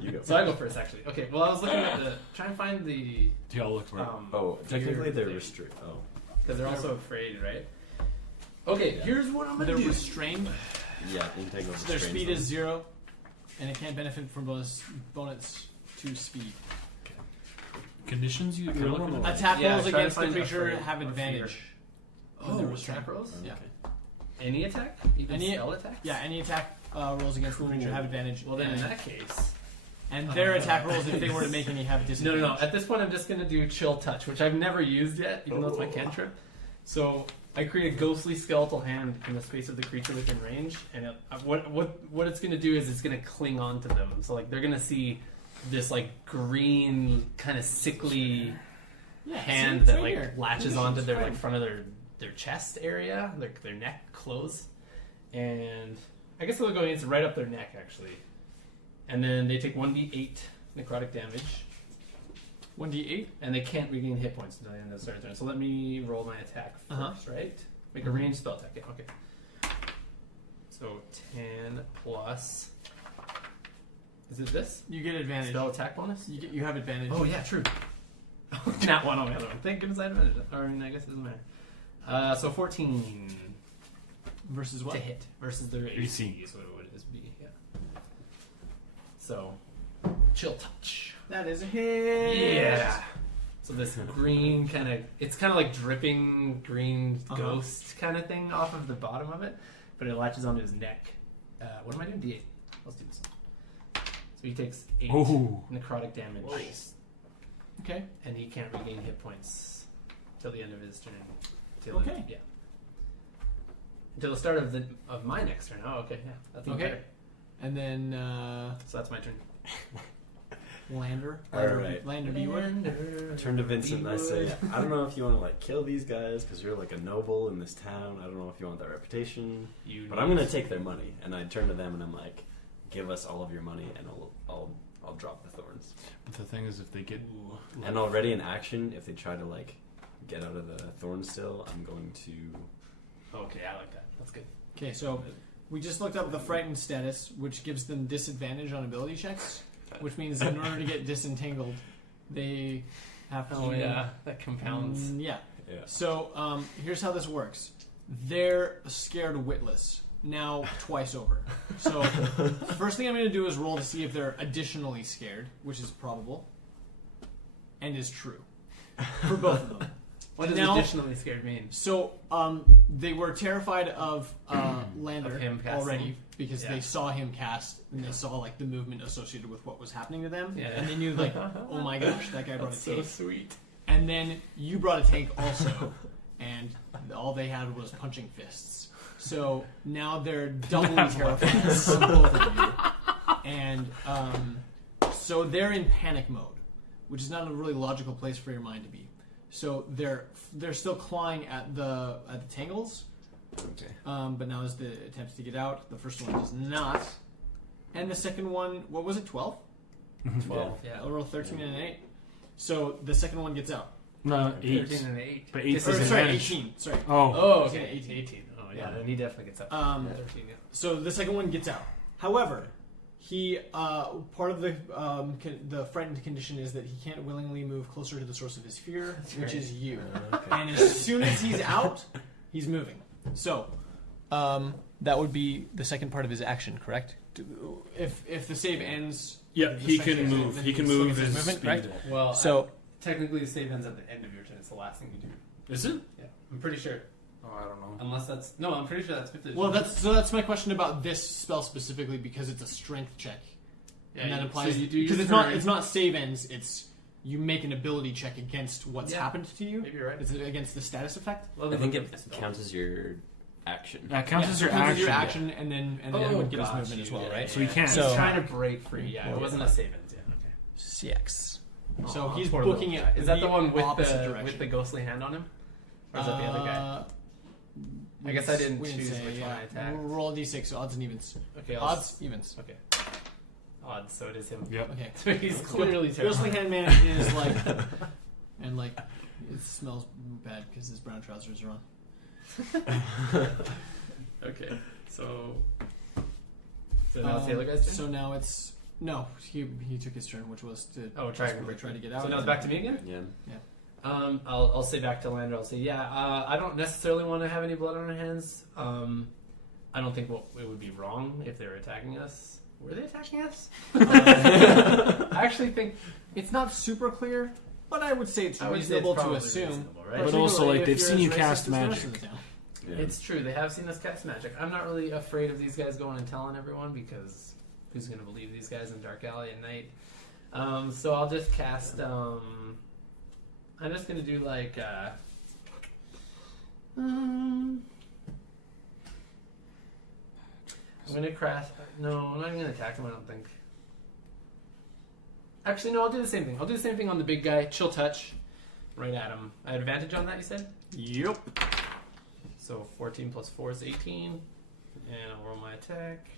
You go. So I go first, actually. Okay. Well, I was looking at the try and find the Do y'all look for it? Oh, technically they're thing. restricted. Oh. because they're also afraid, right? Okay. Yeah. Here's what I'm They're gonna do. restrained. Yeah, entangle So their restrains speed them. is 0, and it can't benefit from bonus to speed. Conditions you're Okay, looking well, at? Attack Yeah, rolls try to against the find creature afraid have or advantage. when Oh, they're attack restrained. rolls? Yeah. Okay. Any attack? Even Any- spell attacks? Yeah, any attack rolls against the creature have advantage. Well, then in and, that case. and their attack rolls, if they were to make any, have No, disadvantage. no, no. At this point, I'm just going to do Chill Touch, which I've never used yet, even though it's my cantrip. So I create a ghostly skeletal hand in the space of the creature within range, and what it's going to do is it's going to cling on to them. So like they're going to see this like green kind of sickly Yeah, hand see, it's that right like here. latches It's onto their fine. like front of their chest area, like their neck close, and I guess they'll go against right up their neck actually, and then they take 1d8 necrotic damage. 1d8. And they can't regain hit points until the end of the turn. So let me roll my attack first, Uh-huh. right? Make a ranged spell attack. Yeah, okay. So 10 plus. Is it this? You get advantage. Spell attack bonus? You have advantage. Oh, yeah, true. Not one on the other one. Thank goodness I had advantage. Or, I mean, I guess it doesn't matter. So 14 Versus what? to hit versus their AC AC. is what it would be. Yeah. So, Chill Touch. That is a hit. Yeah. So this green kind of, it's kind of like dripping green Uh-huh. ghost kind of thing off of the bottom of it, but it latches onto his neck. What am I doing? D8. Let's do this. So he takes 8 Ooh. necrotic damage, Okay. and he can't regain hit points till the end of his turn. Okay. Yeah. Until the start of my next turn. Oh, okay. Yeah. That's even Okay. better. And then So that's my turn. Lander. All right. Lander, do you work? I turn to Vincent and I say, I don't know if you want to like kill these guys because you're like a noble in this town. I don't know if you want that reputation, but I'm gonna take their money. And I turn to them and I'm like, give us all of your money and I'll I'll drop the thorns. But the thing is, if they get And already in action, if they try to like get out of the thorn still, I'm going to. Okay, I like that. That's good. Okay, so we just looked up the frightened status, which gives them disadvantage on ability checks, which means in order to get disentangled, they have to. Oh yeah, that compounds. Yeah. Yeah. So here's how this works. They're scared witless. Now twice over. So first thing I'm going to do is roll to see if they're additionally scared, which is probable, and is true for both of them. What does Now- additionally scared mean? So they were terrified of Lander Of him casting? already because Yeah. they saw him cast and they saw like the movement associated with what was happening to them, Yeah. and they knew like, oh my gosh, that guy brought a That's so tank. sweet. And then you brought a tank also, and all they had was punching fists. So now they're doubly terrified of both of you. And so they're in panic mode, which is not a really logical place for your mind to be. So they're still clawing at the tangles, Okay. but now as the attempts to get out, the first one does not, and the second one, what was it, 12? 12. Yeah. I'll roll 13 and an 8. So the second one gets out. no 8, 13 and 8. but 8 Or, is sorry, advantage. 18. Sorry. Oh, Oh, Okay, okay, 18. 18. Oh, yeah, Yeah. then he definitely gets up. 13, yeah. So the second one gets out. However, he part of the frightened condition is that he can't willingly move closer to the source of his fear, which is you. Okay. And as soon as he's out, he's moving. So that would be the second part of his action, correct? If the save ends, yeah, the he strength can check, move. then He can still move gets his movement, speed. correct? Well, So technically the save ends at the end of your turn. It's the last thing you do. Is it? Yeah, I'm pretty sure. Oh, I don't know. Unless that's no, I'm pretty sure that's 5th edition. well, that's my question about this spell specifically because it's a strength check. yeah, And that you- applies so you do your because turn. it's not save ends. It's you make an ability check against what's Yeah. happened to you. Maybe you're right. It's against the status effect. Well, I think then- it counts as your action. That counts Yeah, as so your it counts action. as your action, and then it would get his got movement you. as well, Yeah, right? So he can't. So- He's trying to break free. Yeah, it Yeah. wasn't a save ends. Yeah, okay. 6. So Aw, he's poor booking little it. guy. Is that the one with opposite the direction. ghostly hand on him, or is that the other guy? I guess I didn't we choose say, which one I attacked. Roll a d6, odds and evens. Okay, Odds, evens. Okay. Odds. So it is him. Yep. Okay. So he's clearly Ghostly terrible. Handman is like, and like, it smells bad because his brown trousers are on. Okay. So now it's the other guy's turn. So now it's he took his turn, which was to Try to get out. So now it's back to me again. Yeah. I'll say back to Lander. I'll say, I don't necessarily want to have any blood on our hands. I don't think it would be wrong if they were attacking us. Were they attacking us? I actually think It's not super clear, but I would say it's I would say it's reasonable to probably assume. reasonable, right? But also, like, Particularly they've if you're seen you as cast racist as the rest magic. of the town. Yeah. It's true. They have seen us cast magic. I'm not really afraid of these guys going and telling everyone because who's going to believe these guys in Dark Alley at night? So I'll just cast. I'm just going to do like. I'm going to crash. No, I'm not even going to attack him. I don't think. Actually, no. I'll do the same thing. I'll do the same thing on the big guy. Chill touch, right at him. I had advantage on that. You said. Yep. So 14 plus 4 is 18. And I'll roll my attack.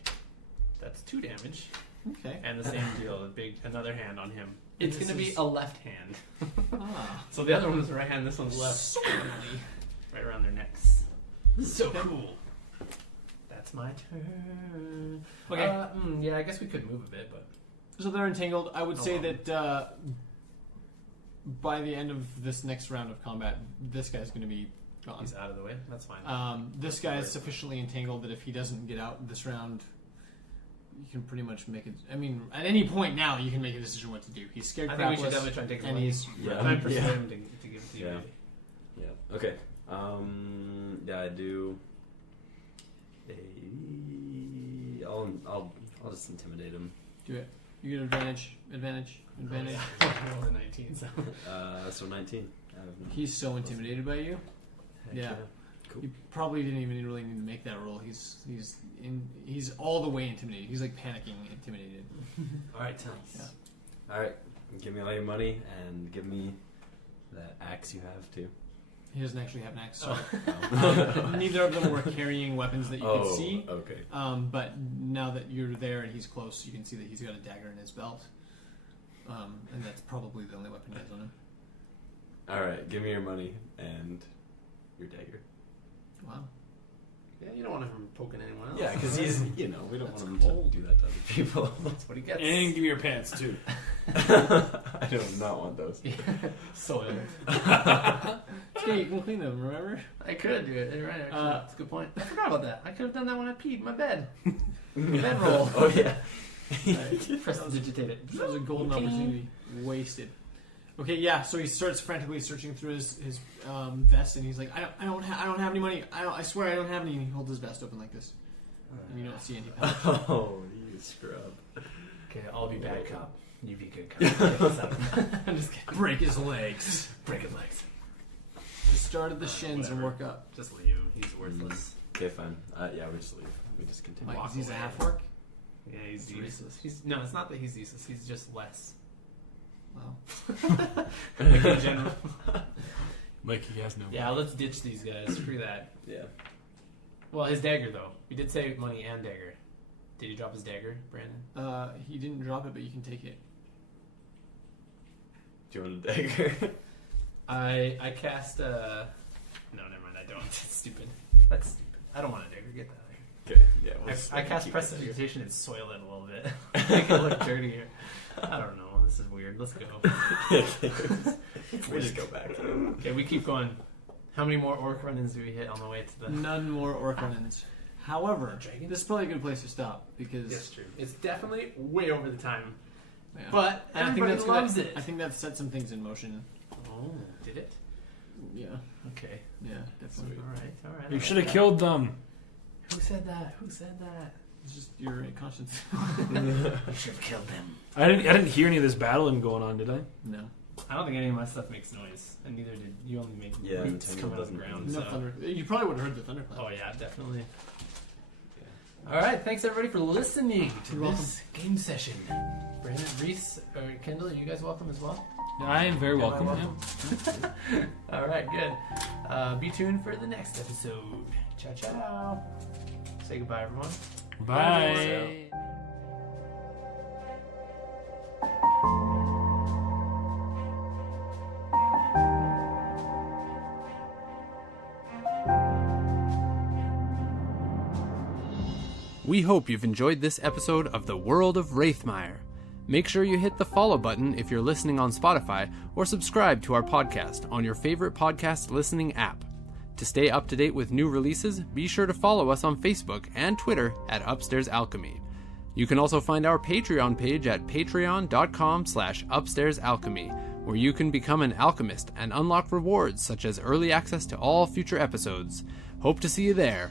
That's 2 damage. Okay. And the same deal, another hand on him. It's This going to be is- a left hand. Ah. So the other one was the right hand, this one's left. Right around their necks. So cool. That's my turn. Okay. Yeah, I guess we could move a bit, but. So they're entangled. I would Oh, say wow. that by the end of this next round of combat, this guy's going to be gone. He's out of the way. That's fine. This guy is sufficiently entangled that if he doesn't get out this round, you can pretty much make it. I mean, at any point now, you can make a decision what to do. He's scared I think we should crapless, definitely try and take his and money. he's Yeah. Try and persuade Yeah. him to give it to you. Yeah. maybe. Yeah. Okay. I do. I'll just intimidate him. do it. You get advantage. Advantage. I rolled a 19, so. So 19. He's so intimidated by you. Heck Yeah. Cool. You probably didn't even really need to make that roll. He's all the way intimidated. He's like panicking, intimidated. Alright, tell Yeah. All right. Give me all your money and give me that axe you have too. He doesn't actually have an axe. So. Oh. Neither of them were carrying weapons that you could see. Okay. But now that you're there and he's close, you can see that he's got a dagger in his belt. and that's probably the only weapon he has on him. All right, give me your money and your dagger. Wow. Yeah, you don't want him poking anyone else. Yeah, because he's, we don't That's want him cold. to do that to other people. That's what he gets. And give me your pants too. I do not want those. Soiled. Yeah, you can clean them. Remember? I could do it. You're right, actually. That's a good point. I forgot about that. I could have done that when I peed in my bed. Bedroll. Oh yeah. Prestidigitate it. That was a golden opportunity wasted. Okay, yeah. So he starts frantically searching through his vest, and he's like, I don't have any money. I swear I don't have any. And he holds his vest open like this, and you don't see any pouch. Oh, you scrub. Okay, I'll be bad cop. You be good cop. I'm just kidding. Break his legs. Break his legs. Start at the shins and work up. Just leave him. He's worthless. Okay, fine. Yeah, we just leave. We just continue. Like, he's a half orc. Yeah, he's That's useless. No, it's not that he's useless. He's just less. Wow. Like in general. Like he has no. Yeah, let's ditch these guys. Screw that. Yeah. Well, his dagger though. We did say money and dagger. Did he drop his dagger, Brandon? He didn't drop it, but you can take it. Do you want a dagger? I cast No, never mind. I don't. It's stupid. That's stupid. I don't want a dagger. Get that out of here. Okay. Yeah. I cast prestidigitation and soil it a little bit. Make it look dirtier. I don't know. This is weird. Let's go. We just go back. Okay, we keep going. How many more orc run-ins do we hit on the way to the... None more orc run-ins. However, Dragon? this is probably a good place to stop because It's true. It's definitely way over the time. yeah. But And everybody loves it. I think that set some things in motion. Oh, did it? Yeah, Okay. yeah, definitely. All right. You should have killed them. Who said that? Who said that? It's just your conscience. I should have killed them. I didn't hear any of this battling going on, did I? No, I don't think any of my stuff makes noise, and neither did you. Only made Yeah, roots Nintendo coming out of the doesn't ground. no So. thunder. You probably would have heard the thunderclap. Oh yeah, definitely. All right, thanks everybody for listening to You're this game session. Brandon, Reese, or Kendall, are you guys welcome as well? I am very welcome. Yeah. All right, good. Be tuned for the next episode. Ciao, ciao. Say goodbye, everyone. Bye. We hope you've enjoyed this episode of the World of Raethmire. Make sure you hit the follow button if you're listening on Spotify, or subscribe to our podcast on your favorite podcast listening app. To stay up to date with new releases, be sure to follow us on Facebook and Twitter at Upstairs Alchemy. You can also find our Patreon page at patreon.com/upstairsalchemy, where you can become an alchemist and unlock rewards such as early access to all future episodes. Hope to see you there.